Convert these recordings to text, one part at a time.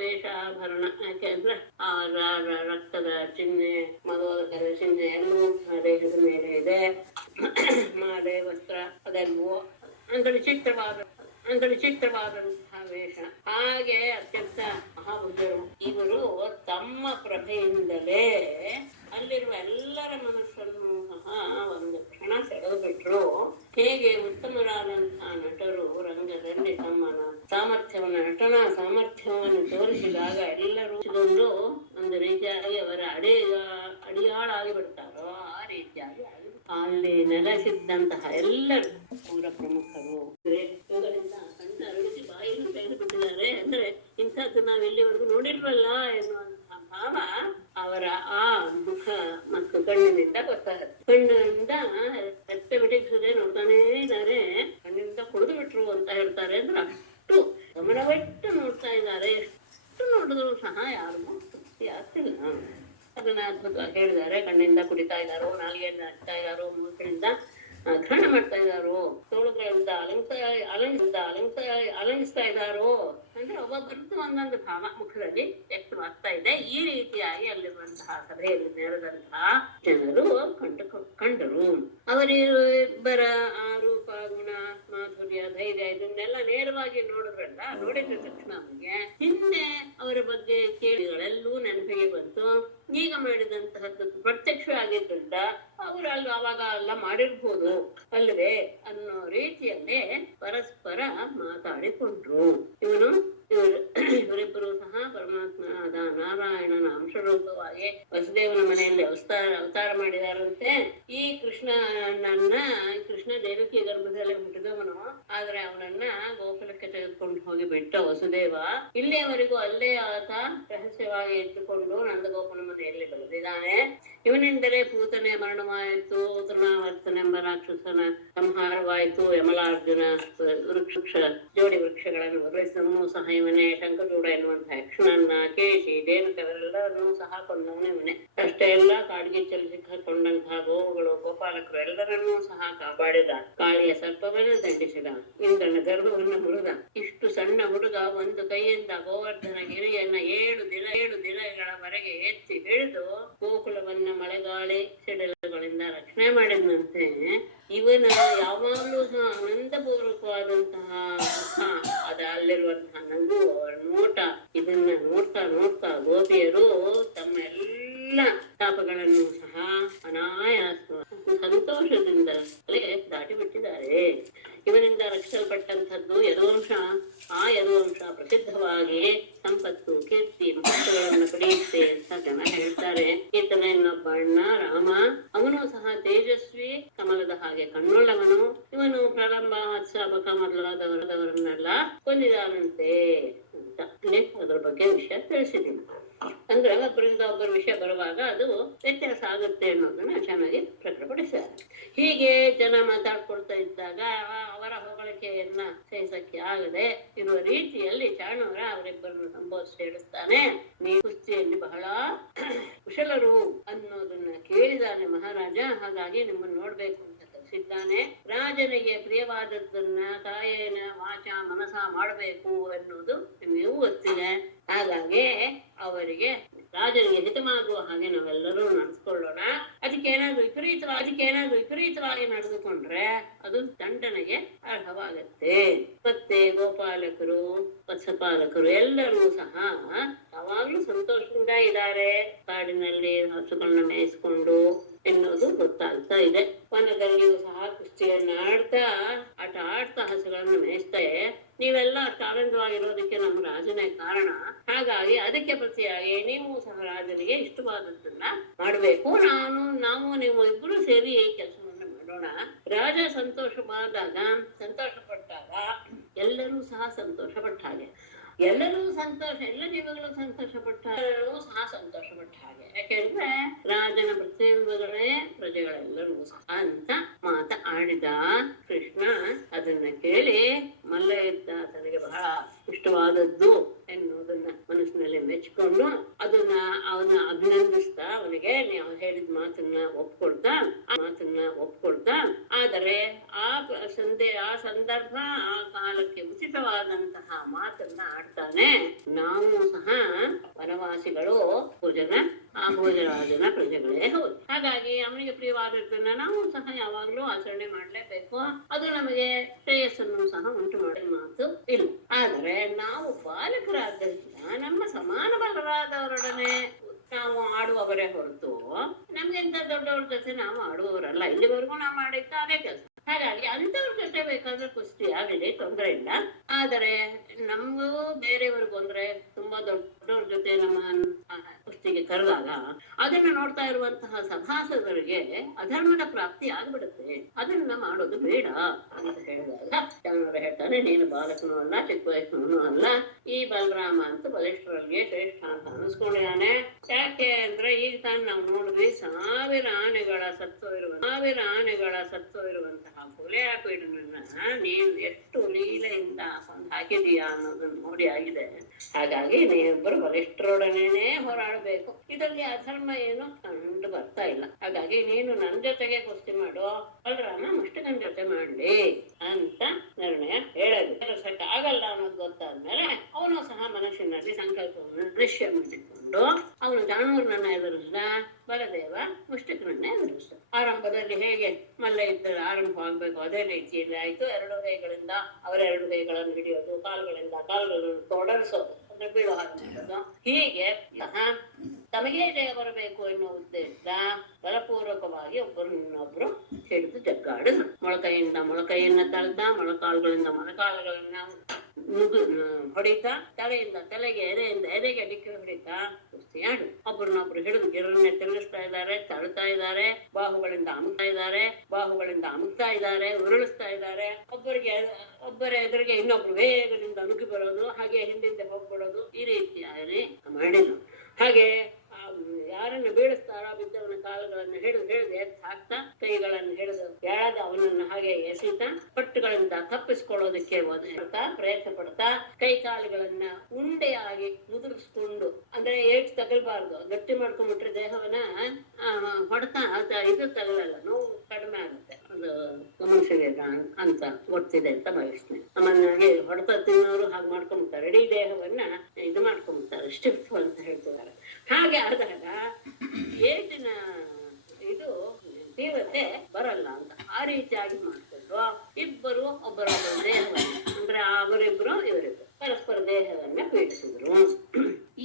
ವೇಷಾಭರಣ, ಯಾಕೆಂದ್ರೆ ಆ ರಕ್ತದ ಚಿಹ್ನೆ, ಮದೋದಕದ ಚಿಹ್ನೆ ಎಲ್ಲೂ ದೇಹದ ಮೇಲೆ ಇದೆ. ಮಾಲೆ ವಸ್ತ್ರ ಅದೆಲ್ಲವೂ ವಿಚಿತ್ರವಾದಂತಹ ವೇಷ. ಹಾಗೆ ಅತ್ಯಂತ ಮಹಾಬುದ್ಧರು ಇವರು ತಮ್ಮ ಪ್ರಭೆಯಿಂದಲೇ ಅಲ್ಲಿರುವ ಎಲ್ಲರ ಮನಸ್ಸನ್ನು ಸಹ ಒಂದು ಕ್ಷಣ ಸೆಳೆದು ಬಿಟ್ರು. ಹೇಗೆ ಉತ್ತಮರಾದಂತಹ ನಟರು ರಂಗದಲ್ಲಿ ತಮ್ಮ ನಟನಾ ಸಾಮರ್ಥ್ಯವನ್ನು ತೋರಿಸಿದಾಗ ಎಲ್ಲರೂ ಒಂದು ರೀತಿಯಾಗಿ ಅವರ ಅಡಿಯಾಳಾಗಿ ಬಿಡ್ತಾರೋ ಆ ರೀತಿಯಾಗಿ ಅಲ್ಲಿ ನೆಲೆಸಿದ್ದಂತಹ ಎಲ್ಲರೂ ಪೂರ ಪ್ರಮುಖರು ಇವುಗಳಿಂದ ಕಣ್ಣು ಅರಳಿಸಿ ಬಾಯಿಯನ್ನು ತೆಗೆದು ಬಿಟ್ಟಿದ್ದಾರೆ. ಅಂದ್ರೆ ಇಂಥದ್ದು ನಾವು ಇಲ್ಲಿವರೆಗೂ ನೋಡಿಲ್ವಲ್ಲ ಎನ್ನುವಂತಹ ಭಾವ ಅವರ ಆ ಮುಖ ಮತ್ತು ಕಣ್ಣಿನಿಂದ ಗೊತ್ತಾಗುತ್ತೆ. ಕಣ್ಣಿನಿಂದ ರಕ್ತ ಬಿಟ್ಟಿಸದೆ ನೋಡ್ತಾನೇ ಇದ್ದಾರೆ. ಕಣ್ಣಿನಿಂದ ಕುಡಿದು ಬಿಟ್ರು ಅಂತ ಹೇಳ್ತಾರೆ. ಅಂದ್ರೆ ಅಷ್ಟು ಗಮನವಿಟ್ಟು ನೋಡ್ತಾ ಇದ್ದಾರೆ. ಎಷ್ಟು ನೋಡಿದ್ರು ಸಹ ಯಾರಿಗೂ ತೃಪ್ತಿ ಆಗ್ತಿಲ್ಲ. ಅದನ್ನ ಅದ್ಭುತವಾಗಿ ಹೇಳಿದ್ದಾರೆ. ಕಣ್ಣಿಂದ ಕುಡಿತಾ ಇದ್ದಾರೋ, ನಾಲಿಗೆಯಿಂದ ಹಚ್ತಾ ಇದ್ದಾರೋ, ಮೂಗಿನಿಂದ ಘ್ರಾಣ ಮಾಡ್ತಾ ಇದ್ದಾರೋ, ತೋಳುಗಳಿಂದ ಅಲಂಗಿಸ್ತಾ ಇದ್ದಾರೋ ಅಂದ್ರೆ ಒಬ್ಬೊಬ್ಬರದ್ದು ಒಂದೊಂದು ಭಾವ ಮುಖದಲ್ಲಿ ವ್ಯಕ್ತವಾಗ್ತಾ ಇದೆ. ಈ ರೀತಿಯಾಗಿ ಅಲ್ಲಿರುವಂತಹ ಸಭೆಯಲ್ಲಿ ನೆರೆದಂತಹ ಜನರು ಕಂಡರು. ಅವರಿಬ್ಬರ ಆ ರೂಪ, ಗುಣ, ಮಾಧುರ್ಯ, ಧೈರ್ಯ ಇದನ್ನೆಲ್ಲ ನೇರವಾಗಿ ನೋಡಿದ ತಕ್ಷಣ ಅವರಿಗೆ ಹಿಂದೆ ಅವರ ಬಗ್ಗೆ ಕೇಳಿಗಳೆಲ್ಲೂ ನೆನಪಿಗೆ ಬಂತು. ಈಗ ಮಾಡಿದಂತಹದ್ದು ಪ್ರತ್ಯಕ್ಷವಾಗಿದ್ದರಿಂದ ಅವರು ಅಲ್ಲಿ ಅವಾಗ ಎಲ್ಲ ಮಾಡಿರ್ಬೋದು ಅಲ್ವೇ ಅನ್ನೋ ರೀತಿಯಲ್ಲೇ ಪರಸ್ಪರ ಮಾತಾಡಿಕೊಂಡ್ರು. ಇವರಿಬ್ಬರು ಸಹ ಪರಮಾತ್ಮನಾದ ನಾರಾಯಣನ ಅಂಶರೂಪವಾಗಿ ವಸುದೇವನ ಮನೆಯಲ್ಲಿ ಅವತಾರ ಮಾಡಿದಾರಂತೆ. ಈ ಕೃಷ್ಣ ದೇವಕಿ ಗರ್ಭದಲ್ಲಿ ಹುಟ್ಟಿದವನು, ಆದ್ರೆ ಅವನನ್ನ ಗೋಕುಲಕ್ಕೆ ತೆಗೆದುಕೊಂಡು ಹೋಗಿ ಬಿಟ್ಟ ವಸುದೇವ ಇಲ್ಲಿಯವರೆಗೂ ಅಲ್ಲೇ ಆತ ರಹಸ್ಯವಾಗಿ ಇಟ್ಟುಕೊಂಡು ನಂದಗೋಪನ ಮನೆಯಲ್ಲಿ ಬೆಳೆದಿದ್ದಾನೆ. ಇವನಿಂದಲೇ ಪೂತನೆ ಮರಣವಾಯಿತು, ತೃಣಾವರ್ತನೆಂಬ ರಾಕ್ಷಸನ ಸಂಹಾರವಾಯಿತು, ಯಮಲಾರ್ಜುನ ಜೋಡಿ ವೃಕ್ಷಗಳನ್ನು ಬದಲಿಸಿದವನು ಸಹ ಇವನೇ, ಶಂಕಚೂಡ ಎನ್ನುವಂತಹ ಯಕ್ಷಣನ್ನ, ಕೇಶಿ, ದೇವತೆಲ್ಲರನ್ನೂ ಸಹ ಕೊಂಡವನು ಇವನೇ. ಅಷ್ಟೇ ಎಲ್ಲ ಕಾಡ್ಗಿಚ್ಚಲು ಸಿಕ್ಕಿಕೊಂಡಂತಹ ಗೋವುಗಳು, ಗೋಪಾಲಕರು ಎಲ್ಲರನ್ನೂ ಸಹ ಕಾಪಾಡಿದ. ಕಾಳಿಯ ಸರ್ಪವನ್ನು ದಂಡಿಸಿದ, ಇಂದ್ರನ ಗರ್ಭವನ್ನು ಮುರಿದ. ಇಷ್ಟು ಸಣ್ಣ ಹುಡುಗ ಒಂದು ಕೈಯಿಂದ ಗೋವರ್ಧನ ಗಿರಿಯನ್ನ 7 ದಿನಗಳವರೆಗೆ ಎತ್ತಿ ಹಿಡಿದು ಗೋಕುಲವನ್ನ ಮಳೆಗಾಳಿ ಸಿಡಿಲುಗಳಿಂದ ರಕ್ಷಣೆ ಮಾಡಿದಂತೆ ಇವನ ಯಾವಾಗ್ಲೂ ಸಹ ಆನಂದಪೂರ್ವಕವಾದಂತಹ ಅದ ಅಲ್ಲಿರುವಂತಹ ನಗು, ಅವರ ನೋಟ, ಇದನ್ನ ನೋಡ್ತಾ ಗೋಪಿಯರು ತಮ್ಮ ಎಲ್ಲ ತಾಪಗಳನ್ನು ಸಹ ಅನಾಯಾಸ ಸಂತೋಷದಿಂದ ದಾಟಿ ಬಿಟ್ಟಿದ್ದಾರೆ. ಇವನಿಂದ ರಕ್ಷಿಸಲ್ಪಟ್ಟಂಥದ್ದು ಯದುವಂಶ. ಆ ಯದುವಂಶ ಪ್ರಸಿದ್ಧವಾಗಿ ಸಂಪತ್ತು, ಕೀರ್ತಿ, ಮಹತ್ವಗಳನ್ನು ಪಡೆಯುತ್ತೆ ಅಂತ ಜನ ಹೇಳ್ತಾರೆ. ಈತನ ಇನ್ನೊಬ್ಬ ಅಣ್ಣ ರಾಮ, ಅವನು ಸಹ ತೇಜಸ್ವಿ, ಕಮಲದ ಹಾಗೆ ಕಣ್ಣುಳ್ಳವನು. ಇವನು ಪ್ರಲಂಬ, ವತ್ಸ, ಬಕ ಮೊದಲಾದವರನ್ನೆಲ್ಲ ಕೊಂದಿದಾನಂತೆ ಅಂತ ಅದ್ರ ಬಗ್ಗೆ ವಿಷಯ ತಿಳಿಸಿದ್ದೀನಿ. ಅಂದ್ರೆ ಒಬ್ಬರಿಂದ ಒಬ್ಬರ ವಿಷಯ ಬರುವಾಗ ಅದು ವ್ಯತ್ಯಾಸ ಆಗುತ್ತೆ ಅನ್ನೋದನ್ನ ಚೆನ್ನಾಗಿ ಪ್ರಕಟಪಡಿಸಿದ್ದಾರೆ. ಹೀಗೆ ಜನ ಮಾತಾಡ್ಕೊಳ್ತಾ ಇದ್ದಾಗ ಅವರ ಹೊಗಳಿಕೆಯನ್ನ ಸಹಿಸಕ್ಕೆ ಆಗದೆ ಇರುವ ರೀತಿಯಲ್ಲಿ ಚಾಣೂರ ಅವರಿಬ್ಬರನ್ನು ಸಂಬೋಧಿಸಿ ಹೇಳುತ್ತಾನೆ. ನೀವು ಕುಸ್ತಿಯಲ್ಲಿ ಬಹಳ ಕುಶಲರು ಅನ್ನೋದನ್ನ ಕೇಳಿದಾನೆ ಮಹಾರಾಜ. ಹಾಗಾಗಿ ನಿಮ್ಮನ್ನು ನೋಡ್ಬೇಕು ಅಂತ ಕಲಿಸಿದ್ದಾನೆ. ರಾಜನಿಗೆ ಪ್ರಿಯವಾದದ್ದನ್ನ ಕಾಯೇನ ವಾಚ ಮನಸ ಮಾಡಬೇಕು ಅನ್ನೋದು ನಿಮಗೂ ಗೊತ್ತಿದೆ. ಹಾಗಾಗಿ ಅವರಿಗೆ ರಾಜನಿಗೆ ಹಿತವಾಗುವ ಹಾಗೆ ನಾವೆಲ್ಲರೂ ನಡೆಸ್ಕೊಳ್ಳೋಣ. ಅದಕ್ಕೇನಾದ್ರೂ ವಿಪರೀತವಾಗಿ ನಡೆದುಕೊಂಡ್ರೆ ಅದು ದಂಡನೆಗೆ ಅರ್ಹವಾಗತ್ತೆ. ಮತ್ತೆ ಗೋಪಾಲಕರು, ವತ್ಸಪಾಲಕರು ಎಲ್ಲರೂ ಸಹ ಯಾವಾಗ್ಲೂ ಸಂತೋಷದಿಂದ ಇದ್ದಾರೆ. ಕಾಡಿನಲ್ಲಿ ಹಸುಗಳನ್ನ ಮೇಯಿಸ್ಕೊಂಡು ಎನ್ನುವುದು ಗೊತ್ತಾಗ್ತಾ ಇದೆ. ವನದಲ್ಲಿಯೂ ಸಹ ಕುಸ್ತಿಯನ್ನ ಆಡ್ತಾ ಹಸುಗಳನ್ನ ಮೇಯಿಸ್ತಾ ನೀವೆಲ್ಲ ಅಷ್ಟು ಆನಂದವಾಗಿರೋದಕ್ಕೆ ನಮ್ಮ ರಾಜನೇ ಕಾರಣ. ಹಾಗಾಗಿ ಅದಕ್ಕೆ ಪ್ರತಿಯಾಗಿ ನೀವು ಸಹ ರಾಜನಿಗೆ ಇಷ್ಟವಾದದ್ದನ್ನ ಮಾಡಬೇಕು. ನಾವು ನೀವು ಇಬ್ರು ಸೇರಿ ಈ ಕೆಲಸವನ್ನ ಮಾಡೋಣ. ರಾಜ ಸಂತೋಷ ಪಟ್ಟಾಗ ಎಲ್ಲರೂ ಸಹ ಸಂತೋಷ ಪಟ್ಟ ಹಾಗೆ, ಎಲ್ಲ ಜೀವಗಳು ಸಂತೋಷ ಪಟ್ಟ ಹಾಗೆ. ಯಾಕೆಂದ್ರೆ ರಾಜನ ಪ್ರತಿಯೊಂದುಗಳೇ ಪ್ರಜೆಗಳೆಲ್ಲರೂ ಸಹ ಅಂತ ಆಡಿದ ಕೃಷ್ಣ ಅದನ್ನ ಕೇಳಿ ಮಲ್ಲ ಇದ್ದ ತನಗೆ ಬಹಳ ಇಷ್ಟವಾದದ್ದು ಎನ್ನುವುದನ್ನ ಮನಸ್ಸಿನಲ್ಲಿ ಮೆಚ್ಚಿಕೊಂಡು ಅವನ ಅಭಿನಂದಿಸ್ತಾ ಅವನಿಗೆ ನೀವು ಹೇಳಿದ ಮಾತನ್ನ ಒಪ್ಕೊಳ್ತಾ ಆದರೆ ಆ ಆ ಸಂದರ್ಭ ಆ ಕಾಲಕ್ಕೆ ಉಚಿತವಾದಂತಹ ಮಾತನ್ನ ಆಡ್ತಾನೆ. ನಾವು ಸಹ ವನವಾಸಿಗಳು ಆ ಭೋಜರಾಜನ ಪ್ರಜೆಗಳೇ ಹೌದು. ಹಾಗಾಗಿ ಅವನಿಗೆ ಪ್ರಿಯವಾದದ್ದನ್ನ ನಾವು ಸಹ ಯಾವಾಗ್ಲೂ ಆಚರಣೆ ಮಾಡ್ಲೇಬೇಕು. ಅದು ನಮಗೆ ಶ್ರೇಯಸ್ಸನ್ನು ಸಹ ಉಂಟು ಮಾಡೋ ಮಾತು ಇಲ್ಲ. ಆದರೆ ನಾವು ಬಾಲಕರಾದ್ದರಿಂದ ನಮ್ಮ ಸಮಾನ ಬಲರಾದವರೊಡನೆ ನಾವು ಆಡುವವರೇ ಹೊರತು ನಮ್ಗೆಂತ ದೊಡ್ಡವ್ರ ಜೊತೆ ನಾವು ಆಡುವವರಲ್ಲ. ಇಲ್ಲಿವರೆಗೂ ನಾವು ಮಾಡಿದ್ದ ಅದೇ ಕೆಲಸ. ಹಾಗಾಗಿ ಅಂತವ್ರ ಜೊತೆ ಬೇಕಾದ್ರೆ ಕುಸ್ತಿ ಆಗಲಿ, ತೊಂದರೆ ಇಲ್ಲ. ಆದರೆ ನಮಗೂ ಬೇರೆಯವ್ರಿಗೂ ಅಂದ್ರೆ ತುಂಬಾ ದೊಡ್ಡವ್ರ ಜೊತೆ ನಮ್ಮ ಕುಸ್ತಿಗೆ ಕರೆದಾಗ ಅದನ್ನ ನೋಡ್ತಾ ಇರುವಂತಹ ಸಭಾಸದರಿಗೆ ಅಧರ್ಮದ ಪ್ರಾಪ್ತಿ ಆಗ್ಬಿಡುತ್ತೆ. ಅದನ್ನ ಮಾಡೋದು ಬೇಡ ಅಂತ ಹೇಳಿದಾಗ ಜನರು ಹೇಳ್ತಾನೆ, ನೀನು ಬಾಲಕನೂ ಅಲ್ಲ, ಚಿಕ್ಕ ವಯಸ್ಸನೂ ಅಲ್ಲ, ಈ ಬಲರಾಮ ಅಂತ ಬಲಿಷ್ಠರಿಗೆ ಶ್ರೇಷ್ಠ ಅಂತ ಅನಿಸ್ಕೊಂಡಿದ್ದಾನೆ. ಯಾಕೆ ಅಂದ್ರೆ ಈಗ ತಾನು ನಾವು ನೋಡಿದ್ವಿ, ಸಾವಿರ ಆನೆಗಳ ಸತ್ತು ಇರುವಂತಹ ಪುಲಿಯಾಪೀಡನನ್ನ ನೀನು ಎಷ್ಟು ಲೀಲೆಯಿಂದ ಹಾಕಿದೀಯಾ ಅನ್ನೋದನ್ನ ನೋಡಿ ಆಗಿದೆ. ಹಾಗಾಗಿ ನೀವಿಬ್ಬರು ಬಲಿಷ್ಠರೊಡನೆ ಹೋರಾಡಬೇಕು. ಇದರಲ್ಲಿ ಅಧರ್ಮ ಏನು ಕಂಡು ಬರ್ತಾ ಇಲ್ಲ. ಹಾಗಾಗಿ ನೀನು ನನ್ನ ಜೊತೆಗೆ ಕುಸ್ತಿ ಮಾಡು, ಬಲರಾಮ ಮುಷ್ಟಿಕನ ಜೊತೆ ಮಾಡ್ಲಿ ಅಂತ ನಿರ್ಣಯ ಹೇಳೋದು. ಆಗಲ್ಲ ಅನ್ನೋದು ಗೊತ್ತಾದ್ಮೇಲೆ ಅವನು ಸಹ ಮನಸ್ಸಿನಲ್ಲಿ ಸಂಕಲ್ಪವನ್ನು ನಿಶ್ಚಯ ಮಾಡಿಕೊಂಡು ಅವನು ದಾನೂರ್ನನ್ನ ಎದುರಿಸಿದ, ಬಲದೇವ ಮುಷ್ಟಿಕನನ್ನ ಎದುರಿಸಿದ. ಆರಂಭದಲ್ಲಿ ಹೇಗೆ ಮಲ್ಲ ಯುದ್ಧ ಆರಂಭವಾಗಬೇಕು ಅದೇ ರೀತಿಯಲ್ಲಿ ಆಯ್ತು. ಅವರೆರಡು ಕೈಗಳನ್ನು ಹಿಡಿಯೋದು, ಕಾಲುಗಳನ್ನು ತೊಡರಿಸೋದು, ಅಂದ್ರೆ ಬೀಳು ಹಾಗೆ ಮಾಡೋದು. ಹೀಗೆ ತಮಗೇ ಜಯ ಬರಬೇಕು ಎನ್ನುವ ಉದ್ದೇಶದ ಬಲಪೂರ್ವಕವಾಗಿ ಒಬ್ಬರನ್ನೊಬ್ರು ಹಿಡಿದು ಜಗ್ಗಾಡಿದ. ಮೊಳಕೈಯನ್ನ ತಳ್ದ, ಮೊಳಕಾಲುಗಳಿಂದ ಮೊಳಕಾಲುಗಳನ್ನ ಹೊಡಿತಾ, ತಲೆಗೆ ಎದೆಗೆ ಡಿಕ್ಕಿ ಹೊಡಿತಾ ಕುಸ್ತಿ ಆಡು. ಒಬ್ಬರನ್ನೊಬ್ರು ಹಿಡಿದು ಗಿರನ್ನೇ ತಿರುಗಿಸ್ತಾ ಇದ್ದಾರೆ, ತಳ್ತಾ ಇದ್ದಾರೆ, ಬಾಹುಗಳಿಂದ ಅಮುಕ್ತಾ ಇದ್ದಾರೆ, ಉರುಳಿಸ್ತಾ ಇದ್ದಾರೆ. ಒಬ್ಬರ ಎದುರಿಗೆ ಇನ್ನೊಬ್ರು ವೇಗದಿಂದ ಅಣುಕಿ ಬರೋದು, ಹಾಗೆ ಹಿಂದಿಂದ ಹೋಗ್ಬಿಡೋದು, ಈ ರೀತಿಯಾಗಿ ಮಾಡಿದ್ರು. ಹಾಗೆ ಯಾರನ್ನು ಬೀಳಿಸ್ತಾರೋ ಬಿದ್ದವನ ಕಾಲುಗಳನ್ನು ಹಿಡಿದು ಎತ್ತಿ ಹಾಕ್ತಾ, ಕೈಗಳನ್ನು ಹಿಡಿದು ಎಳೆದ ಅವನನ್ನು ಹಾಗೆ ಎಸೀತಾ, ಪಟ್ಟುಗಳಿಂದ ತಪ್ಪಿಸ್ಕೊಳ್ಳೋದಕ್ಕೆ ಪ್ರಯತ್ನ ಪಡ್ತಾ, ಕೈ ಕಾಲುಗಳನ್ನ ಉಂಡೆಯಾಗಿ ಮುದುರಿಸ್ಕೊಂಡು, ಅಂದ್ರೆ ಏಟ್ ತಗಲ್ಬಾರ್ದು, ಗಟ್ಟಿ ಮಾಡ್ಕೊಂಡ್ಬಿಟ್ರೆ ದೇಹವನ್ನ ಹೊಡೆತಾ ಇದು ತಗಲಲ್ಲ, ನೋವು ಕಡಿಮೆ ಆಗುತ್ತೆ. ಅದು ಮನುಷ್ಯಗೆ ಅಂತ ಗೊತ್ತಿದೆ ಅಂತ ಭಾವಿಸ್ತೇನೆ. ನಮ್ಮನ್ನಾಗಿ ಹೊಡೆತ ತಿನ್ನೋರು ಹಾಗೆ ಮಾಡ್ಕೊಂಡ್ಬಿಡ್ತಾರೆ, ಇಡೀ ದೇಹವನ್ನ ಇದು ಮಾಡ್ಕೊಂಡ್ಬಿಡ್ತಾರೆ, ಸ್ಟಿಫ್ ಅಂತ ಹೇಳ್ತಿದ್ದಾರೆ. ಹಾಗೆ ಆದಾಗ ಏಟಿನ ಇದು ತೀವ್ರತೆ ಬರಲ್ಲ ಅಂತ ಆ ರೀತಿಯಾಗಿ ಮಾಡ್ಕೊಂಡು ಇಬ್ಬರು ಒಬ್ಬರೊಬ್ಬರ ದೇಹವನ್ನ, ಅಂದ್ರೆ ಅವರಿಬ್ರು ಇವರಿಬ್ರು ಪರಸ್ಪರ ದೇಹವನ್ನ ಪೀಡಿಸಿದ್ರು.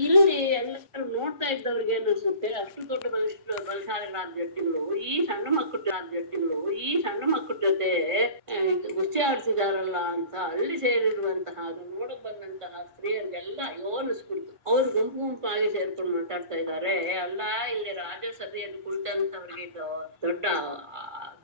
ಇಲ್ಲಿ ಎಲ್ಲರೂ ನೋಡ್ತಾ ಇದ್ದವ್ರಿಗೆ ಅನಿಸುತ್ತೆ, ಅಷ್ಟು ದೊಡ್ಡ ಬಲಶಾಲಿಗಳಾದ ಜಟ್ಟಿಗಳು ಈ ಸಣ್ಣ ಮಕ್ಕಳ ಜೊತೆ ಗುಸ್ತಿ ಆಡ್ತಿದಾರಲ್ಲ ಅಂತ ಅಲ್ಲಿ ಸೇರಿರುವಂತಹ, ಅದು ನೋಡಕ್ ಬಂದಂತಹ ಸ್ತ್ರೀಯರಿಗೆಲ್ಲ ಯೋನಿಸ್ಬಿಡ್ತು. ಅವ್ರು ಗುಂಪಾಗಿ ಸೇರ್ಕೊಂಡು ಮಾತಾಡ್ತಾ ಇದ್ದಾರೆ. ಅಲ್ಲ, ಇಲ್ಲಿ ರಾಜಸಭೆಯನ್ನು ಕುಳಿತಂತವ್ರಿಗೆ ದೊಡ್ಡ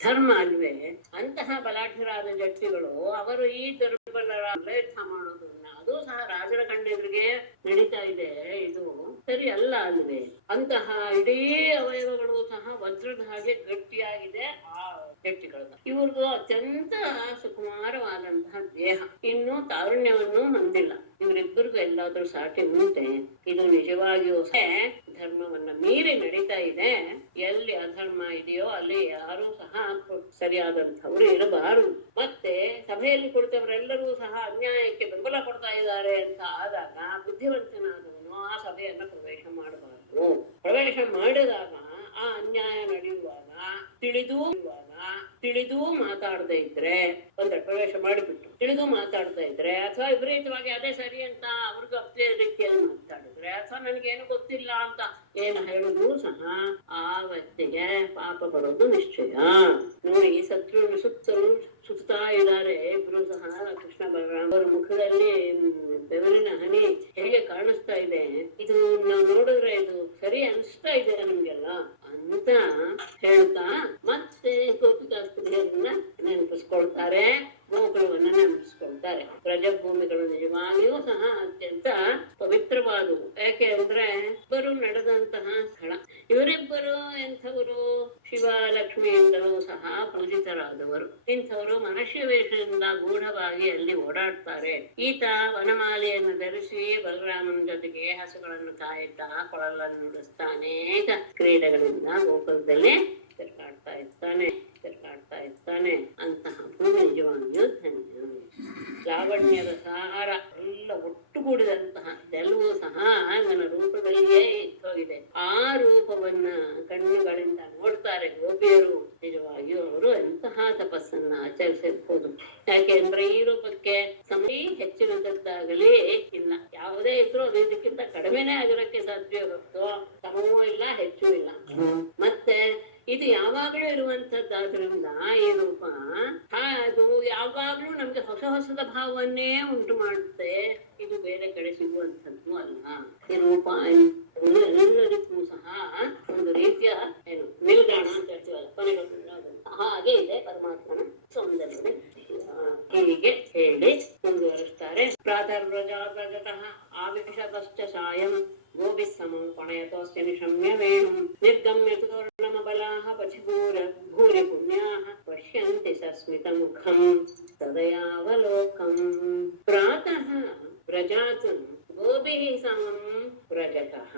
ಧರ್ಮ ಅಲ್ವೇ? ಅಂತಹ ಬಲಾಢ್ಯರಾದ ಜಟ್ಟಿಗಳು ಅವರು ಈ ದುರ್ಬಲರ ಯುದ್ಧ ಮಾಡೋದನ್ನ, ಅದು ಸಹ ರಾಜರ ಕಣ್ಣೆದುರಿಗೆ ನಡೀತಾ ಇದೆ, ಇದು ಸರಿ ಅಲ್ಲ ಅಲ್ವೇ? ಅಂತಹ ಇಡೀ ಅವಯವಗಳು ಸಹ ವಜ್ರದ ಹಾಗೆ ಗಟ್ಟಿಯಾಗಿದೆ ಆ ಜಟ್ಟಿಗಳನ್ನ. ಇವ್ರಿಗೂ ಅತ್ಯಂತ ಸುಕುಮಾರವಾದಂತಹ ದೇಹ, ಇನ್ನು ತಾರುಣ್ಯವನ್ನು ಹೊಂದಿಲ್ಲ. ಇವರಿಬ್ಬರಿಗೂ ಎಲ್ಲಾದ್ರೂ ಸಾಟಿ ಉಂಟೆ? ಇದು ನಿಜವಾಗಿಯೂ ಧರ್ಮವನ್ನ ಮೀರಿ ನಡೀತಾ ಇದೆ. ಎಲ್ಲಿ ಅಧರ್ಮ ಇದೆಯೋ ಅಲ್ಲಿ ಯಾರೂ ಸಹ ಸರಿಯಾದಂಥವ್ರು ಇರಬಾರದು. ಮತ್ತೆ ಸಭೆಯಲ್ಲಿ ಕುಳಿತವರೆಲ್ಲರೂ ಸಹ ಅನ್ಯಾಯಕ್ಕೆ ಬೆಂಬಲ ಕೊಡ್ತಾ ಇದ್ದಾರೆ ಅಂತ ಆದಾಗ ಬುದ್ಧಿವಂತನಾದವನು ಆ ಸಭೆಯನ್ನ ಪ್ರವೇಶ ಮಾಡಬಾರದು. ಪ್ರವೇಶ ಮಾಡಿದಾಗ ಆ ಅನ್ಯಾಯ ನಡೆಯುವಾಗ ತಿಳಿದು ಮಾತಾಡದೆ ಇದ್ರೆ, ಒಂದರ ಪ್ರವೇಶ ಮಾಡಿಬಿಟ್ಟು ತಿಳಿದು ಮಾತಾಡ್ತಾ ಇದ್ರೆ, ಅಥವಾ ವಿಪರೀತವಾಗಿ ಅದೇ ಸರಿ ಅಂತ ಅವ್ರಿಗೂ ಅಪ್ಲೇ ರೀತಿಯಲ್ಲಿ ಮಾತಾಡಿದ್ರೆ, ಅಥವಾ ನನಗೇನು ಗೊತ್ತಿಲ್ಲ ಅಂತ ಏನು ಹೇಳಿದ್ರು ಸಹ ಆ ವ್ಯಕ್ತಿಗೆ ಪಾಪ ಬರೋದು ನಿಶ್ಚಯ. ನೋಡಿ, ಶತ್ರುವಿನ ಸುತ್ತಾ ಇದ್ದಾರೆ ಇಬ್ರು ಸಹ. ಕೃಷ್ಣ ಬಲರಾಮ ಅವರ ಮುಖದಲ್ಲಿ ಬೆವರಿನ ಹನಿ ಹೇಗೆ ಕಾಣಿಸ್ತಾ ಇದೆ, ಇದು ನಾವು ನೋಡಿದ್ರೆ ಇದು ಸರಿ ಅನಿಸ್ತಾ ಇದೆ ನಮ್ಗೆಲ್ಲ ಅಂತ ಹೇಳ್ತಾ ಮತ್ತೆ ಗೋಪಿಕಾಸ್ತ್ರೀಯರನ್ನ ನೆನಪಿಸ್ಕೊಳ್ತಾರೆ, ಗೋಕುಲವನ್ನ ನೆನಪಿಸ್ಕೊಳ್ತಾರೆ. ಬ್ರಜಭೂಮಿಗಳು ನಿಜವಾಗಿಯೂ ಸಹ ಅತ್ಯಂತ ಪವಿತ್ರ ವಿಚಿತ್ರವಾದವು. ಯಾಕೆ ಅಂದ್ರೆ ಇಬ್ಬರು ನಡೆದಂತಹ ಸ್ಥಳ. ಇವರಿಬ್ಬರು ಎಂಥವರು? ಶಿವ ಲಕ್ಷ್ಮಿಯಿಂದಲೂ ಸಹ ಪೂಜಿತರಾದವರು. ಇಂಥವರು ಮನುಷ್ಯ ವೇಷದಿಂದ ಗೂಢವಾಗಿ ಅಲ್ಲಿ ಓಡಾಡ್ತಾರೆ. ಈತ ವನಮಾಲೆಯನ್ನು ಧರಿಸಿ ಬಲರಾಮನ ಜೊತೆಗೆ ಹಸುಗಳನ್ನು ಕಾಯುತ್ತಾ ಕೊಳಲನ್ನು ನುಡಿಸ್ತಾ ಅನೇಕ ಕ್ರೀಡೆಗಳಿಂದ ಗೋಕುಲದಲ್ಲಿ ತಿರ್ಗಾಡ್ತಾ ಇರ್ತಾನೆ. ಅಂತಹ ಭೂಮಿ ನಿಜವಾಗಿಯೂ ಧನ್ಯ. ಲಾವಣ್ಯದ ಸಾರ ಎಲ್ಲ ಒಟ್ಟುಗೂಡಿದಂತಹ ಎಲ್ಲವೂ ಸಹ ಇವನ ರೂಪದಲ್ಲಿಯೇ ಇದ್ದೋಗಿದೆ. ಆ ರೂಪವನ್ನ ಕಣ್ಣುಗಳಿಂದ ನೋಡ್ತಾರೆ ಗೋಪಿಯರು. ನಿಜವಾಗಿಯೂ ಅವರು ಎಂತಹ ತಪಸ್ಸನ್ನ ಆಚರಿಸಿರ್ಬೋದು. ಯಾಕೆಂದ್ರೆ ಈ ರೂಪಕ್ಕೆ ಸಮಯ ಹೆಚ್ಚಿನದ್ದಾಗಲಿ ಇಲ್ಲ. ಯಾವುದೇ ಇದ್ರೂ ಅದು ಇದಕ್ಕಿಂತ ಕಡಿಮೆನೇ ಆಗಿರೋಕ್ಕೆ ಸಾಧ್ಯ ಹೊರತು ಸಮವೂ ಇಲ್ಲ, ಹೆಚ್ಚೂ ಇಲ್ಲ. ಮತ್ತೆ ಇದು ಯಾವಾಗ್ಲೂ ಇರುವಂತದ್ದಾದ್ರಿಂದ ಈ ರೂಪ ಅದು ಯಾವಾಗ್ಲೂ ನಮ್ಗೆ ಹೊಸದ ಭಾವವನ್ನೇ ಉಂಟು ಮಾಡುತ್ತೆ. ಇದು ಬೇರೆ ಕಡೆ ಸಿಗುವಂಥದ್ದು ಅಲ್ಲ. ಈ ರೂಪ ಎಲ್ಲರಿಗೂ ಸಹ ಒಂದು ರೀತಿಯ ನಿಲ್ದಾಣ ಅಂತ ಹೇಳ್ತೀವಲ್ಲ, ಹಾಗೆ ಇದೆ ಪರಮಾತ್ಮನ ಸೌಂದರ್ಯ. ಹೀಗೆ ಹೇಳಿ ಮುಂದುವರಿಸ್ತಾರೆ. ಪ್ರಾತರ್ವ್ರಜತಃ ಆವಿಶತಶ್ಚ ಸಾಯಂ ಗೋಭಿಃ ಸಮಂ ಪಣಯತೋಸ್ಯ ನಿಶಮ್ಯ ವೇಣುಂ ನಿರ್ಗಮ್ಯ ತೋರ್ಣಮಬಲಾಃ ಭೂರಿ ಪುಣ್ಯಾಃ ಪಶ್ಯಂತಿ ಸಸ್ಮಿತಮುಖಂ ತದಯಾವಲೋಕಂ. ಪ್ರಾತಃ ವ್ರಜಾತ್ ಗೋಭಿಃ ಸಮಂ ವ್ರಜತಃ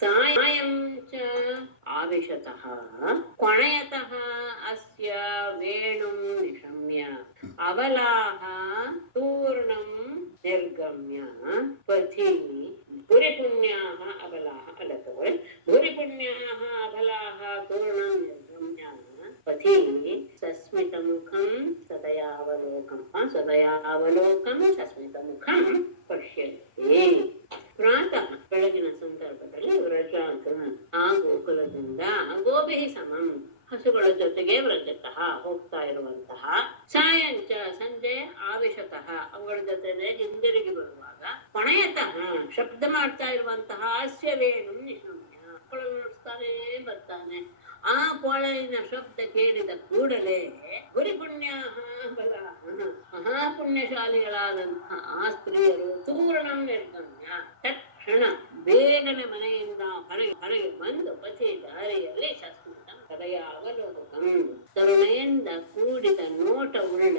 ಸಾಯಂ ಚ ಆವಿಶತಃ ಪಣಯತಃ ಅಸ್ಯ ವೇಣುಂ ನಿಶಮ್ಯ ಅವಲಾಃ ತೂರ್ಣಂ ನಿರ್ಗಮ್ಯ ಪಥಿ ಭೂರಿಪುಣ್ಯಾಃ ಅಬಲಾಃ ಅಲತವಳ್ ಭೂರಿಪುಣ್ಯಾಃ ಅಬಲಾಃ ತೂರ್ಣಂ ನಿರ್ಗಮ್ಯ ಪಥಿ ಸಸ್ಮಿತಮುಖಂ ಸದಯಾವಲೋಕಂ ಸಸ್ಮಿತಮುಖಂ ಪಶ್ಯಂತಿ. ಪ್ರಾತಃ ಬೆಳಗಿನ ಸಂದರ್ಭದಲ್ಲಿ ವ್ರಜಾತ್ ಆ ಗೋಕುಲದಿಂದ ಗೋಭಿಃ ಸಮಂ ಹಸುಗಳ ಜೊತೆಗೆ ವ್ರಜತಃ ಹೋಗ್ತಾ ಇರುವಂತಹ, ಸಾಯಂಚ ಸಂಜೆ ಆವಿಶತಃ ಅವುಗಳ ಜೊತೆ ಹಿಂದಿರುಗಿ ಬರುವಾಗ, ಪಣಯತಃ ಶಬ್ದ ಮಾಡ್ತಾ ಇರುವಂತಹ ಅಸ್ಯ ವೇಣು ನಿಶಮ್ಯ ಕೊಳಲು ನುಡಿಸ್ತಾನೆ ಬರ್ತಾನೆ. ಆ ಕೊಳಲಿನ ಶಬ್ದ ಕೇಳಿದ ಕೂಡಲೇ ಗುರಿಪುಣ್ಯಾಃ ಬಲಾಃ ಮಹಾಪುಣ್ಯಶಾಲಿಗಳಾದಂತಹ ಆ ಸ್ತ್ರೀಯರು ತೂರ್ಣಂ ನಿರ್ಗಮ್ಯ ತಕ್ಷಣ ಬೇಗನೆ ಮನೆಯಿಂದ ಹೊರಗೆ ಬಂದು ಪತಿ ದಾರಿಯಲ್ಲಿ ಸಸ್ಮಿತಂ ಸದಯಾವಲೋಕಂ ಕರುಣೆಯಿಂದ ಕೂಡಿದ ನೋಟ ಉಳ್ಳ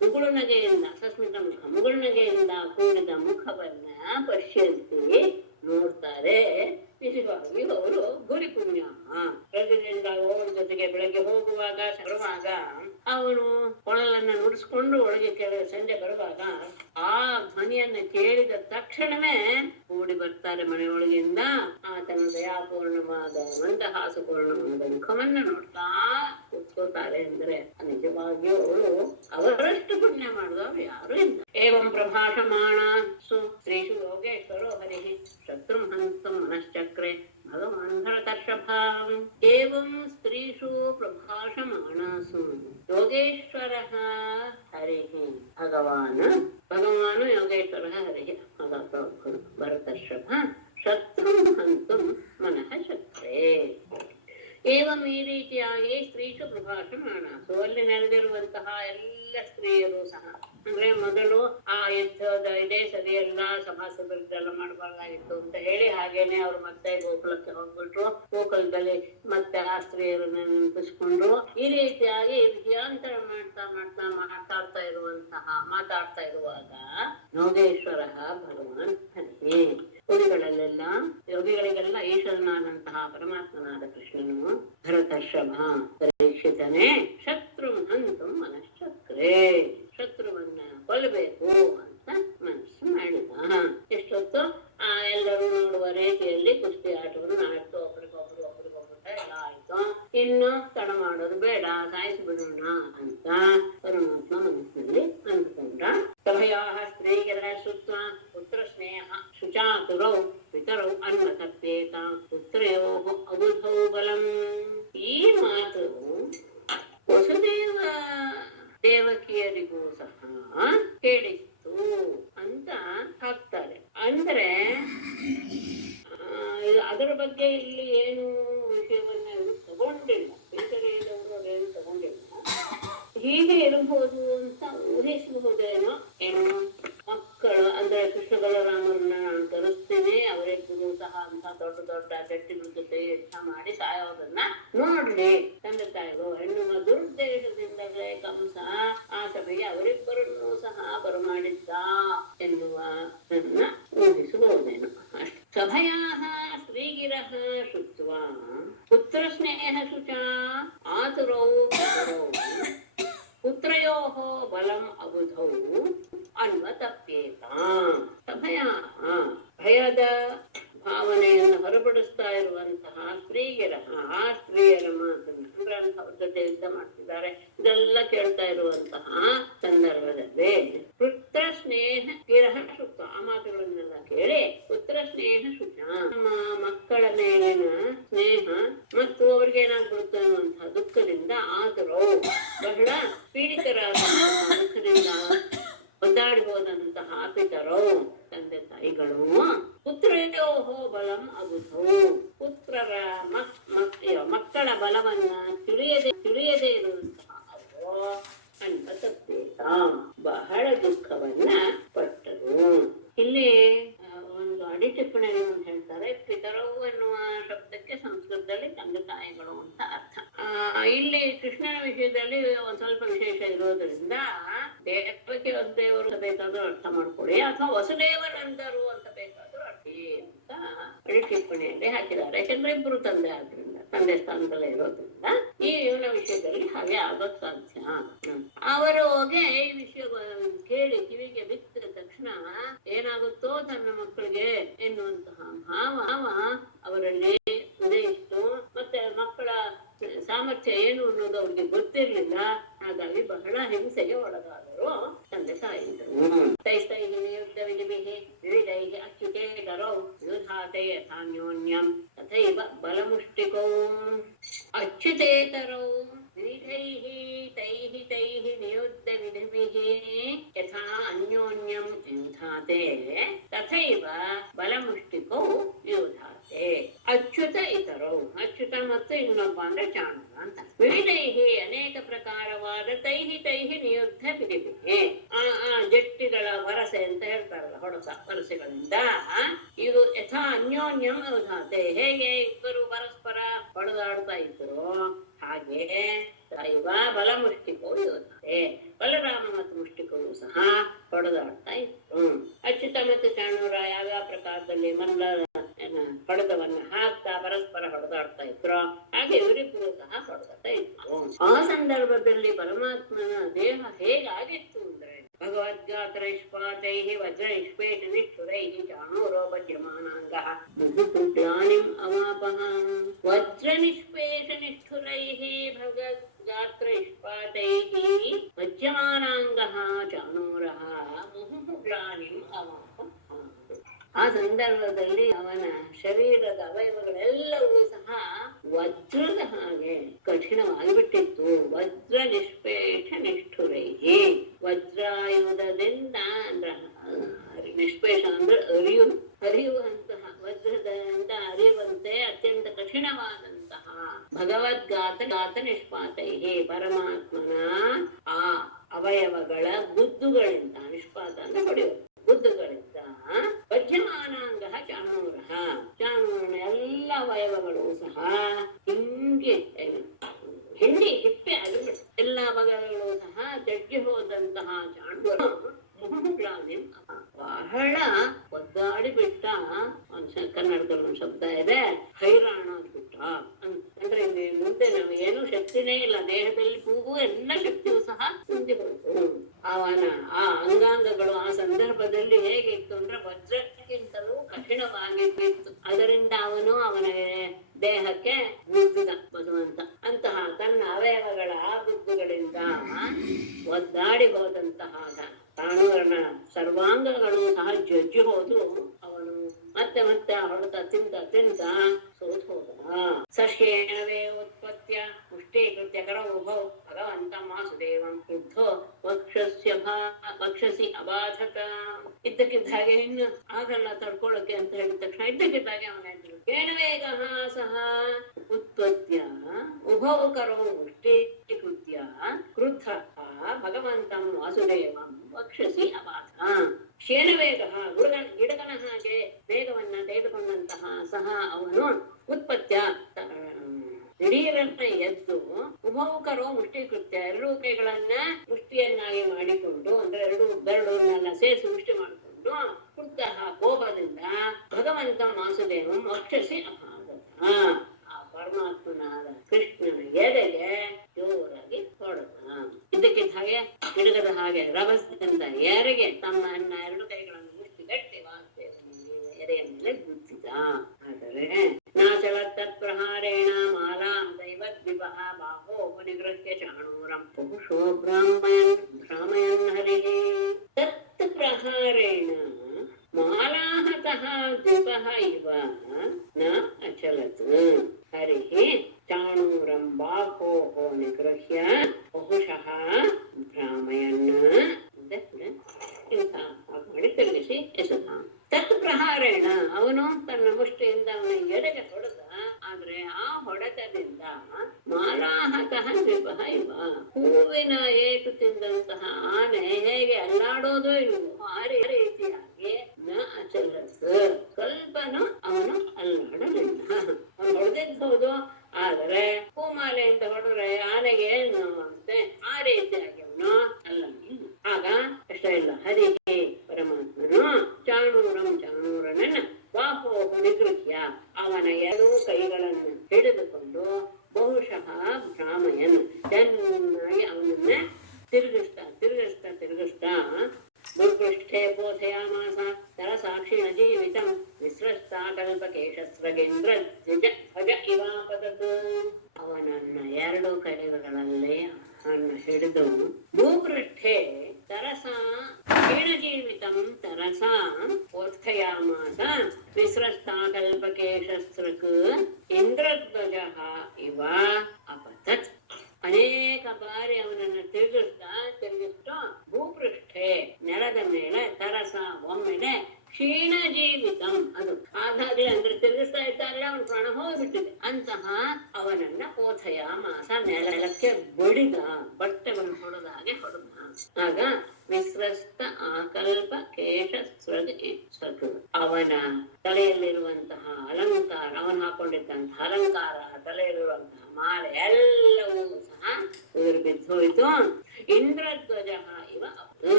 ಮುಗುಳುನಗೆಯಿಂದ ಸಸ್ಮಿತ ಮುಖ ಮುಗುಳುನಗೆಯಿಂದ ಕೂಡಿದ ಮುಖವನ್ನ ಪಶ್ಯಂತಿ ನೋಡ್ತಾರೆ. ನಿಜವಾಗಿ ಅವರು ಗುರಿ ಪುಣ್ಯ. ಪ್ರತಿನಿಂದ ಅವರ ಜೊತೆಗೆ ಬೆಳಗ್ಗೆ ಹೋಗುವಾಗ ಬರುವಾಗ ಅವನು ಕೊಳಲನ್ನ ನುಡಿಸ್ಕೊಂಡು ಒಳಗೆ ಸಂಜೆ ಬರುವಾಗ ಆ ಧ್ವನಿಯನ್ನ ಕೇಳಿದ ತಕ್ಷಣವೇ ಓಡಿ ಬರ್ತಾರೆ ಮನೆಯೊಳಗಿಂದ. ಆತನ ದಯಾಪೂರ್ಣವಾದ ಮಂದಹಾಸಪೂರ್ಣವಾದ ಮುಖವನ್ನ ನೋಡ್ತಾ ಕೂತ್ಕೋತಾರೆ. ಅಂದ್ರೆ ನಿಜವಾಗಿಯೂ ಅವರಷ್ಟು ಪುಣ್ಯ ಮಾಡಿದವರು ಯಾರು ಇಲ್ಲ. ಏವಂ ಪ್ರಭಾಷಮಾಣಾಸು ಸ್ತ್ರೀಷು ಯೋಗೇಶ್ವರೋ ಹರಿಃ ಶತ್ರುಂ ಹಂತಂ ಮನಶ್ಚಕ್ರೆ ಭಗವಾನ್ ಭರತರ್ಷಭಾಂ. ಏವಂ ಸ್ತ್ರೀಷು ಪ್ರಭಾಷಮಾಣಾಸು ಯೋಗೇಶ್ವರಃ ಹರಿಃ ಭಗವಾನ್ ಯೋಗೇಶ್ವರಃ ಹರಿಃ ಭರತರ್ಷಭ ಶತ್ರುಂ ಹಂತುಂ ಮನಃ ಚಕ್ರೆ. ಏವಂ ಈ ರೀತಿಯಾಗಿ ಸ್ತ್ರೀಷು ಪ್ರಭಾಷಮಾಣಾಸು ಅಲ್ಲಿ ನೆರೆದಿರುವಂತಹ ಎಲ್ಲ ಸ್ತ್ರೀಯರು ಸಹ, ಅಂದ್ರೆ ಮೊದಲು ಆ ಯುದ್ಧದ ಇದೇ ಸರಿಯೆಲ್ಲ ಸಭಾಸದರಿಗೆಲ್ಲ ಮಾಡಬಾರ್ದಾಗಿತ್ತು ಅಂತ ಹೇಳಿ ಹಾಗೇನೆ ಅವ್ರು ಮತ್ತೆ ಗೋಕುಲಕ್ಕೆ ಹೋಗ್ಬಿಟ್ರು. ಗೋಕುಲದಲ್ಲಿ ಮತ್ತೆ ಆ ಸ್ತ್ರೀಯರನ್ನ ನೆನಪಿಸ್ಕೊಂಡು ಈ ರೀತಿಯಾಗಿ ವಿಜಯಾಂತರ ಮಾತಾಡ್ತಾ ಇರುವಾಗ ಯೋಗೇಶ್ವರ ಭಗವಾನ್ ಹರಿ ಯೋಗಿಗಳಿಗೆಲ್ಲ ಈಶ್ವರನಾದಂತಹ ಪರಮಾತ್ಮನಾದ ಕೃಷ್ಣನು ಭರತರ್ಷಭ ಪರೀಕ್ಷಿತನೇ ಶತ್ರು ಹಂತು ಮನಶ್ಚಕ್ರೆ ಶತ್ರುವನ್ನ ಕೊಲ್ಲಬೇಕು ಅಂತ ಮನಸ್ಸು ಮಾಡಿದ. ಎಷ್ಟೊತ್ತು ಎಲ್ಲರೂ ನೋಡುವ ರೀತಿಯಲ್ಲಿ ಕುಸ್ತಿ ಆಟವನ್ನು ಆಡ್ತು. ಒಬ್ರಿಗೊಬ್ರು ಎಲ್ಲ ಆಯ್ತು. ಇನ್ನು ತಡ ಮಾಡೋದು ಬೇಡ, ಸಾಯಿಸಿ ಬಿಡೋಣ ಅಂತ ಪರಮಾತ್ಮ ಮನಸ್ಸಿನಲ್ಲಿ ಅಂದ್ಕೊಂಡ. ಸಭೆಯಾಹ ಸ್ತ್ರೀಗೆಲ್ಲ ಸುತ್ತ ಪುತ್ರ ಸ್ನೇಹ ಶುಚಾತುರೌ ಪಿತರೌ ಅನ್ವತಪ್ಪೇತ ಪುತ್ರಯೋ ಅಬುಧೌ ಬಲಂ. ಈ ಮಾತು ವಸುದೇವ ದೇವಕಿಯರಿಗೂ ಸಹ ಕೇಳಿತ್ತು ಅಂತ ಹಾಕ್ತಾರೆ. ಅಂದ್ರೆ ಅದರ ಬಗ್ಗೆ ಇಲ್ಲಿ ಏನು ವಿಷಯವನ್ನ ತಗೊಂಡಿಲ್ಲ, ಇತರೆಯವರು ಅದೇನು ತಗೊಂಡಿಲ್ಲ. ಹೀಗೆ ಇರಬಹುದು ಅಂತ ಊಹಿಸಬಹುದೇನೋ. ಏನು ಮಕ್ಕಳು ಅಂದ್ರೆ ಕೃಷ್ಣ ಬಲರಾಮರನ್ನ ಸಹ ಅಂತ ದೊಡ್ಡ ದೊಡ್ಡ ಗಟ್ಟಿಗಳ ಜೊತೆ ಯುದ್ಧ ಮಾಡಿ ಸಾಯೋದನ್ನ ನೋಡ್ಲಿ ತಂದೆ ತಾಯಿಗಳು. ಹೆಣ್ಣು ದುರುದ್ದೇಶದಿಂದಲೇ ಕಂಸ ಆ ಸಭೆಗೆ ಅವರಿಬ್ಬರನ್ನೂ ಸಹ ಬರಮಾಡಿದ್ದ ಎನ್ನುವ ಊಹಿಸಬಹುದೇನು. ಅಷ್ಟು ಸಭೆಯಾ ಶ್ರೀಗಿರಃ ಶುತ್ವಾ ಪುತ್ರ ಸ್ನೇಹ ಶುಚ ಆತುರೌ ಪುತ್ರಯೋಃ ಬಲಂ ಅಬುಧೌ ಅನ್ವತಪ್ಯೇತ. ಸಭಯ ಭಯದ ಭಾವನೆಯನ್ನು ಹೊರಪಡಿಸ್ತಾ ಇರುವಂತಹ ಸ್ತ್ರೀಯರ ಆ ಸ್ತ್ರೀಯರ ಮಾತನ್ನು ಅಂದ್ರೆ ಅವ್ರ ಜೊತೆ ಯುದ್ಧ ಮಾಡ್ತಿದ್ದಾರೆ ಇದೆಲ್ಲ ಕೇಳ್ತಾ ಇರುವಂತಹ ಸಂದರ್ಭದಲ್ಲಿ ಪುತ್ರ ಸ್ನೇಹ ಗಿರಹ ಶುಕ ಆ ಮಾತುಗಳನ್ನೆಲ್ಲ ಕೇಳಿ ಪುತ್ರ ಸ್ನೇಹ ಶುಚ ನಮ್ಮ ಮಕ್ಕಳ ಮೇಲಿನ ಸ್ನೇಹ ಮತ್ತು ಅವ್ರಿಗೆ ಏನಾಗ್ಬಿಡುತ್ತೆ ಅನ್ನುವಂತಹ ದುಃಖದಿಂದ ಆದರೂ ಬಹಳ ಪೀಡಿತರಾದಂತಹ ದುಃಖದಿಂದ ಒದ್ದಾಡಿ ಹೋದಂತಹ ಪಿತರೋ ತಂದೆ ತಾಯಿಗಳು ಪುತ್ರಯೋಹೋ ಬಲಂ ಅಬುಧೌ ಪುತ್ರರ ಮಕ್ಕಳ ಬಲವನ್ನ ತಿಳಿಯದೇ ಇರುವಂತಹ ಅವರು ಅನ್ವತಪ್ಯೇತ ಬಹಳ ದುಃಖವನ್ನ ಪಟ್ಟರು. ಇಲ್ಲಿ ಒಂದು ಅಡಿ ಟಿಪ್ಪಣಿ ಅಂತ ಹೇಳ್ತಾರೆ, ಪಿತರವು ಎನ್ನುವ ಶಬ್ದಕ್ಕೆ ಸಂಸ್ಕೃತದಲ್ಲಿ ತಂದೆ ತಾಯಿಗಳು ಅಂತ ಅರ್ಥ. ಇಲ್ಲಿ ಕೃಷ್ಣನ ವಿಷಯದಲ್ಲಿ ಒಂದ್ ಸ್ವಲ್ಪ ವಿಶೇಷ ಇರೋದ್ರಿಂದ ದೇವಕ್ಕೆ ವಸುದೇವರು ಬೇಕಾದ್ರೂ ಅರ್ಥ ಮಾಡ್ಕೊಳ್ಳಿ, ಅಥವಾ ವಸುದೇವನಂದರು ಅಂತ ಬೇಕಾದ್ರೂ ಅರ್ಥ ಅಂತ ಅಡಿ ಟಿಪ್ಪಣಿಯಲ್ಲಿ ಹಾಕಿದ್ದಾರೆ. ಯಾಕಂದ್ರೆ ಇಬ್ರು ತಂದೆ ಆದ್ರಿಂದ ತಂದೆ ಸ್ಥಾನದಲ್ಲೇ ಇರೋದ್ರಿಂದ ಈ ಇವನ ವಿಷಯದಲ್ಲಿ ಹಾಗೆ ಆಗೋದ್ ಸಾಧ್ಯ. ಅವರು ಹೋಗಿ ಈ ವಿಷಯ ಕೇಳಿ ಕಿವಿಗೆ ಬಿತ್ತ ತಕ್ಷಣ ಏನಾಗುತ್ತೋ ತನ್ನ ಮಕ್ಕಳಿಗೆ ಎನ್ನುವಂತಹ ಭಾವ ಅವರಲ್ಲಿ ಉದಯಿಸ್ತು. ಮತ್ತೆ ಮಕ್ಕಳ ಸಾಮರ್ಥ್ಯ ಏನು ಅನ್ನೋದು ಅವ್ರಿಗೆ ಗೊತ್ತಿರ್ಲಿಲ್ಲ. ಹಾಗಾಗಿ ಬಹಳ ಹಿಂಸೆಗೆ ಒಳಗಾದರು ತಂದೆ ತಾಯಿಗಳು. ತೈಸ್ತೈಹಿ ನಿಯುದ್ಧ ವಿಧಿಭಿಹಿ ವಿವಿಧೈಹಿ ಅಚ್ಯುತೇತರೌ ಯುಧಾತೆ ಯಥಾನ್ಯೋನ್ಯಂ ತಥೈವ ಬಲಮುಷ್ಟಿಕೌ ಅಚ್ಯುತೇತರೌ ವಿವಿಧೈಹಿ ತೈಹಿ ನಿಯುದ್ಧ ವಿಧಿಭಿಹಿ ಯಥಾ ಅನ್ಯೋನ್ಯಂ ಯುಧಾತೆ ತಥೈವ ಬಲಮುಷ್ಟಿಕೌ ಯುಧಾತೆ. ಅಚ್ಯುತ ಇತರೌ ಅಚ್ಯುತ ಮತ್ತು ಇನ್ನೊಬ್ಬ ಅಂದ್ರೆ ಚಾಣಕ ಅಂತ. ವಿವಿಧೈಹಿ ಅನೇಕ ಪ್ರಕಾರವಾದ ತೈಹಿ ನಿಯುದ್ಧ ವಿಧಿಭಿಹಿ ಆ ಜಟ್ಟಿಗಳ ವರಸೆ ಅಂತ ಹೇಳ್ತಾರಲ್ಲ, ವರಸೆಗಳಿಂದ ಇದು ಯಥಾ ಅನ್ಯೋನ್ಯಂ ಯುಧಾತೆ ಹೇಗೆ ಇಬ್ಬರು ಪರಸ್ಪರ ಹೊಡೆದಾಡ್ತಾ ಇದ್ರು ಹಾಗೆ ದೈವ ಬಲ ಮುಷ್ಟಿಕವು ಯೋಧತೆ ಬಲರಾಮ ಮತ್ತು ಮುಷ್ಟಿಕವು ಸಹ ಹೊಡೆದಾಡ್ತಾ ಇದ್ರು. ಅಚ್ಯುತ ಮತ್ತು ಚಾಣೂರ ಯಾವ್ಯಾವ ಪ್ರಕಾರದಲ್ಲಿ ಮಲ್ಲ ಹೊಡೆದವನ್ನ ಹಾಕ್ತಾ ಪರಸ್ಪರ ಹೊಡೆದಾಡ್ತಾ ಇದ್ರು ಹಾಗೆ ಇವರಿಬ್ಬರು ಸಹ ಹೊಡೆದಾಡ್ತಾ ಇದ್ರು. ಆ ಸಂದರ್ಭದಲ್ಲಿ ಪರಮಾತ್ಮನ ದೇಹ ಹೇಗಾಗಿತ್ತು ಅಂದ್ರೆ ಭಗವದ್ಗಾತ್ರ ಇಷ್ಪಾತೈಹಿ ವಜ್ರ ಇಷ್ಪೇಷ ನಿಷ್ಠುರೈಹಿ ಚಾಣೂರೋಪಜ್ಯಮಾನಾಂಗಃ ಗ್ಲಾನಿಂ ಅವಾಪಃ. ವಜ್ರ ನಿಷ್ಪೇಷ ನಿಷ್ಠುರೈಹಿ ಭಗವದ್ಗಾತ್ರ ಇಷ್ಪಾತೈಹಿ ವಜ್ಯಮಾನಾಂಗಃ ಚಾಣೂರಃ ಮುಹುಃ ಗ್ಲಾನಿಂ ಅವಾಪಃ. ಆ ಸಂದರ್ಭದಲ್ಲಿ ಅವನ ಶರೀರದ ಅವಯವಗಳೆಲ್ಲವೂ ಸಹ ವಜ್ರದ ಹಾಗೆ ಕಠಿಣವಾಗಿಬಿಟ್ಟಿತ್ತು. ವಜ್ರ ನಿಷ್ಪೇಷ ನಿಷ್ಠುರೈಹಿ ವಜ್ರಾಯುಧದಿಂದ ಅಂದ್ರ ನಿಷ್ಪೇಷ ಅಂದ್ರೆ ಹರಿಯುವಂತಹ ವಜ್ರದಿಂದ ಅರಿಯುವಂತೆ ಅತ್ಯಂತ ಕಠಿಣವಾದಂತಹ ಭಗವದ್ಗಾತ ನಿಷ್ಪಾತೈಹಿ ಪರಮಾತ್ಮನ ಆ ಅವಯವಗಳ ಗುದ್ದುಗಳಿಂದ, ನಿಷ್ಪಾತ ಅಂದ್ರೆ ಹೊಡೆಯುವುದು, ಗುದ್ದುಗಳಿಂದ ವಜ್ಯಮಾನಾಂಗ ಚಾಣೂರ ಚಾಣೂರನ ಎಲ್ಲ ಅವಯವಗಳು ಸಹ ಹಿಂಡಿ ಹಿಪ್ಪೆ ಆಗಿಬಿಟ್ಟು ಎಲ್ಲ ಅವಯವಗಳು ಸಹ ಜಡ್ಗಿ ಹೋದಂತಹ ಚಾಣೂರ ಮುಹುಗ್ಲಾನಿ ಬಹಳ ಒದ್ದಾಡಿ ಬಿಟ್ಟ. ಕನ್ನಡದಲ್ಲಿ ಒಂದು ಶಬ್ದ ಇದೆ, ಹೈರಾಣ ಆಗ್ಬಿಟ್ಟ ಅಂದ್ರೆ ಇಲ್ಲಿ ಮುಂದೆ ನಮಗೇನು ಶಕ್ತಿನೇ ಇಲ್ಲ, ದೇಹದಲ್ಲಿ ಕೂಗು ಎಲ್ಲ ಶಕ್ತಿಯು ಸಹ ಮುಂದೆ ಹೋಯ್ತು. ಅವನ ಆ ಅಂಗಾಂಗಗಳು ಆ ಸಂದರ್ಭದಲ್ಲಿ ಹೇಗಿತ್ತು ಅಂದ್ರೆ ವಜ್ರಕ್ಕಿಂತಲೂ ಕಠಿಣವಾಗಿತ್ತು. ಅದರಿಂದ ಅವನ ದೇಹಕ್ಕೆ ಗುದ್ದಿದ ಭಗವಂತ. ಅಂತಹ ತನ್ನ ಅವಯವಗಳ ಆ ಗುದ್ದುಗಳಿಂದ ಒದ್ದಾಡಿ ಹೋದಂತಹ ಚಾಣೂರನ ಸರ್ವಾಂಗಗಳು ಸಹ ಜಜ್ಜಿ ಹೋದು ಅವನು ಮತ್ತೆ ಹೊಡೆತ ತಿಂತ ಸೋತ್ ಹೋದ. ಸಶ್ಯೇಣವೇ ಉತ್ಪತ್ಯ ಮುಷ್ಟೀಕೃತ್ಯ ಕರೌಭೌ ಭಗವಂತ ವಾಸುದೇವಂ ಕ್ರುದ್ಧೋ ವಕ್ಷಸಿ ಅಬಾಧತ. ಇದ್ದಕ್ಕಿದ್ದ ಹಾಗೆ ಇನ್ನು ಆಗಲ್ಲ ತಡ್ಕೊಳ್ಳೋಕೆ ಅಂತ ಹೇಳಿದ ತಕ್ಷಣ ಇದ್ದಕ್ಕಿದ್ದ ಹಾಗೆ ಅವನ ಕೇಣವೇಗ ಸಹ ಉತ್ಪತ್ಯ ಉಭೌ ಕರೋ ಮುಷ್ಟೀಕೃತ್ಯ ಕ್ರುದ್ಧ ಭಗವಂತಂ ವಾಸುದೇವಂ ವಕ್ಷಸಿ ಅಬಾಧ. ಶೇನವೇಗ ಗಿಡಗನ ಹಾಗೆ ವೇಗವನ್ನ ತೆಗೆದುಕೊಂಡಂತಹ ಸಹ ಅವನು ಉತ್ಪತ್ಯ ದಿಢೀರನ್ನ ಎದ್ದು ಉಭೌಕರೋ ಮುಷ್ಟಿಕೃತ್ಯ ಎರಡೂ ಕೈಗಳನ್ನ ಮುಷ್ಟಿಯನ್ನಾಗಿ ಮಾಡಿಕೊಂಡು ಅಂದ್ರೆ ಎರಡು ಬೆರಳನ್ನೆಲ್ಲ ಸೇರಿಸಿ ಮುಷ್ಟಿ ಮಾಡಿಕೊಂಡು ಪುಟ್ಟಃ ಕೋಪದಿಂದ ಭಗವಂತ ವಾಸುದೇವಂ ಅಕ್ಷಸಿ ಅಭಾಗತ ಆ ಪರಮಾತ್ಮನಾದ ಕೃಷ್ಣನ ಎದೆಗೆ ಜೋರಾಗಿ ಹೊಡೆದ. ಇದಕ್ಕಿದ್ದ ಹಾಗೆ ಹಿಡಿಗದ ಹಾಗೆ ರಭಸದಿಂದ ಎರೆಗೆ ತಮ್ಮನ್ನ ಎರಡು ಕೈಗಳನ್ನು ಮುಷ್ಟಿ ಗಟ್ಟಿ ವಾಸುದೇವನ ಎದೆಯ ಮೇಲೆ ಗುದ್ದಿದ. ಆದರೆ ನಾಚವತ್ತತ್ಪ್ರಹಾರೇಣ ಮಾಲಾಂ ದೈವದ್ವಿಪಃ ಬಾಹೋ ನಿಗೃಹ್ಯ ಚಾಣೂರಂ ಬಹುಶೋ ಭ್ರಾಮಯನ್ ಹರಿಃ ತತ್ ಪ್ರಹಾರೇಣ ಮಾಲಾಹತಃ ದ್ವಿಪಃ ಇವ ನ ಅಚಲತ್ ಹರಿಃ ಚಾಣೂರಂ ಬಾಹೋಃ ನಿಗೃಹ್ಯ ಬಹುಶಃ ಭ್ರಾಮಯನ್ ಇಂಥ ಮಾಡಿ ತಿರುಗಿಸಿ ಎಸೆದ. ತತ್ ಪ್ರಹಾರೇಣ ಅವನು ತನ್ನ ಮುಷ್ಟಿಯಿಂದ ಅವನ ಎಡೆಗೆ ಹೊಡೆದ. ಆದ್ರೆ ಆ ಹೊಡೆತದಿಂದ ಮಾಲಾಹತಃ ದ್ವಿಪಃ ಇವ ಹೂವಿನ ಏಟು ತಿಂದಂತಹ ಆನೆ ಹೇಗೆ ಅಲ್ಲಾಡೋದು ಇಲ್ವೋ ಆ ರೀತಿಯಾಗಿ ನ ಅಚಲತ್ ಸ್ವಲ್ಪನು ಅವನು ಅಲ್ಲಾಡಲಿಲ್ಲ. ಅವನು ಹೊಡೆದಿದ್ದು ಆದರೆ ಹೂಮಾಲೆಯಿಂದ ಹೊಡೆದ್ರೆ ಆನೆಗೆ ಏನು ಅಂತೆ ಆ ರೀತಿಯಾಗಿ ಅವನು ಅಲ್ಲಲಿಲ್ಲ. ಆಗ ಅಷ್ಟೇ ಇಲ್ಲ, ಹರಿಗೆ ಪರಮಾತ್ಮನು ಚಾಣೂರನನ್ನ ಬಾಹೋಹ ನಿಗೃಹ್ಯ ಅವನ ಎರಡೂ ಕೈಗಳನ್ನು ಹಿಡಿದುಕೊಂಡು ಬಹುಶಃ ಭ್ರಾಮಯನ್ ಚೆನ್ನಾಗಿ ಅವನನ್ನ ತಿರುಗಿಸ್ತಾ ದುರ್ಪೃಷ್ಠೆ ಬೋಧಯಾಮಾಸ ತರಸಾಕ್ಷಿಣ ಜೀವಿತಂ ವಿಸ್ರಸ್ತಾ ಕಲ್ಪಕೇಶಸ್ರಗೇಂದ್ರ ಭಜ ಇವಾಪದತ್ ಅವನನ್ನ ಎರಡು ಕೈಗಳಲ್ಲಿ ಅವನ್ನ ಹಿಡಿದು ಭೂಪೃಷ್ಠೆ ತರಸಾ ಕ್ಷೀಣಜೀವಿತಂ ತರಸಾ ಓತ್ಥಯಾಮಾಸ ವಿಸ್ರಸ್ತಾ ಕಲ್ಪಕೇಶಸ್ರಕ್ ಇಂದ್ರಧ್ವಜಃ ಇವ ಅಪತತ್. ಅನೇಕ ಬಾರಿ ಅವನನ್ನು ತಿರುಗಿಸ್ತಾ ಭೂಪೃಷ್ಠೆ ನೆಲದ ಮೇಲೆ ತರಸ ಒಮ್ಮೆಲೆ ಕ್ಷೀಣ ಜೀವಿತಂ ಅದು ಆಗಾಗ್ಲೇ ಅಂದ್ರೆ ತಿರುಗಿಸ್ತಾ ಇದ್ದಾಗಲೇ ಅವನ ಪ್ರಾಣ ಹೋಗ್ಬಿಟ್ಟಿದೆ. ಅಂತಹ ಅವನನ್ನ ಓಥಯ ಮಾಸ ನೆಲಕ್ಕೆ ಬಡಿದ, ಬಟ್ಟೆಗಳನ್ನು ಹೊಡೆದಾಗೆ ಹೊಡೆದ. ಆಗ ವಿಸ್ರಸ್ತ ಆಕಲ್ಪ ಕೇಶ ಸ್ವಗ್ ಅವನ ತಲೆಯಲ್ಲಿರುವಂತಹ ಅಲಂಕಾರ, ಅವನು ಹಾಕೊಂಡಿದ್ದಂತಹ ಅಲಂಕಾರ, ತಲೆಯಲ್ಲಿರುವಂತಹ ಮಾಲೆ ಎಲ್ಲವೂ ಸಹ ಉದುರು ಬಿದ್ದೋಯ್ತು. ಇಂದ್ರಧ್ವಜ ಇವ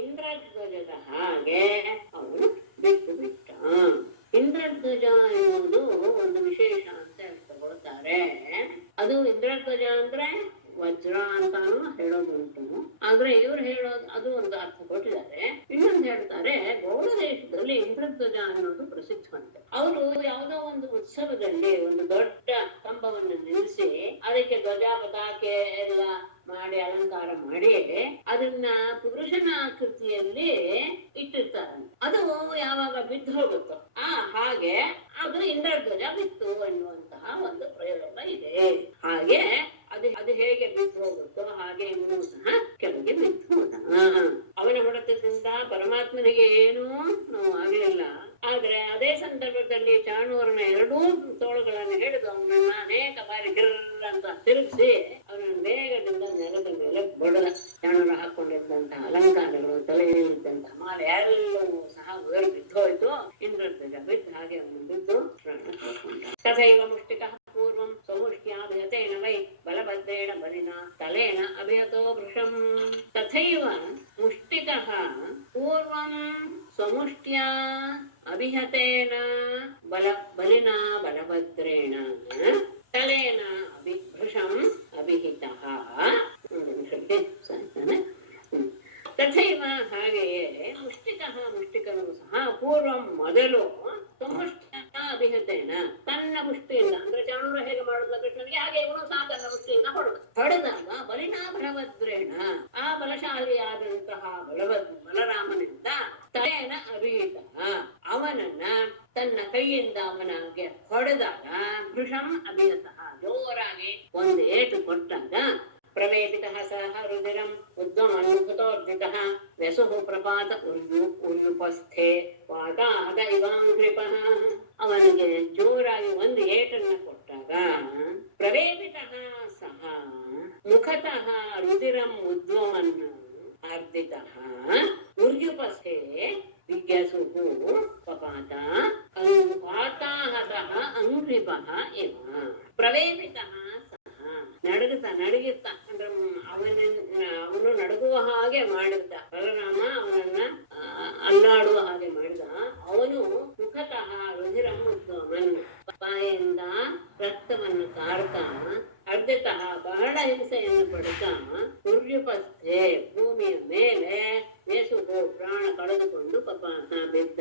ಇಂದ್ರಧ್ವಜದ ಹಾಗೆ ಅವನು ಬಿಟ್ಟು ಬಿಟ್ಟ. ಇಂದ್ರಧ್ವಜ ಎನ್ನುವುದು ಒಂದು ವಿಶೇಷ ಅಂತ ತಗೊಳ್ತಾರೆ. ಅದು ಇಂದ್ರಧ್ವಜ ಅಂದ್ರೆ ವಜ್ರ ಅಂತಾನು ಹೇಳೋದುಂಟು. ಆದ್ರೆ ಇವ್ರು ಹೇಳೋದು ಅದು ಒಂದು ಅರ್ಥ ಕೊಟ್ಟಿದ್ದಾರೆ. ಇನ್ನೊಂದು ಹೇಳ್ತಾರೆ, ಗೌಡ ದೇಶದಲ್ಲಿ ಇಂದ್ರಧ್ವಜ ಅನ್ನೋದು ಪ್ರಸಿದ್ಧವಂತೆ. ಅವರು ಯಾವುದೋ ಒಂದು ಉತ್ಸವದಲ್ಲಿ ಒಂದು ದೊಡ್ಡ ಕಂಬವನ್ನು ನಿಲ್ಲಿಸಿ ಅದಕ್ಕೆ ಧ್ವಜ ಪತಾಕೆ ಎಲ್ಲ ಮಾಡಿ ಅಲಂಕಾರ ಮಾಡಿ ಅದನ್ನ ಪುರುಷನ ಆಕೃತಿಯಲ್ಲಿ ಇಟ್ಟಿರ್ತಾರೆ. ಅದು ಯಾವಾಗ ಬಿದ್ದು ಹೋಗುತ್ತೋ ಹಾಗೆ ಅದು ಇಂದ್ರಧ್ವಜ ಬಿತ್ತು ಎನ್ನುವಂತಹ ಒಂದು ಪ್ರಯೋಗ ಇದೆ. ಹಾಗೆ ಅದು ಹೇಗೆ ಬಿದ್ದು ಹೋಗುತ್ತೋ ಹಾಗೆ ಇವನು ಸಹ ಕೆಳಗೆ ಬಿದ್ದು ಹೋದ. ಅವನ ಹೊಡೆತದಿಂದ ಪರಮಾತ್ಮನಿಗೆ ಏನೂ ನೋವು ಆಗಲಿಲ್ಲ. ಆದ್ರೆ ಅದೇ ಸಂದರ್ಭದಲ್ಲಿ ಚಾಣೂರನ ಎರಡೂ ತೋಳುಗಳನ್ನು ಹಿಡಿದು ಅವನನ್ನ ಅನೇಕ ಬಾರಿ ಗಿರ್ರ ಅಂತ ತಿರುಗಿಸಿ ಅವನನ್ನು ವೇಗದಿಂದ ನೆಲದ ಮೇಲೆ ಬಡದ. ಚಾಣೂರ ಹಾಕೊಂಡಿದ್ದಂತಹ ಅಲಂಕಾರಗಳು, ತಲೆಯಲ್ಲಿದ್ದಂತಹ ಮಾಲೆ ಎಲ್ಲವೂ ಸಹ ಉದುರು ಬಿದ್ದೋಯ್ತು. ಇಂದ್ರಧ್ವಜ ಬಿದ್ದು ಹಾಗೆ ಅವನು ಬಿದ್ದು ಪ್ರಾಣ ಕಳ್ಕೊಂಡ. ತಥೈವ ಮುಷ್ಟಿಕಃ ಪೂರ್ವಂ ಸ್ವಮುಷ್ಟ್ಯಾಭಿಹತೇನ ವೈ ಬಲಭದ್ರೇಣ ಬಲಿನ ತಲೇನ ಅಭಿಹತೋ ವೃಷಂ. ತಥೈವ ಮುಷ್ಟಿಕಃ ಪೂರ್ವಂ ಸ್ವಮುಷ್ಟ್ಯಾ ಅಭಿಹತೇನ ಬಲಿನ ಬಲಭದ್ರೇಣ ತಲೇನ ವೃಷಂ ಅಭಿಹಿತಃ. ತಥೈವ ಹಾಗೆಯೇ ಮುಷ್ಟಿಕನು ಸಹ ಪೂರ್ವಂ ಮೊದಲು ಅಭಿಹತೇನ ತನ್ನ ಮುಷ್ಟಿಯಿಂದ ಅಂದ್ರೆ ಚಾಣೂರ ಹೇಗೆ ಮಾಡುದ ಕೃಷ್ಣನಿಗೆ ಹಾಗೆ ಇವನು ಸಹ ತನ್ನ ಮುಷ್ಟಿಯಿಂದ ಹೊಡೆದಾಗ ಬಲಿನಾ ಬಲಭದ್ರೇಣ ಆ ಬಲಶಾಲಿಯಾದಂತಹ ಬಲರಾಮನಿಂದ ತಲೇನ ಅಭಿಹಿತ ಅವನನ್ನ ತನ್ನ ಕೈಯಿಂದ ಅವನಿಗೆ ಹೊಡೆದಾಗ ವೃಷಂ ಅಭಿಹತಃ ಜೋರಾಗಿ ಒಂದು ಏಟು ಕೊಟ್ಟಾಗ ಪ್ರವೇದಿತಃ ಸಹ ರುದಿರಂ ಉದ್ವಮನ್ಮುಖತೋರ್ಜಿತಃ ವ್ಯಸುಃ ಪ್ರಪಾತ ಉರ್ಯುಪಸ್ಥೆ ವಾತಾದ ಇವಾಂಗ್ರಿಪಃ. ಅವನಿಗೆ ಜೋರಾಗಿ ಒಂದು ಏಟನ್ನ ಕೊಟ್ಟಾಗ ಪ್ರವೇದಿತಃ ಸಹ ಮುಖತಃ ರುದಿರಂ ಉದ್ವಮನ್ನ ಅರ್ಧಿತಃ ಉರ್ಯುಪಸ್ಥೆ ವಿಜ್ಞಸುಃ ಪಪಾತ ವಾತಾಹತ ಅಂಗ್ರಿಪಃ ಇವ ಪ್ರವೇಪಿತಃ ಸಹ ನಡುಗುತ್ತಾ ಅಂದ್ರೆ ಅವನು ನಡುಗುವ ಹಾಗೆ ಮಾಡಿದ್ದ ಬಲರಾಮ ಅವನನ್ನ ಅಲ್ಲಾಡುವ ಹಾಗೆ ಮಾಡಿದ. ಅವನು ಮುಖತಃ ರುಧಿರಮುದ್ಗಮನ್ ಬಾಯಿಂದ ರಕ್ತವನ್ನು ಕಾರ್ತಾ ಅರ್ಧತಃ ಬಹಳ ಹಿಂಸೆಯನ್ನು ಪಡುತ್ತಾ ಸೂರ್ಯಪಸ್ಥೆ ಭೂಮಿಯ ಮೇಲೆ ನೇಸುಗೋ ಪ್ರಾಣ ಕಳೆದುಕೊಂಡು ಬಿದ್ದ.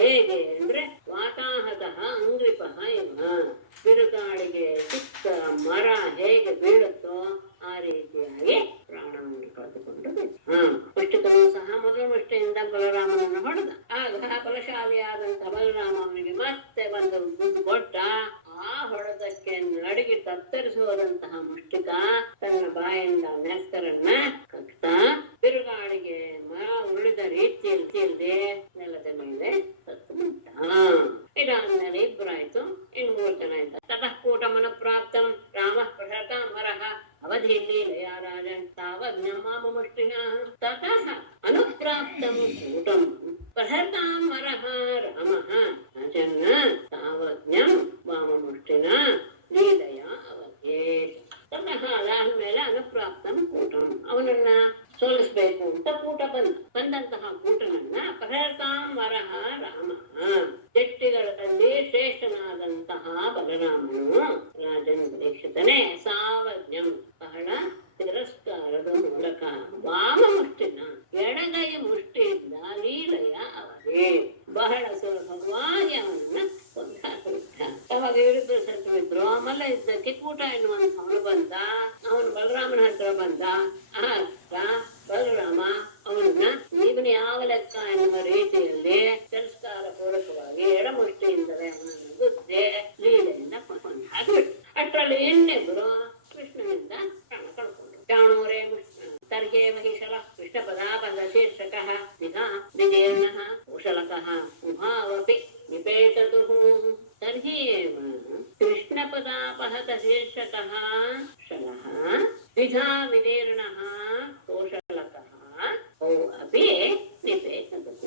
ಹೇಗೆ ಅಂದ್ರೆ ವಾತಾಹತಃ ಅಂಗ್ರಿಪಃ ಇವ ಬಿರುಗಾಳಿಗೆ ಚಿಕ್ಕ ಮರ ಹೇಗೆ ಬೀಳುತ್ತೋ ಆ ರೀತಿಯಾಗಿ ಪ್ರಾಣವನ್ನು ಕಳೆದುಕೊಂಡು ಬಿದ್ದ. ಮುಷ್ಟಿಕನು ಸಹ ಮೊದಲ ಮುಷ್ಟಿಯಿಂದ ಬಲರಾಮನನ್ನು ಹೊಡೆದ. ಆಗ ಬಲಶಾಲಿಯಾದಂತಹ ಬಲರಾಮ ಅವನಿಗೆ ಮತ್ತೆ ಒಂದು ಕೊಟ್ಟ. ಆ ಹೊಡೆದಕ್ಕೆ ನಡುಗಿ ತತ್ತರಿಸುವಂತಹ ಮುಷ್ಟಿಕ ತನ್ನ ಬಾಯಿಂದ ನೆಲಕರನ್ನ ಕಕ್ತಾ ಬಿರುಗಾಳಿಗೆ ಮರ ಉರುಳಿದ ರೀತಿಯಲ್ಲಿ ನೆಲದ ಮೇಲೆ ಸತ್ತು ಬಿಟ್ಟ. ಇದಾದ್ಮೇಲೆ ಇಬ್ಬರಾಯ್ತು, ಇನ್ನು 3 ಜನ ಆಯ್ತು. ತತಃ ಕೂಟಮನ ಪ್ರಾಪ್ತಂ ರಾಮ ಪ್ರಹತ ಮರಃ ಅವಧಿ ಲೀಲಯಾ ರಾಜನ್ ತಾವಜ್ಞಮಾಮ ಮುಷ್ಟಿನ ತತಃ ಅನುಪ್ರಾಪ್ತಂ ಕೂಟಂ ಪ್ರಹತಾಂ ಮರಃ ರಾಮಃ ರಾಜನ್ನ ತಾವಜ್ಞಂ ವಾಮ ಮುಷ್ಟಿನ ಲೀಲಯ ಅವಧಿ. ತತಃ ಅದಾದ್ಮೇಲೆ ಅನುಪ್ರಾಪ್ತಂ ಕೂಟಂ ಅವನನ್ನ ಸೋಲಿಸ್ಬೇಕು ಅಂತ ಕೂಟ ಬಂದಂತಹ ಕೂಟನನ್ನ ಪ್ರಹತಾಂ ಮರಃ ರಾಮಃ ಜಟ್ಟಿಗಳಲ್ಲಿ ಶ್ರೇಷ್ಠನಾದಂತಹ ಬಲರಾಮನು ರಾಜನ್ ಪರೀಕ್ಷಿತನೇ ಸಾವಜ್ಞಂ ಬಹಳ ತಿರಸ್ಕಾರದ ಮೂಲಕ ವಾಮ ಮುಷ್ಟಿನ ಎಡಗೈ ಮುಷ್ಟಿಯಿಂದ ಲೀಲೆಯ ಅವಧಿ ಬಹಳ ಸುಲಭವಾಗಿ ಅವನನ್ನ ಕೊಂದಾಕಿಬಿಟ್ಟ. ಅವಾಗ ವಿರುದ್ಧ ಸತ್ವಿದ್ರು. ಆಮೇಲೆ ಇದ್ದಕ್ಕೆ ಕೂಟ ಎನ್ನುವಂಥವನು ಬಂದ. ಅವನು ಬಲರಾಮನ ಹತ್ರ ಬಂದ. ಆಗ ಬಲರಾಮ ಅವನನ್ನ ನೀವನ ಯಾವ ಲೆಕ್ಕ ಎನ್ನುವ ರೀತಿಯಲ್ಲಿ ತಿರಸ್ಕಾರ ಪೂರ್ವಕವಾಗಿ ಎಡಮುಷ್ಟಿಯಿಂದಲೇ ಅವನನ್ನು ಗುದ್ದೆ ಲೀಲೆಯಿಂದ ಕೊಂದಾಕಿಬಿಟ್ಟು. ಅಷ್ಟರಲ್ಲಿ ಇನ್ನಿಬ್ರು ಕೃಷ್ಣನಿಂದ ಪ್ರಾಣ ಕಳ್ಕೊಂಡ್ರು. ಚಾಣೂರೇ ತರ್ಹೇ ಮಹಿಷಲ ಕೃಷ್ಣಪದಾಪದ ಶೀರ್ಷಕಃ ವಿಜೀರ್ಣಃ ಕುಶಲಕಃ ಉಭಾವಪಿ ನಿಪೇತತುಃ ತರ್ಹಿ ಕೃಷ್ಣಪದಾಪಹತ ಶೀರ್ಷಕಃ ಶಲಃ ವಿಧಾ ವಿದೀರ್ಣಃ ಕೋಶಲಕಃ ಅಪಿ ನಿಪೇತತುಃ.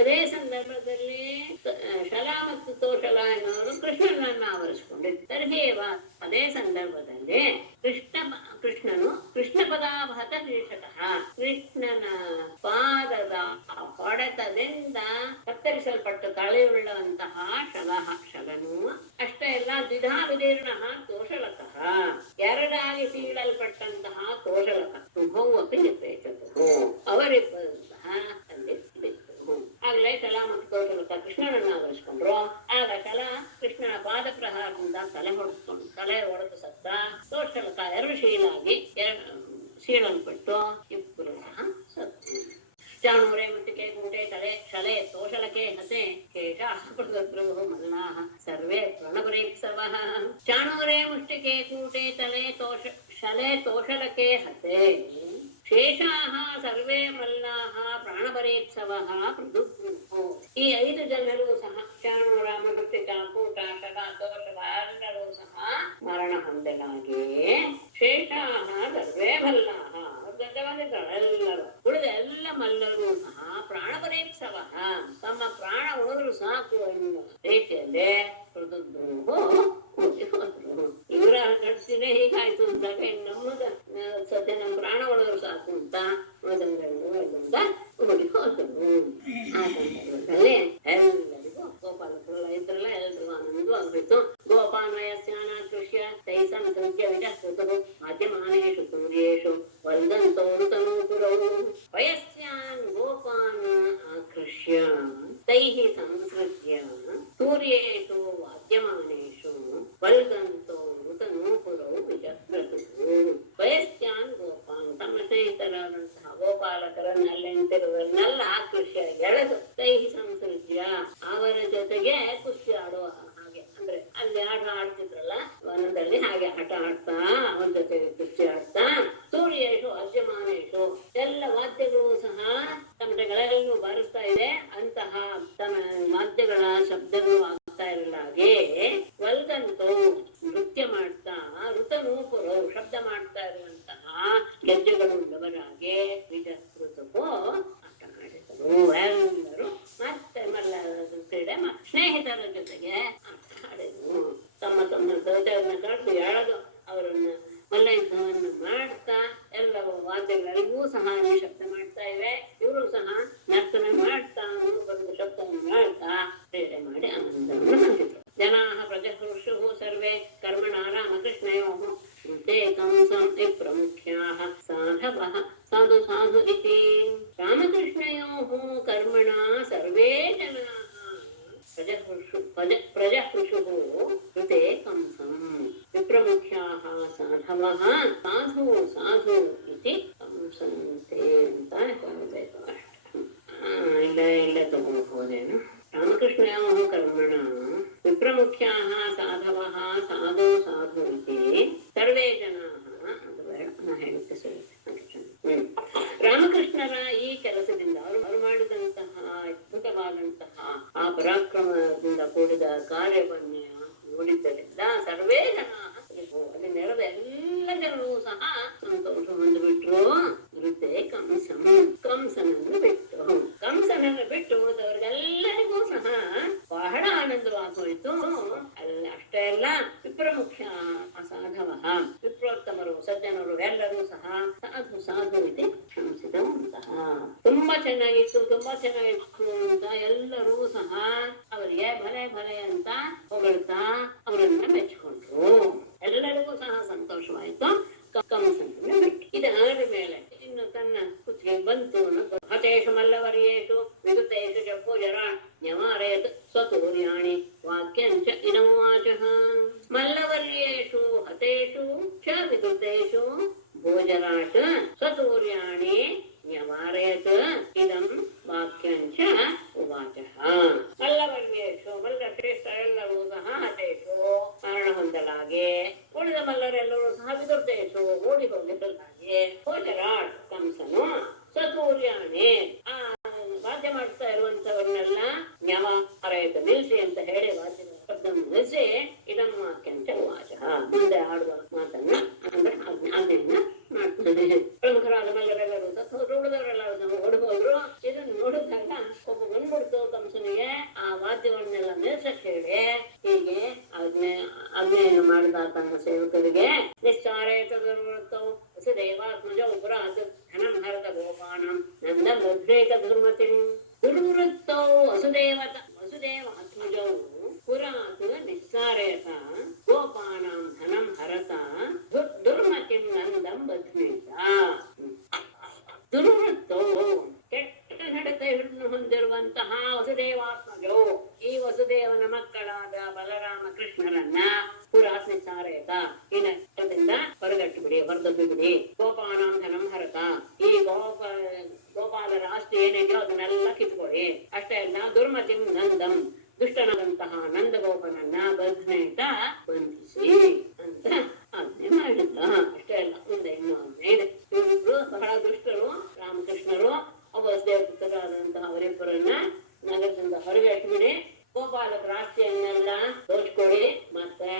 ಅದೇ ಸಂದರ್ಭದಲ್ಲಿ ಶಲ ಮತ್ತು ತೋಷಲ ಎನ್ನುವರು ಕೃಷ್ಣನನ್ನ ಆವರಿಸಿಕೊಂಡಿದ್ದು. ತರ್ಹೇವ ಅದೇ ಸಂದರ್ಭದಲ್ಲಿ ಕೃಷ್ಣನು ಕೃಷ್ಣಪದಾಭತ ಶೀರ್ಷಕಃ ಕೃಷ್ಣನ ಪಾದದ ಹೊಡೆತದಿಂದ ಕತ್ತರಿಸಲ್ಪಟ್ಟ ತಲೆಯುಳ್ಳಂತಹ ಶಲನು ಅಷ್ಟೇ ಅಲ್ಲ ದ್ವಿಧಾ ವಿದೀರ್ಣ ತೋಷಲಕಃ ಎರಡಾಗಿ ಸೀಳಲ್ಪಟ್ಟಂತಹ ತೋಷಲಕ ಉಭೌ ಅಪಿ ನಿಪೇತತುಃ ಅವರಿಬ್ಬರು ಸಹ ಅಲ್ಲಿ ಬಿದ್ದರು. ಆಗ್ಲೇ ಶಲ ಮತ್ತು ತೋಷಲಕ ಕೃಷ್ಣನನ್ನ ಆವರಿಸಿಕೊಂಡ್ರು. ಆಗ ಶಲ ಕೃಷ್ಣನ ಪಾದ ಪ್ರಹಾರದಿಂದ ತಲೆ ಹೊಡೆದು ಸತ್ತ. ತೋಷಲಕ ಎರಡು ಶೀಳಲ್ಪಟ್ಟು ಇಬ್ಬರು ಸಹ ಸತ್ತು. ಚಾಣೂರೇ ಮುಷ್ಟಿಕೆ ಕೂಟೆ ತಲೆ ಶಲೆ ತೋಷಲಕೆ ಹಸೆ ಕೇಶ ಪ್ರಭು ಮಲ್ಲಾಹ ಸರ್ವೇ ಪ್ರಣಪರೀಪ್ಸವಃ. ಚಾಣೂರೇ ಮುಷ್ಟಿಕೆ ಕೂಟೆ ತಲೆ ಶಲೆ ತೋಷಲಕೆ ಹಸೆ ಶೇಷಾಹ ಸರ್ವೇ ಮಲ್ಲಾಹ ಪ್ರಾಣಪರೀಪ್ಸವಃ ಪ್ರದುಗ್ರುಃ. ಈ 5 ಜನರು ಸಹ ಚಾಣೂರ ಮುಷ್ಟಿಕ ಕೂಟ ಶಲ ತೋಷಲ ಎಲ್ಲರೂ ಸಹ ಮರಣ ಹೊಂದಲಾಗಿ ಶೇಷಾಹ ಸರ್ವೇ ಮಲ್ಲಾಹ ಎಲ್ಲರೂ ಉಳಿದ ಎಲ್ಲ ಮಲ್ಲರೂ ಸಹ ಪ್ರಾಣಪರೀಪ್ಸವ ತಮ್ಮ ಪ್ರಾಣ ಉಳಿದ್ರು ಸಾಕು ಎನ್ನುವ ರೀತಿಯಲ್ಲಿ ಇವರ ಕಟ್ಸಿನೇ ಹೀಗಾಯ್ತು ಅಂದಾಗ ನಮ್ಮದ ಸದ್ಯ ನಮ್ಮ ಪ್ರಾಣ ಉಳಿದ್ರು ಸಾಕು ಅಂತ ಉಳಿದಂತ ಹುಡುಗಿ ಹೋದ್ರು. ಆ ಸಂದರ್ಭದಲ್ಲಿ ಎಲ್ಲರಿಗೂ ಗೋಪಾಲಕರೆಲ್ಲ ಇದ್ರಲ್ಲ ಎಲ್ರಿಗೂ ಆನಂದ ಆಗ್ಬಿಟ್ಟು ಗೋಪಾನಯಸ್ಯಾನ ಕೃಷ್ಯ ತೈಸಂ ಸಂಖ್ಯ ವಿಜಸ್ತು ಮಾಧ್ಯಮಾನೇಶು ಸೂರ್ಯೇಶು ವಲ್ದಂತೋರುತನೂಪುರೌ ವಯಸ್ಯಾನ್ ಗೋಪಾನ್ ಆಕೃಷ್ಯ ತೈಃ ಸಂಸೃಜ್ಯ ಸೂರ್ಯೇಶು ವಾದ್ಯಮಾನೇಶು ವಲ್ದಂತೋ ಋತನೂಪುರೌ ವಿಜಸ್ರತುಃ. ವಯಸ್ಯಾನ್ ಗೋಪಾನ್ ತಮ್ಮ ಸ್ನೇಹಿತರಾದಂತಹ ಗೋಪಾಲಕರನ್ನೆಲ್ಲ ಆಕೃಷ್ಯ ಎಳೆದು ತೈಃ ಸಂಸೃಜ್ಯ ಅವರ ಜೊತೆಗೆ ಕುಸ್ತಿ ಆಡುವ ಹಾಗೆ ಅಂದ್ರೆ ಅಲ್ಲಿ ಆಟ ಆಡ್ತಿದ್ರಲ್ಲ ವನದಲ್ಲಿ ಹಾಗೆ ಆಟ ಆಡ್ತಾ ಅವನ ಜೊತೆಗೆ ಕುಸ್ತಿ ಆಡ್ತಾ ಸೂರ್ಯೇಶು ವಾದ್ಯಮಾನೇಶು ಎಲ್ಲ ವಾದ್ಯಗಳು ಸಹ ತಮಟೆಗಳೆಲ್ಲೂ ಬಾರಿಸ್ತಾ ಇದೆ ಅಂತಹ ತಮ್ಮ ವಾದ್ಯಗಳ ಶಬ್ದಗಳು ಆಗ್ತಾ ಇರಲ್ಲ ಹಾಗೆ ವಲ್ದಂತೋ ನೃತ್ಯ ಮಾಡ್ತಾ ಋತನೂಪುರು ಶಬ್ದ ಮಾಡ್ತಾ ಇರುವಂತಹ ಗೆಜ್ಜೆಗಳು ಉಳ್ಳವರಾಗೆ ವಿಜಸ್ಕೃತಕ್ಕೂ ಆಟ ಆಡಿದರು. ಎಲ್ಲರೂ ಮತ್ತೆ ಮಲ್ಲ ಕ್ರೀಡೆ ಸ್ನೇಹಿತರ ಜೊತೆಗೆ ಆಟ ಆಡಿದ್ರು. ಜನಾಃ ಪ್ರಜಹೃಷುಃ ಸರ್ವೇ ಕರ್ಮಣಾ ರಾಮಕೃಷ್ಣಯೋಃ ಋತೆ ಕಂಸಂ ವಿಪ್ರಮುಖ್ಯಾಃ ಸಾಧವಃ ಸಾಧು ಸಾಧು ಇತಿ. ರಾಮಕೃಷ್ಣಯೋಃ ಕರ್ಮಣಾ ಸರ್ವೇ ಜನಾಃ ಪ್ರಜಹೃಷುಃ ಋತೆ ಕಂಸಂ ವಿಪ್ರಮುಖ್ಯಾಃ ಸಾಧವಃ ಸಾಧು ಸಾಧು ಇತಿ ಕಂಸಂತೆ ಅಂತ ಹೇಳಬೇಕು. ಇಲ್ಲ ತಗೋಬಹುದೇನು. ರಾಮಕೃಷ್ಣಯೋಃ ಕರ್ಮಣ ವಿಪ್ರಮುಖ್ಯಾಃ ಸಾಧವಃ ಸಾಧು ಸಾಧು ಇತಿ ಸರ್ವೇ ಜನಾಃ. ಅದು ಬೇಡ, ನಾ ಹೇಳುತ್ತೆ ಸರಿ. ರಾಮಕೃಷ್ಣರ ಈ ಕೆಲಸದಿಂದ ಅವರು ಮಾಡಿದಂತಹ ಅದ್ಭುತವಾದಂತಹ ಆ ಪರಾಕ್ರಮದಿಂದ ಕೂಡಿದ ಕಾರ್ಯವನ್ನೇ ನೋಡಿದ್ದರಿಂದ ಸರ್ವೇ ಜನಾಃ ಅಲ್ಲಿ ನೆರೆದ ಎಲ್ಲ ಜನರು ಸಹ ಸಂತೋಷ ಹೊಂದಿಬಿಟ್ರು. ವೃದ್ಧೆ ಕಂಸನನ್ನು ಬಿಟ್ಟು ಉಳಿದವರಿಗೆಲ್ಲರಿಗೂ ಸಹ ಬಹಳ ಆನಂದವಾಗೋಯ್ತು. ಅಷ್ಟೇ ಅಲ್ಲ, ವಿಪ್ರಮುಖ್ಯ ಅಸಾಧವ ವಿಪ್ರೋತ್ತಮರು ಸಜ್ಜನರು ಎಲ್ಲರೂ ಸಹ ಸಾಧು ಸಾಧು ಇದೆ ಕ್ಷಮಿಸಿದಂತಹ. ತುಂಬಾ ಚೆನ್ನಾಗಿತ್ತು ಅಂತ ಎಲ್ಲರೂ ಸಹ ಅವರಿಗೆ ಭಲೆ ಅಂತ ಹೊಗಳ್ತಾ ಅವರನ್ನ ಮೆಚ್ಚಿಕೊಂಡ್ರು. ಎಲ್ಲರಿಗೂ ಸಹ ಸಂತೋಷವಾಯಿತು. ಕಂಸನನ್ನು ಬಿಟ್ಟು ಇದಾದ ಮೇಲೆ ಇನ್ನು ತನ್ನ ಕುತ್ತಿಗೆ ಬಂತು. ಹತೇಶು ಮಲ್ಲವರ್ಯೇಶು ವಿದುತೇಶು ಜಪೋಜರ ನ್ಯವಾರಯತ್ ಸ್ವತೂರ್ಯಾಣಿ ವಾಕ್ಯಂಚ ಇನವಾಚಃ. ಮಲ್ಲವರ್ಯೇಶು ಹತೇಶು ಚ ವಿದುತೇಶು ಭೋಜರಾಟ್ ಸ್ವತೂರ್ಯಾಣಿ ನ್ಯವಾರಯತ್ ಇದಂ ವಾಕ್ಯಂಚ ಉವಾಚಃ. ಮಲ್ಲವರ್ಯೇಶು ಮಲ್ಲಶ್ರೇಷ್ಠರೆಲ್ಲರೂ ಸಹ ಹತೇಶು ಮರಣ ಹೊಂದಲಾಗೆ, ಉಳಿದ ಮಲ್ಲರೆಲ್ಲರೂ ಸಹ ವಿದುರ್ದೇಶು ಓಡಿ ಹೋಗಿದ್ದಲಾಗೆ, ಭೋಜರಾಟ್ ಕಂಸನು ಸ್ವತೂರ್ಯಾಣಿ ಆ ವಾದ್ಯ ಮಾಡ್ತಾ ಇರುವಂತವರನ್ನೆಲ್ಲ ನ್ಯವಾರಯತ್ ನಿಲ್ಸಿ ಅಂತ ಹೇಳಿ ವಾದ್ಯ ನಿಲ್ಸಿ ಇದಂ ವಾಕ್ಯಂಚ ಉವಾಚಃ ಮುಂದೆ ಆಡುವ ಮಾತನ್ನ ಅಂದ್ರೆ ಆಜ್ಞೆಯನ್ನ ಮಾಡ್ತಾನೆ. ಪ್ರಮುಖರಾದ ಮಲ್ಲರೆಲ್ಲರೂ ಸತ್ತೋದ್ರು, ಉಳಿದವರೆಲ್ಲರೂ ಓಡಿ ಹೋದ್ರು. ಇದನ್ನು ನೋಡಿದಾಗ ಒಬ್ಬ ಬಂದ್ಬಿಡ್ತು ಕಂಸನಿಗೆ. ಆ ವಾದ್ಯವನ್ನೆಲ್ಲ ನಿಲ್ಸಕ್ ಹೇಳಿ ಹೀಗೆ ಆಜ್ಞೆಯನ್ನು ಮಾಡಿದ ತನ್ನ ಸೇವಕರಿಗೆ ನಿಶ್ಚಾರೇತೌ ವಸುದೇವಾತ್ಮಜ ಉಪರಾತ್ ಧನಂ ಹರತ ಗೋಪಾನಂ ನಂದ ಮುದ್ರೇಕ ದುರ್ಮತಿಂ. ದುರ್ವೃತ್ತೌ ವಸುದೇವಾತ್ಮಜೌ ಪುರಾತ್ ನಿಸ್ಸಾರೇತ ಗೋಪಾನಾಂ ಧನಂ ಹರತ ದುರ್ಮತಿಂ ನಂದಂ ಬಧ್ನೇತ. ದುರ್ವೃತ್ತವು ಕೆಟ್ಟ ನಡತೆಯನ್ನು ಹೊಂದಿರುವಂತಹ ವಸುದೇವಾತ್ಮಜವು ಈ ವಸುದೇವನ ಮಕ್ಕಳಾದ ಬಲರಾಮ ಕೃಷ್ಣರನ್ನ ಪುರಾತ್ ನಿಸ್ಸಾರೇತ ಈ ನಷ್ಟದಿಂದ ಹೊರದಬ್ಬಿ ಬಿಡಿ. ಗೋಪಾನಾಂ ಧನಂ ಹರತ ಈ ಗೋಪಾಲರ ಆಸ್ತಿ ಏನಿದೆಯೋ ಅದನ್ನೆಲ್ಲ ಕಿತ್ಕೊಳ್ಳಿ. ಅಷ್ಟೇ ಅಲ್ಲ, ದುರ್ಮತಿಂ ನಂದಂ ದುಷ್ಟನಾದಂತಹ ನಂದಗೋಪನನ್ನ ಬಧ್ನೇತ ಬಂಧಿಸಿ ಅಂತ ಆಜ್ಞೆ ಮಾಡಿದ್ದ. ಅಷ್ಟೇ ಅಲ್ಲ, ಮುಂದೆ ಇನ್ನೂ ಆಜ್ಞೆ ಇದೆ. ಇವರಿಬ್ರು ಬಹಳ ದುಷ್ಟರು. ರಾಮಕೃಷ್ಣರು ವಸುದೇವಪುತ್ರರಾದಂತಹ ಅವರಿಬ್ಬರನ್ನ ನಗರದಿಂದ ಹೊರಗೆ ಇಟ್ಬಿಡಿ, ಗೋಪಾಲಕರ ಆಸ್ತಿಯನ್ನೆಲ್ಲ ದೋಚ್ಕೊಳ್ಳಿ, ಮತ್ತೆ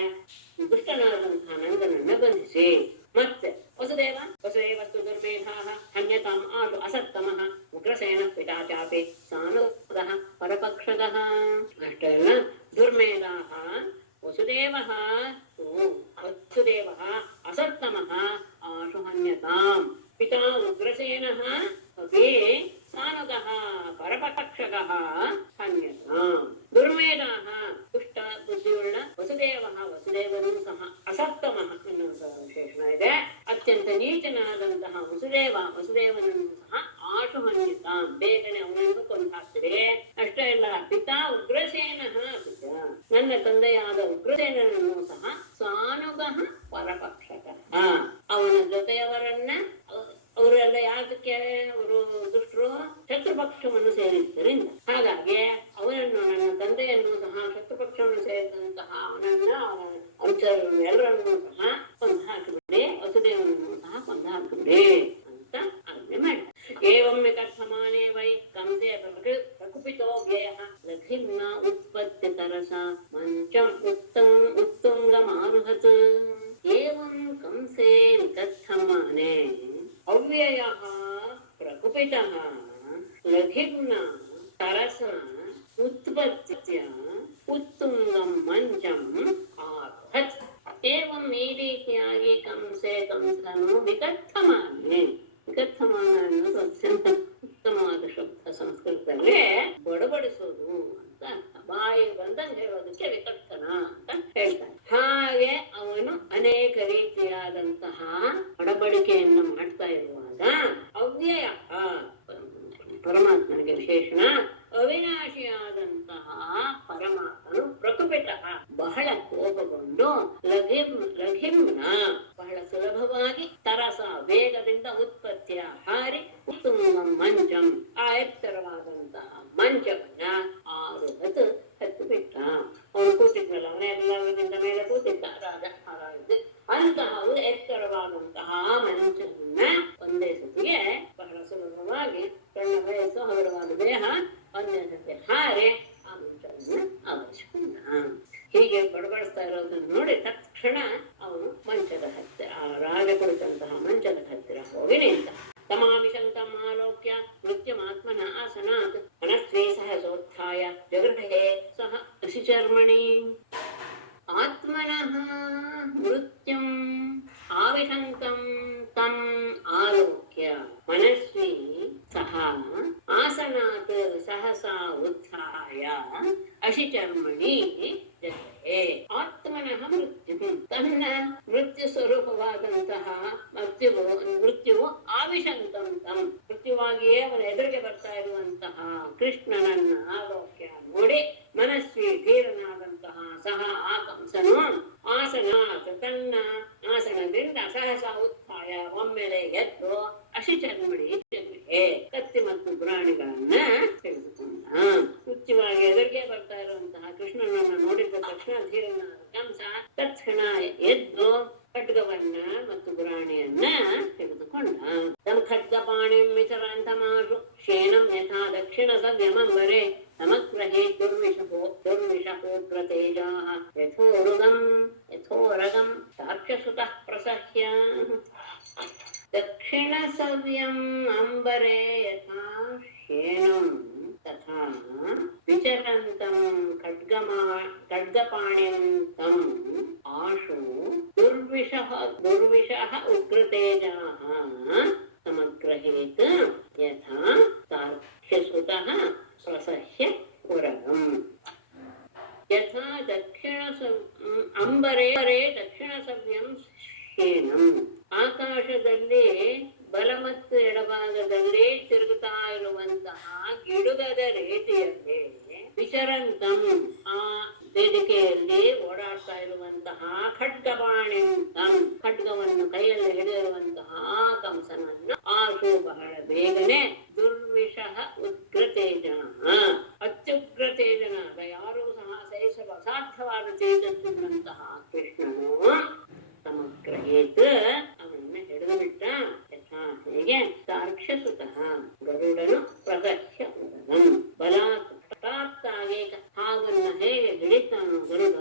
ದುಷ್ಟನಾದಂತಹ ನಂದನನ್ನ ಬಂಧಿಸಿ. ಮತ್ತೆ ವಸುದೇವಸ್ತು ದುರ್ಮೇಧಾಃ ಹನ್ಯತಾಂ ಆಶು ಅಸತ್ತಮಃ ಉಗ್ರಸೇನ ಪಿತಾ ಚಾಪಿ ಸಾನುದಃ ಪರಪಕ್ಷದಃ. ಅಷ್ಟೇ ಅಲ್ಲ, ದುರ್ಮೇಧಾಃ ವಸುದೇವಃ ಅಸತ್ತಮಃ ಆಶು ಹನ್ಯತಾಂ ಪಿತಾ ಉಗ್ರಸೇನಃ ಅಪಿ ಸಾನುದಃ ಪರಪಕ್ಷದಃ ಹನ್ಯತಾಂ. ದುರ್ಮೇಧಾಃ ದುಷ್ಟ ಬುದ್ಧಿಯುಳ್ಳ ವಸುದೇವನು ಸಹ ಅಸತ್ತಮಃ ಎನ್ನುವಂತಹ ವಿಶೇಷಣ ಇದೆ. ಅತ್ಯಂತ ನೀಚನಾದಂತಹ ವಸುದೇವನನ್ನು ಸಹ ಆಶು ಹನ್ಯತಾಂ ಬೇಗನೆ ಅವನನ್ನು ಕೊಂದು ಹಾಕ್ತಿದೆ. ಅಷ್ಟೇ ಅಲ್ಲ, ಪಿತಾ ಉಗ್ರಸೇನಃ ನನ್ನ ತಂದೆಯಾದ ಉಗ್ರಸೇನನನ್ನು ಸಹ ಸಾನುಗಃ ಪರಪಕ್ಷತಃ ಅವನ ಜೊತೆಯವರನ್ನ ಅವರೆಲ್ಲ ಯಾಕೆ ಅವರು ದುಷ್ಟರು ಶತ್ರುಪಕ್ಷವನ್ನು ಸೇರಿದ್ದರಿಂದ, ಹಾಗಾಗಿ ಅವನನ್ನು ನನ್ನ ತಂದೆಯನ್ನು ಸಹ ಶತ್ರುಪಕ್ಷವನ್ನು ಸೇರಿದಂತಹ ಅವನನ್ನ ಅಂಶರನ್ನು ಎಲ್ಲರನ್ನೂ ಸಹ ಕೊಂದು ಹಾಕಿಬಿಡಿ, ವಸುದೇವನನ್ನು ಸಹ ಕೊಂದು ಹಾಕಿಬಿಡಿ ಅಂತ ಆಜ್ಞೆ ಮಾಡಿ. ಏವಂ ಕಥಮಾನೇ ವೈ ಕಂಸೆ ಪ್ರಕುಪಿತೋ ವ್ಯಯಃ ಲಘಿಮ್ನ ಉತ್ಪತ್ತಿ ತರಸ ಮಂಚಂ ಉತ್ತುಂಗಮಾರುಹತ್. ಏವಂ ಕಂಸೆ ನಿಕಥಮಾನೇ ಅವ್ಯಯಃ ಪ್ರಕುಪಿತಃ ಲಘಿಮ್ನ ತರಸ ಉತ್ಪತ್ತ್ಯ ಉತ್ತುಂಗಂ ಮಂಚಂ ಆರುಹತ್. ಏವಂ ಈ ರೀತಿಯಾಗಿ ಕಂಸನು ನಿಕಥಮಾನೆ. ನಿಕಥಮಾನ ಅನ್ನೋದು ಅತ್ಯಂತ ಉತ್ತಮವಾದ ಶಬ್ದ. ಸಂಸ್ಕೃತದಲ್ಲೇ ಬಡಬಡಿಸೋದು ಅಂತ, ಬಾಯಿ ಬಂದಂಗೆ ಹೇಳೋದಕ್ಕೆ ವಿಕಥನ ಹೀಗೆ ಬಡಬಡಿಸ್ತಾ ಇರೋದನ್ನ ನೋಡಿ ತಕ್ಷಣ ಅವನು ಮಂಚದ ಹತ್ತಿರ, ಆ ರಾಜ ಕುಳಿತಂತಹ ಮಂಚದ ಹತ್ತಿರ ಹೋಗಿ ನಿಂತ. ತಮಾವಿಶಂಕಂ ಆಲೋಕ್ಯ ನೃತ್ಯಮಾತ್ಮನ ಆಸನಾತ್ ಮನಸ್ವೇ ಸಹಸೋತ್ಥಾಯ ಜಗೃಹೇ ಸಹ ಋಷಿಚರ್ಮಣಿ. ಆತ್ಮನಃ ನೃತ್ಯಂ ಆವಿಶಂಕಂ ತಂ ಆಲೋಕ್ಯ ಮನಸ್ವಿ ಸಹ ಆಸನಾತ್ ಸಹಸಾ ಉತ್ಥಾಯ ಅಶಿಚರ್ಮಣಿ ಜಗೃಹೇ. ಆತ್ಮನಃ ಮೃತ್ಯು, ತನ್ನ ಮೃತ್ಯು ಸ್ವರೂಪವಾದಂತಹ ಮೃತ್ಯುವು ಆವಿಶಂಕಂ ತಂ, ಮೃತ್ಯುವಾಗಿಯೇ ಅವನ ಎದುರಿಗೆ ಬರ್ತಾ ಇರುವಂತಹ ಕೃಷ್ಣನನ್ನ ಆಲೋಕ್ಯ ನೋಡಿ ಮನಸ್ವಿ ಧೀರನಾದಂತಹ ಸಹ ಆ ಕಂಸನು ಆಸನಾತ್ ತನ್ನ ಆಸನದಿಂದ ಸಹಸ ಉತ್ಥಾಯ ಒಮ್ಮೆಲೆ ಎದ್ದು ಅಶಿಚರ್ಮಣಿ ಜಗೃಹೇ ಕತ್ತಿ ಮತ್ತು ಗುರಾಣಿಗಳನ್ನ ತೆಗೆದುಕೊಂಡ. ಮೃತ್ಯುವಾಗಿ ಎದುರಿಗೆ ಬರ್ತಾ ಇರುವಂತಹ ಕೃಷ್ಣನನ್ನ ನೋಡಿದ ತಕ್ಷಣ ಧೀರನಾದ ಕಂಸ ತಕ್ಷಣ ಎದ್ದು ಖಡ್ಗವನ್ನ ಮತ್ತು ಗುರಾಣಿಯನ್ನ ತೆಗೆದುಕೊಂಡ. ತಂ ಖಡ್ಗಪಾಣಿಂ ವಿಚರಂತಮಾಶು ಶೇನಂ ಯಥಾ ದಕ್ಷಿಣ ಸವ್ಯಮಂಬರೆ ಸಮಗ್ರಹೇ ದುರ್ವಿಷಹೋಗ್ರತೇಜಾಃ ಯಥೋರಗಂ ಸಾಕ್ಷ್ಯಸುತಃ ಪ್ರಸಹ್ಯ. ದಕ್ಷಿಣ ಸವ್ಯಂ ಅಂಬರೆ ಯಥಾ ಶೇನಂ ತಥಾ ವಿಚರಂತಂ ಖಡ್ಗಪಾಣಿಂ ತಂ ಆಶು ದುರ್ವಿಷಃ ಉಗ್ರತೇಜಾಃ ಸಮಗ್ರಹೇತ್ ಯಥಾ ಸಾಕ್ಷ್ಯಸುತಃ ಪ್ರಸಹ್ಯ ಉರಗಂ. ಯಥಾ ದಕ್ಷಿಣ ಅಂಬರೆ ದಕ್ಷಿಣ ಸವ್ಯಂ ಶೇನಂ, ಆಕಾಶದಲ್ಲಿ ಬಲ ಮತ್ತು ಎಡಭಾಗದಲ್ಲಿ ತಿರುಗುತ್ತಾ ಇರುವಂತಹ ಗಿಡುಗದ ರೀತಿಯಲ್ಲಿ ವಿಚರಂತಂ, ಆ ವೇದಿಕೆಯಲ್ಲಿ ಓಡಾಡ್ತಾ ಇರುವಂತಹ ಖಡ್ಗಪಾಣಿಂತಂ, ಖಡ್ಗವನ್ನು ಕೈಯಲ್ಲಿ ಹಿಡಿದಿರುವಂತಹ ಕಂಸನನ್ನು ಆಶು ಬಹಳ ಬೇಗನೆ ದುರ್ವಿಷಃ ಉಗ್ರತೇಜನ, ಅತ್ಯುಗ್ರ ತೇಜನಾದ ಯಾರೂ ಸಹ ಸಹಿಸಲು ಅಸಾಧ್ಯವಾದ ತೇಜಸ್ಸಿರುವಂತಹ ಕೃಷ್ಣನು ಸಮಗ್ರಹೇತ್ ಅವನನ್ನ ಹಿಡಿದು ಬಿಟ್ಟ. ಯಥಾ ಹೇಗೆ ಸಾಕ್ಷ್ಯಸುತಃ ಗರುಡನು ಪ್ರಸಹ್ಯ ಉದಗಂ, ಬಲಾತ್ತಾಗಿ ಹಾವನ್ನ ಹೇಗೆ ಹಿಡಿತಾನೋ ಗರುಡ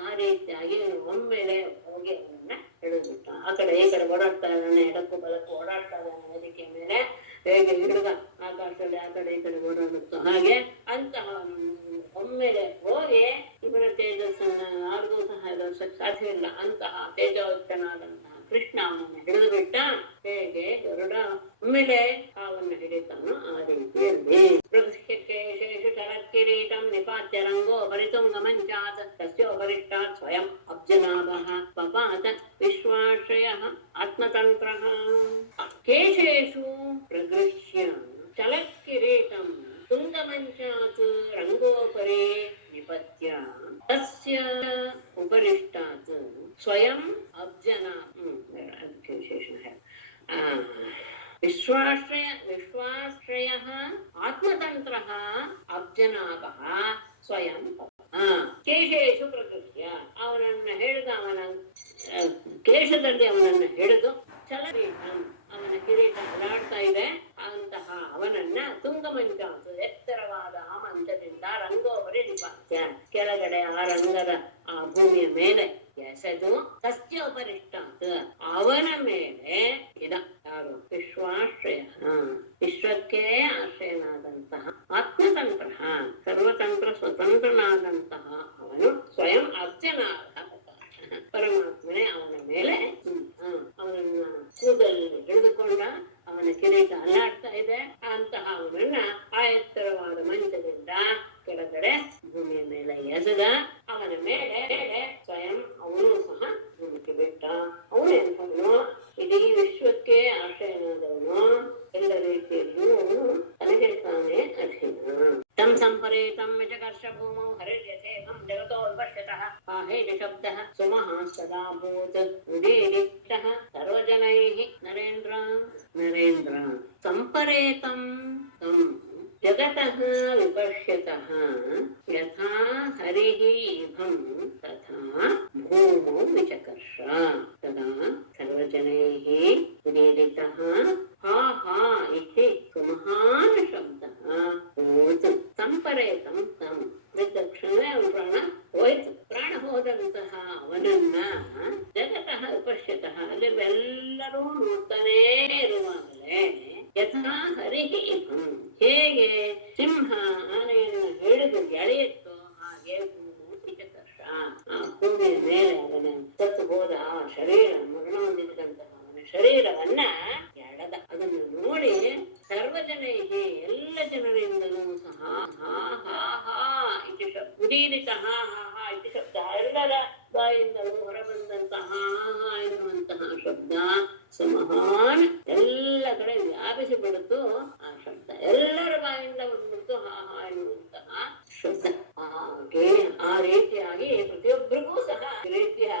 ಆ ರೀತಿಯಾಗಿ ಒಮ್ಮೆಲೆ ಹೋಗಿ ಅವನನ್ನ ಹಿಡಿದು ಬಿಟ್ಟ. ಆ ಕಡೆ ಈ ಕಡೆ ಓಡಾಡ್ತಾ ಇದ್ದಾನೆ, ಎಡಕ್ಕೂ ಬಲಕ್ಕೂ ಓಡಾಡ್ತಾ ಇದ್ದಾನೆ ವೇದಿಕೆ ಮೇಲೆ. ಹೇಗೆ ಹಿಡಿದ ಆಕಾಶದಲ್ಲಿ ಆ ಕಡೆ ಈ ಕಡೆ ಓಡಾಡುತ್ತೋ ಹಾಗೆ ಅಂತಹ ಒಮ್ಮೆಲೆ ಹೋಗಿ ಇವರ ತೇಜಸ್ಸನ್ನ ಯಾರಿಗೂ ಸಹ ಎದುರಿಸಕ್ಕೆ ಸಾಧ್ಯವಿಲ್ಲ. ಅಂತಹ ತೇಜೋಕ್ತನಾದಂತಹ ಕೃಷ್ಣ ಅವನನ್ನು ಹಿಡಿದು ಬಿಟ್ಟ. ಹೇಗೆ ಗರುಡ ಒಮ್ಮೆಲೆ ಅವನ್ನ ಹಿಡಿತಾನೋ ಆ ರೀತಿಯಲ್ಲಿ ಪ್ರತಿಶೇಷು ಶರತ್ಕಿರೀಟಂ ನಿಪಾತ್ಯ ರಂಗೋ ಪರಿತುಂಗ ಮಂಚಾತ್ ತಸ್ಯೋಪರಿಷ್ಟಾತ್ ಸ್ವಯಂ ಅಬ್ಜನಾಭಃ ಪಪಾತ ವಿಶ್ವಾಶ್ರಯಃ ಆತ್ಮತಂತ್ರಃ. ಕೇಶೇಷು ಪ್ರಗೃಹ್ಯ ಚಲತ್ಕಿರೀಟಂ ತುಂಗಮಂಚಾತ್ ರಂಗೋಪರಿ ನಿಪತ್ಯ ತಸ್ಯ ಉಪರಿಷ್ಟಾತ್ ಸ್ವಯಂ ಅಬ್ಜನ ವಿಶ್ವಾಶ್ರಯಃ ಆತ್ಮತಂತ್ರಃ ಅಬ್ಜನಾಭಃ ಸ್ವಯಂ. ಕೇಶೇಷು ಪ್ರಕೃತ್ಯ, ಅವನನ್ನ ಹಿಡಿದು ಅವನ ಕೇಶದಲ್ಲಿ ಅವನನ್ನ ಹಿಡಿದು ಚಲಕಿರೀಟಂ, ಅವನ ಕಿರೀಟ ಓಡಾಡ್ತಾ ಇದೆ ಅಂತಹ ಅವನನ್ನ ತುಂಗಮಂಚಾತು ಎತ್ತರವಾದ ಆ ಮಂಚದಿಂದ ರಂಗೋಪರಿ ನಿಪಾತ್ಯ ಕೆಳಗಡೆ ಆ ರಂಗದ ಆ ಭೂಮಿಯ ಮೇಲೆ ಎಸೆದು ತಸ್ಯೋಪರಿಷ್ಟಾತ್ ಅವನ ಮೇಲೆ ಇದ ಯಾರು ವಿಶ್ವಾಶ್ರಯ, ವಿಶ್ವಕ್ಕೆ ಆಶ್ರಯನಾದಂತಹ ಆತ್ಮತಂತ್ರ ಸರ್ವತಂತ್ರ ಸ್ವತಂತ್ರನಾದಂತಹ ಅವನು ಸ್ವಯಂ ಅರ್ಜನಾರ್ಹ ಪರಮಾತ್ಮನೇ ಅವನ ಮೇಲೆ ಅವನನ್ನ ಕೂದಲಲ್ಲಿ ಹಿಡಿದುಕೊಂಡ. ಅವನ ಕಿರೀಟ ಅಲ್ಲಾಡ್ತಾ ಇದೆ ಅಂತಹ ಅವನನ್ನ ಆ ಎತ್ತರವಾದ ಮಂಚದಿಂದ ಕೆಳಗಡೆ ಭೂಮಿಯ ಮೇಲೆ ಎಸೆದ. ಅವನ ಮೇಲೆ ಸ್ವಯಂ ಅವನು ಸಹ ಭೂಮಿಗೆ ಬಿಟ್ಟ. ಅವನು ಎಂಥವನು? ಇಡೀ ವಿಶ್ವಕ್ಕೆ ಆಶ್ರಯನಾದವನು, ಎಲ್ಲ ರೀತಿಯಲ್ಲಿಯೂ ಅವನು ತನಗೆ ತಾನೇ ಅಧೀನ. ತಂ ಸಂಪರೇತಂ ವಿಜಕರ್ಷ ಭೂಮೌ ಹರಿರ್ಯಥೇಹಂ ಜಗತೋ ವಿಪಶ್ಯತಃ ಆಹೇಜ ಶಬ್ದಃ ಸುಮಹಾಸ್ತದಾಭೂತ್ ಉದೀರಿತಃ ಸರ್ವಜನೈಃ ನರೇಂದ್ರ ಸಂಪರೇತಂ ತಂ ಜಗತಃ ವಿಪಶ್ಯತಃ ಯಥಾ ಹರಿಃ ಇಭಂ ತಥಾ ಭೂಮೌ ವಿಚಕರ್ಷ ತದಾ ಸರ್ವಜನೈಃ ಉದೀರಿತಃ ಹಾ ಹಾ ಇತಿ ಸುಮಹಾನ್ ಶಬ್ದಃ ಭೂತ್ ಸಂಪರೇತಂ ತಂ. ತಕ್ಷಣ ಪ್ರಾಣ ಹೋಯ್ತು, ಪ್ರಾಣ ಇವರೆಲ್ಲರೂ ನೋಡ್ತಾನೇ ಇರುವಾಗಲೇ ಯಥಾ ಹರಿಹಿ ಹೇಗೆ ಸಿಂಹ ಆನೆಯನ್ನು ಹಿಡಿದು ಎಳೆಯಿತ್ತು ಹಾಗೆ ಆ ಭೂಮಿಯ ಮೇಲೆ ಅವನ ಸತ್ತು ಹೋದ ಆ ಶರೀರ ಮರಣ ಹೊಂದಿದಂತಹ ಅವನ ಶರೀರವನ್ನ ಎಳೆದ. ಅದನ್ನು ನೋಡಿ ಸರ್ವಜನೈಹಿ ಎಲ್ಲ ಜನರಿಂದಲೂ ಸಹ ಹಾ ಹಾ ಹಾ ಇತಿ ಶಬ್ದ ಉದೀರಿತ ಹಾ ಹಾ ಹಾ ಇತಿ ಶಬ್ದ ಎಲ್ಲರ ಬಾಯಿಂದಲೂ ಹೊರಬಂದಂತಹ ಹಾ ಎನ್ನುವಂತಹ ಶಬ್ದ ಸಮಹಾನ್ ಎಲ್ಲ ಕಡೆ ವ್ಯಾಪಿಸಿ ಬಿಡುತ್ತು. ಆ ಶಬ್ದ ಎಲ್ಲರ ಬಾಯಿಂದ ಬಂದ್ಬಿಡ್ತು ಹಾ ಹಾ ಎನ್ನುವಂತಹ ಶಬ್ದ. ಹಾಗೆ ಆ ರೀತಿಯಾಗಿ ಪ್ರತಿಯೊಬ್ಬರಿಗೂ ಸಹ ರೀತಿಯ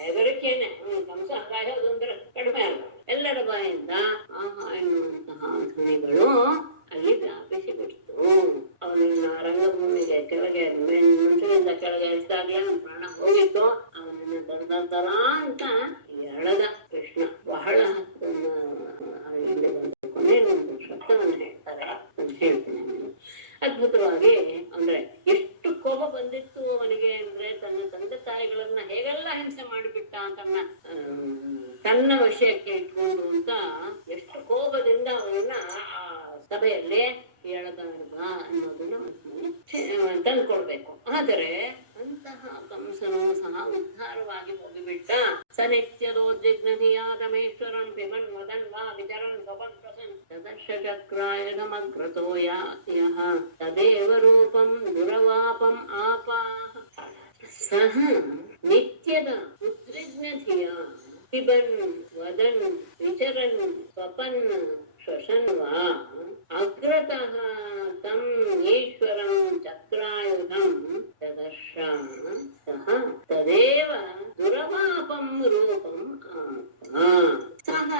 ಹೆದರಿಕೆನೆ ಕಂಸ ಹಂಗಾಯೋದು ಅಂದ್ರೆ ಕಡಿಮೆ ಅಲ್ಲ. ಎಲ್ಲರ ಬಾಯಿಂದ ಹಾ ಹಾ ಎನ್ನುವಂತಹ ಧ್ವನಿಗಳು ಅಲ್ಲಿ ವ್ಯಾಪಿಸಿ ಬಿಡ್ತು. ಅವನನ್ನ ರಂಗಭೂಮಿಗೆ ಕೆಳಗೆ ಮನುಷ್ಯನಿಂದ ಕೆಳಗೆ ಇಳಿಸಿದಾಗ್ಲೇ ನಮ್ಮ ಪ್ರಾಣ ಹೋಗಿತ್ತು. ಅವನನ್ನ ದರ ಅಂತ ಎಳೆದ ಕೃಷ್ಣ. ಬಹಳ ಕೊನೆಯೊಂದು ಶಬ್ದವನ್ನು ಹೇಳ್ತಾರೆ ಅಂತ ಹೇಳ್ತೀನಿ. ಅದ್ಭುತವಾಗಿ ಅಂದ್ರೆ ಎಷ್ಟು ಕೋಪ ಬಂದಿತ್ತು ಅವನಿಗೆ ಅಂದ್ರೆ ತನ್ನ ತಂದೆ ತಾಯಿಗಳನ್ನ ಹೇಗೆಲ್ಲ ಹಿಂಸೆ ಮಾಡಿಬಿಟ್ಟ ತನ್ನ ವಶಕ್ಕೆ ಇಟ್ಕೊಂಡು ಅಂತ ಎಷ್ಟು ಕೋಪದಿಂದ ಅವನನ್ನ ಆ ಸಭೆಯಲ್ಲಿ ಎಳೆದಾಡ್ದ ಅನ್ನೋದನ್ನ ತಂದ್ಕೊಳ್ಬೇಕು. ಆದರೆ ಅಂತಹ ಕಂಸನು ಸಹ ಉದ್ಧಾರವಾಗಿ ಹೋಗಿಬಿಟ್ಟ. ಸನಿತ್ಯದೋದ್ವಿಗ್ನಧಿಯ ರಮೇಶ್ವರಂ ಪಿಮನ್ ವದನ್ ವಾ ವಿಚರನ್ ಸ್ವಪನ್ ಪ್ರಸನ್ ತದರ್ಶ ಚಕ್ರಾಯಧಮಗ್ರತೋ ಯಃ ತದೇವ ರೂಪಂ ದುರವಾಪಂ ಆಪಾಹ ಸಹ ನಿತ್ಯದ ಉದ್ವಿಗ್ನಧಿಯ ಪಿಬನ್ ವದನ್ ವಿಚರನ್ ಸ್ವಪನ್ ಶ್ವಸನ್ ವಾ ಅಗ್ರತಃ ತಂ ಈಶ್ವರಂ ಚಕ್ರಾಯುಧಂ ತದರ್ಶ ಸಹ ತದೇವ ದುರವಾಪಂ ರೂಪಂ ಸಹ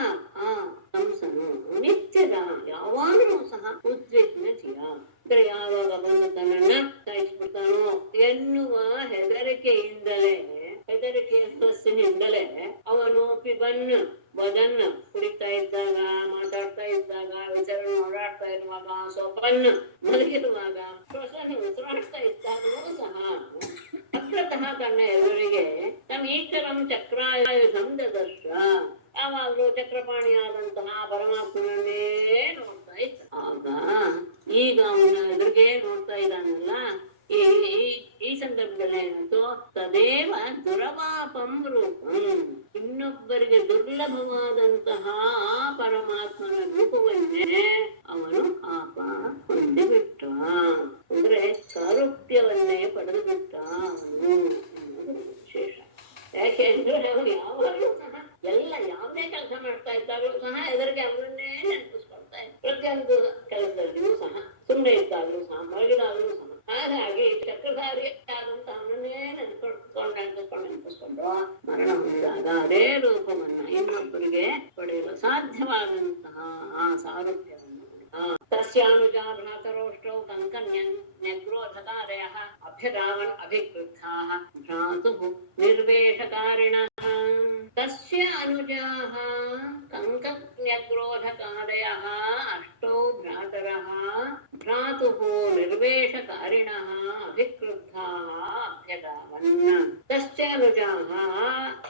ಆ ಕಂಸನು ನಿತ್ಯದ ಯಾವಾಗಲೂ ಸಹ ಉದ್ವಿಗ್ನತೆಯ ಅಂದ್ರೆ ಯಾವಾಗ ಬಂದು ತನ್ನನ್ನ ಸಾಯಿಸ್ಬಿಡ್ತಾನೋ ಎನ್ನುವ ಹೆದರಿಕೆಯಿಂದಲೇ ಹೆದರಿಕೆಯ ಮನಸ್ಸಿನಿಂದಲೇ ಅವನು ಪಿಬನ್ ವದನ್ ಕುಡಿತಾ ಇದ್ದಾಗ ಮಾತಾಡ್ತಾ ಇದ್ದಾಗ ವಿಚಾರಣೆ ಓಡಾಡ್ತಾ ಇರುವಾಗ ಸ್ವಪನ್ ಮಲಗಿರುವಾಗ ಶ್ವಸನ ಉಸಿರಾಡ್ತಾ ಇದ್ದಾಗಲೂ ಸಹ ಅಗ್ರತಃ ತನ್ನ ಎದುರಿಗೆ ತಮ್ಮ ಈಶ್ವರಂ ಚಕ್ರಾಯುಧಂ ದದರ್ಶ ಯಾವಾಗಲೂ ಚಕ್ರಪಾಣಿಯಾದಂತಹ ಪರಮಾತ್ಮನನ್ನೇ ನೋಡ್ತಾ ಇದ್ದ. ಆಗ ಈಗ ಅವನ ಎದುರಿಗೆ ನೋಡ್ತಾ ಇದ್ದಾನಲ್ಲ ಈ ಸಂದರ್ಭದಲ್ಲಿ ಏನಾಯ್ತು ತದೇವ ದುರವಾಪಂ ರೂಪಂ ಇನ್ನೊಬ್ಬರಿಗೆ ದುರ್ಲಭವಾದಂತಹ ಪರಮಾತ್ಮನ ರೂಪವನ್ನೇ ಅವನು ಆಪ ಹೊಂದಿಬಿಟ್ಟ. ಅಂದ್ರೆ ಸಾರೂಪ್ಯವನ್ನೇ ಪಡೆದು ಬಿಟ್ಟ ಅವನು ಅನ್ನೋದು ವಿಶೇಷ. ಯಾಕೆ ಅಂದ್ರೆ ಅವನು ಯಾವಾಗಲೂ ಸಹ ಎಲ್ಲ ಯಾವುದೇ ಕೆಲಸ ಮಾಡ್ತಾ ಇದ್ದಾಗಲೂ ಸಹ ಎದುರಿಗೆ ಅವರನ್ನೇ ನೆನಪಿಸ್ಕೊಳ್ತಾ ಇದ್ದ. ಪ್ರತಿಯೊಂದು ಕೆಲಸದಲ್ಲಿಯೂ ಸಹ ಸುಮ್ಮನೆ ಇದ್ದಾಗಲೂ ಸಹ ಮಲಗಿದಾಗಲೂ ಸಹ ಹಾಗಾಗಿ ಚಕ್ರಧಾರಿ ಆದಂತ ಅವನನ್ನೇ ನೆನಪಿಸ್ಕೊಂಡು ಮರಣ ಹೊಂದಿದಾಗ ಅದೇ ರೂಪವನ್ನ ಇನ್ನೊಬ್ಬರಿಗೆ ಪಡೆಯಲು ಸಾಧ್ಯವಾದಂತಹ ಆ ಸಾರೂಪ್ಯವನ್ನು ತಸ್ಯಾನುಜಾ ಭ್ರಾತರೋಷ್ಟೌ ಕಂಕನ್ಯಗ್ರೋಧಕಾರಯಃ ಅಭ್ಯಧಾವನ್ ಅಭಿಕೃದ್ಧಾಃ ಭ್ರಾತುಃ ನಿರ್ವೇಷಕಾರಿಣಃ. ತಸ್ಯ ಅನುಜಾಃ ಕಂಕನ್ಯಗ್ರೋಧಕಾರಯಃ ಅಷ್ಟೌ ಭ್ರಾತರಃ ಭ್ರಾತುಃ ನಿರ್ವೇಷಕಾರಿಣಃ ಅಭಿಕೃದ್ಧಾಃ ಅಭ್ಯಧಾವನ್. ತಸ್ಯ ಅನುಜಾಃ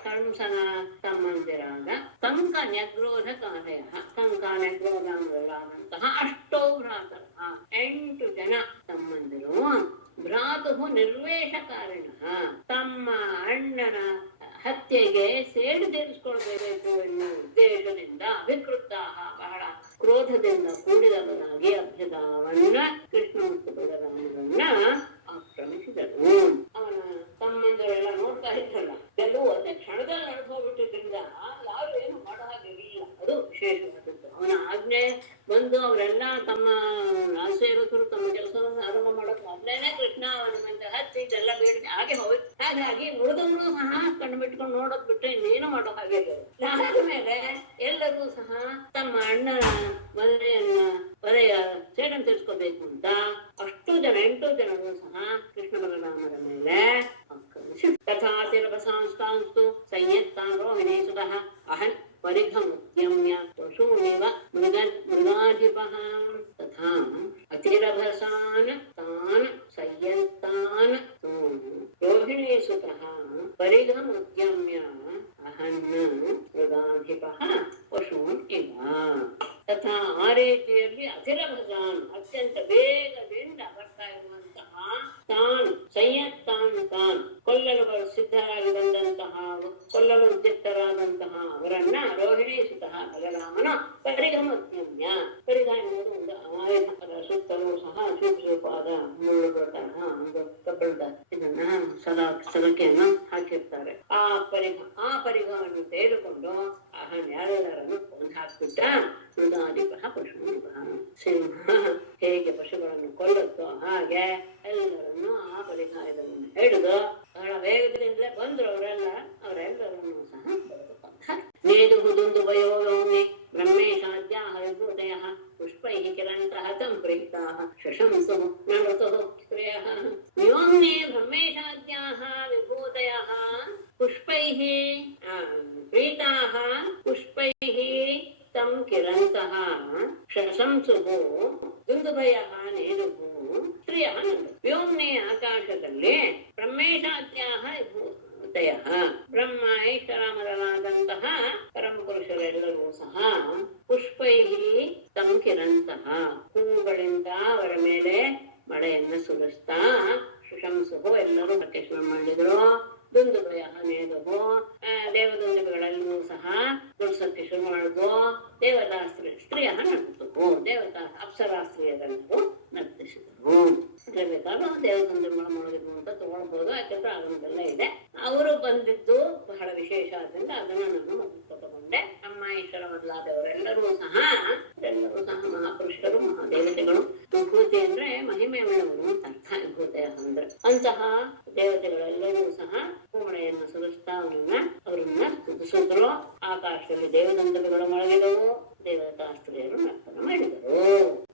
ಕಂಸನ ತಮ್ಮಂದಿರಾದ ಕಂಕನ್ಯಗ್ರೋಧಕಾರಯಃ ಕಂಕನ್ಯಗ್ರೋಧಂತಹ ಅಷ್ಟೌ ಭ್ರಾತರಃ 8 ಜನ ತಮ್ಮಂದಿರು ಭ್ರಾತುಃ ನಿರ್ವೇಷಕಾರಿಣಃ ತಮ್ಮ ಅಣ್ಣನ ಹತ್ಯೆಗೆ ಸೇಡು ತೀರಿಸಿಕೊಳ್ಬೇಕು ಎನ್ನುವ ಉದ್ದೇಶದಿಂದ ಅಭಿಕೃತ ಬಹಳ ಕ್ರೋಧದಿಂದ ಕೂಡಿದವರಾಗಿ ಅಭ್ಯಧಾವನ್ನ ಕೃಷ್ಣ ಮತ್ತು ಬಲರಾಮರನ್ನ ಆಕ್ರಮಿಸಿದರು. ಅವನ ತಮ್ಮಂದರೆಲ್ಲ ನೋಡ್ತಾ ಇದ್ರಲ್ಲ, ಕೆಲವು ಅದೇ ಕ್ಷಣದಲ್ಲಿ ನಡೆದೋಗ್ಬಿಟ್ಟಿದ್ರಿಂದ ಯಾರು ಏನು ಮಾಡೋ ಹಾಗೆ ಇರಲಿಲ್ಲ. ಅದು ವಿಶೇಷವಾದದ್ದು. ಅವನ ಆಜ್ಞೆ ಬಂದು ಅವರೆಲ್ಲ ತಮ್ಮ ರಾಜಸೇವಕರು ತಮ್ಮ ಕೆಲಸವನ್ನು ಆರಂಭ ಮಾಡೋಕೆ ಮೊದಲೇನೆ ಕೃಷ್ಣ ಅವನ ಮಂದಿ ಹಚ್ಚಿ ಇದೆಲ್ಲ ಬೇಡಿಕೆ ಹಾಗೆ ಹೋಯ್ತು. ಹಾಗಾಗಿ ಉಳಿದವರು ಸಹ ಕಣ್ಣು ಬಿಟ್ಕೊಂಡು ನೋಡೋದ್ ಬಿಟ್ರೆ ಇನ್ನೇನು ಮಾಡೋ ಹಾಗೆ ಆದ ಮೇಲೆ ಎಲ್ಲರೂ ಸಹ ತಮ್ಮ ಅಣ್ಣನ ವಧೆಯ ಸೇಡನ್ನು ತಿಳಿಸ್ಕೋಬೇಕು ಅಂತ ಅಷ್ಟು ಜನ 8 ಜನರು ಸಹ ಕೃಷ್ಣ ಬಲರಾಮರ ಮೇಲೆ ತಥಾತಿರವಸಾಂಸ್ತಾಂಸ್ತು ಸಂಯತ್ತಾರೋಹಿಣೀ ಸುತಃ ಅಹನ್ ಪರಿಘಮುದ್ಯಮ್ಯ ಪಶೂನಿವ ಮೃಗಾಧಿಪಃ ತಥಾ ಅತಿರಭಸಾನ್ ತಾನ್ ಸಂಯತ್ತಾನ್ ರೋಹಿಣೀ ಸುತಃ ಪರಿಘಮುದ್ಯಮ್ಯ ಅಹನ್ ಮೃಗಾಧಿಪಃ ಅಧಿಪಃ ಪಶೂನ್ ಇವ. ತಥಾ ಆ ರೀತಿಯಲ್ಲಿ ಅಧಿರಭಜಾನ್ ಅತ್ಯಂತ ವೇಗದಿಂದ ಬರ್ತಾ ಇರುವಂತಹ ತಾನ್ ತಾನ್ ಕೊಲ್ಲಲು ಸಿದ್ಧರಾಗಿ ಬಂದಂತಹ ಕೊಲ್ಲಲು ಉದ್ಯುಕ್ತರಾದಂತಹ ಅವರನ್ನ ರೋಹಿಣಿ ಸುತಃ ಬಲರಾಮನ ಪರಿಗಮತ್ಯಮ್ಯ. ಪರಿಗ ಎನ್ನುವುದು ಒಂದು ಆಯುಧರ ಸುತ್ತಲೂ ಸಹ ಚೂಪಾದ ಮುಳ್ಳುಗಳ ಒಂದು ಕಬ್ಬಳದ ಇದನ್ನ ಸಲಕೆಯನ್ನು ಹಾಕಿರ್ತಾರೆ. ಆ ಪರಿಗವನ್ನು ತೆಗೆದುಕೊಂಡು ಯಾರೆಲ್ಲರನ್ನು ಕೊಂದು ಹಾಕ್ಬಿಟ್ಟ. ಮೃದಾಧಿಪಃ ಪಶು ಸಿಂಹ ಹೇಗೆ ಪಶುಗಳನ್ನು ಕೊಲ್ಲುತ್ತೋ ಹಾಗೆ ಎಲ್ಲರನ್ನು ಆ ಪರಿಗಾಯವನ್ನು ಹಿಡಿದು ಬಹಳ ವೇಗದಿಂದಲೇ ಬಂದ್ರು. ಅವರೆಲ್ಲರನ್ನು ಸಹ ಬರೆದುಕೊಂಡ. ನೇದು ಹುದುಂದುಭಯೋಮಿ ಬ್ರಹ್ಮೇಶಾದ್ಯಾ ವಿಭೂತಯ ಪುಷ್ಪೈ ಕಿರಂತಹ ಸಂಪ್ರೀತಾ ಶಶಂಸು ನೃತುಃ ಪ್ರಿಯಃ. ವ್ಯೋಮ್ನೆ ಬ್ರಹ್ಮೇಶಾದ್ಯಾ ವಿಭೂತಯ ಪುಷ್ಪೈ ಪ್ರೀತಾ ಪುಷ್ಪೈ ತಂ ಕಿರಂತಹ ಶಶಂಸುಃ ದುಂದುಭಯಃ ನೇದುಃ ಸ್ತ್ರೀಯಃ ನಂದು. ವ್ಯೋಮ್ನೆ ಆಕಾಶದಲ್ಲಿ ಬ್ರಹ್ಮೇಶಾದ್ಯಾಃ ವಿಭೂತಯಃ ಬ್ರಹ್ಮ ಈಶ್ವರ ಮೊದಲಾದಂತಹ ಪರಮ ಪುರುಷರೆಲ್ಲರೂ ಸಹ ಪುಷ್ಪೈ ತಂ ಕಿರಂತಹ ಹೂಗಳಿಂದ ಅವರ ಮೇಲೆ ಮಳೆಯನ್ನು ಸುರಿಸ್ತಾ ಶಶಂಸುಃ ಎಲ್ಲರೂ ಪ್ರತ್ಯಕ್ಷ ಮಾಡಿದ್ರು. ದುಂದುಭಯ ನೇದುವು ದೇವದುಂದುಗಳಲ್ಲೂ ಸಹ ದುಡ್ಸಕ್ಕೆ ಶುರು ಮಾಡಿದ್ವು. ದೇವತಾ ಸ್ತ್ರೀಯ ನರ್ತಿಸಿದ್ವು. ದೇವತಾ ಅಪ್ಸರಾ ಸ್ತ್ರೀಯರನ್ನು ನರ್ತಿಸಿದರು. ಬೇಕಾದ್ರೂ ದೇವದುಂದುಗಳ ಮಾಡಿದ್ರು ಅಂತ ತಗೊಳ್ಬಹುದು. ಯಾಕಂದ್ರೆ ಆಗಮದೆಲ್ಲ ಇದೆ. ಅವರು ಬಂದಿದ್ದು ಬಹಳ ವಿಶೇಷ ಆದ್ರಿಂದ ಅದನ್ನ ನಾನು ಮೊದಲು ತಗೊಂಡೆ. ಅಮ್ಮ ಈಶ್ವರ ಮೊದಲಾದವರೆಲ್ಲರೂ ಸಹ ಮಹಾಪುರುಷರು ಮಹಾದೇವತೆಗಳು. ವಿಭೂತಿ ಅಂದ್ರೆ ಮಹಿಮೆ ಉಳ್ಳವರು ಅಂತ ಅರ್ಥ. ವಿಭೂತಿಯ ಅಂದ್ರೆ ಅಂತಹ ದೇವತೆಗಳೆಲ್ಲರೂ ಸಹ ಹೂಮಳೆಯನ್ನು ಸುರಿಸ್ತಾ ಅವರನ್ನ ಸ್ತುತಿಸಿದ್ರು. ಆಕಾಶದಲ್ಲಿ ದೇವದಂಡಗಳು ಮೊಳಗಿದವು. ದೇವತಾ ಸ್ತ್ರೀಯರು ನರ್ತನ ಮಾಡಿದರು.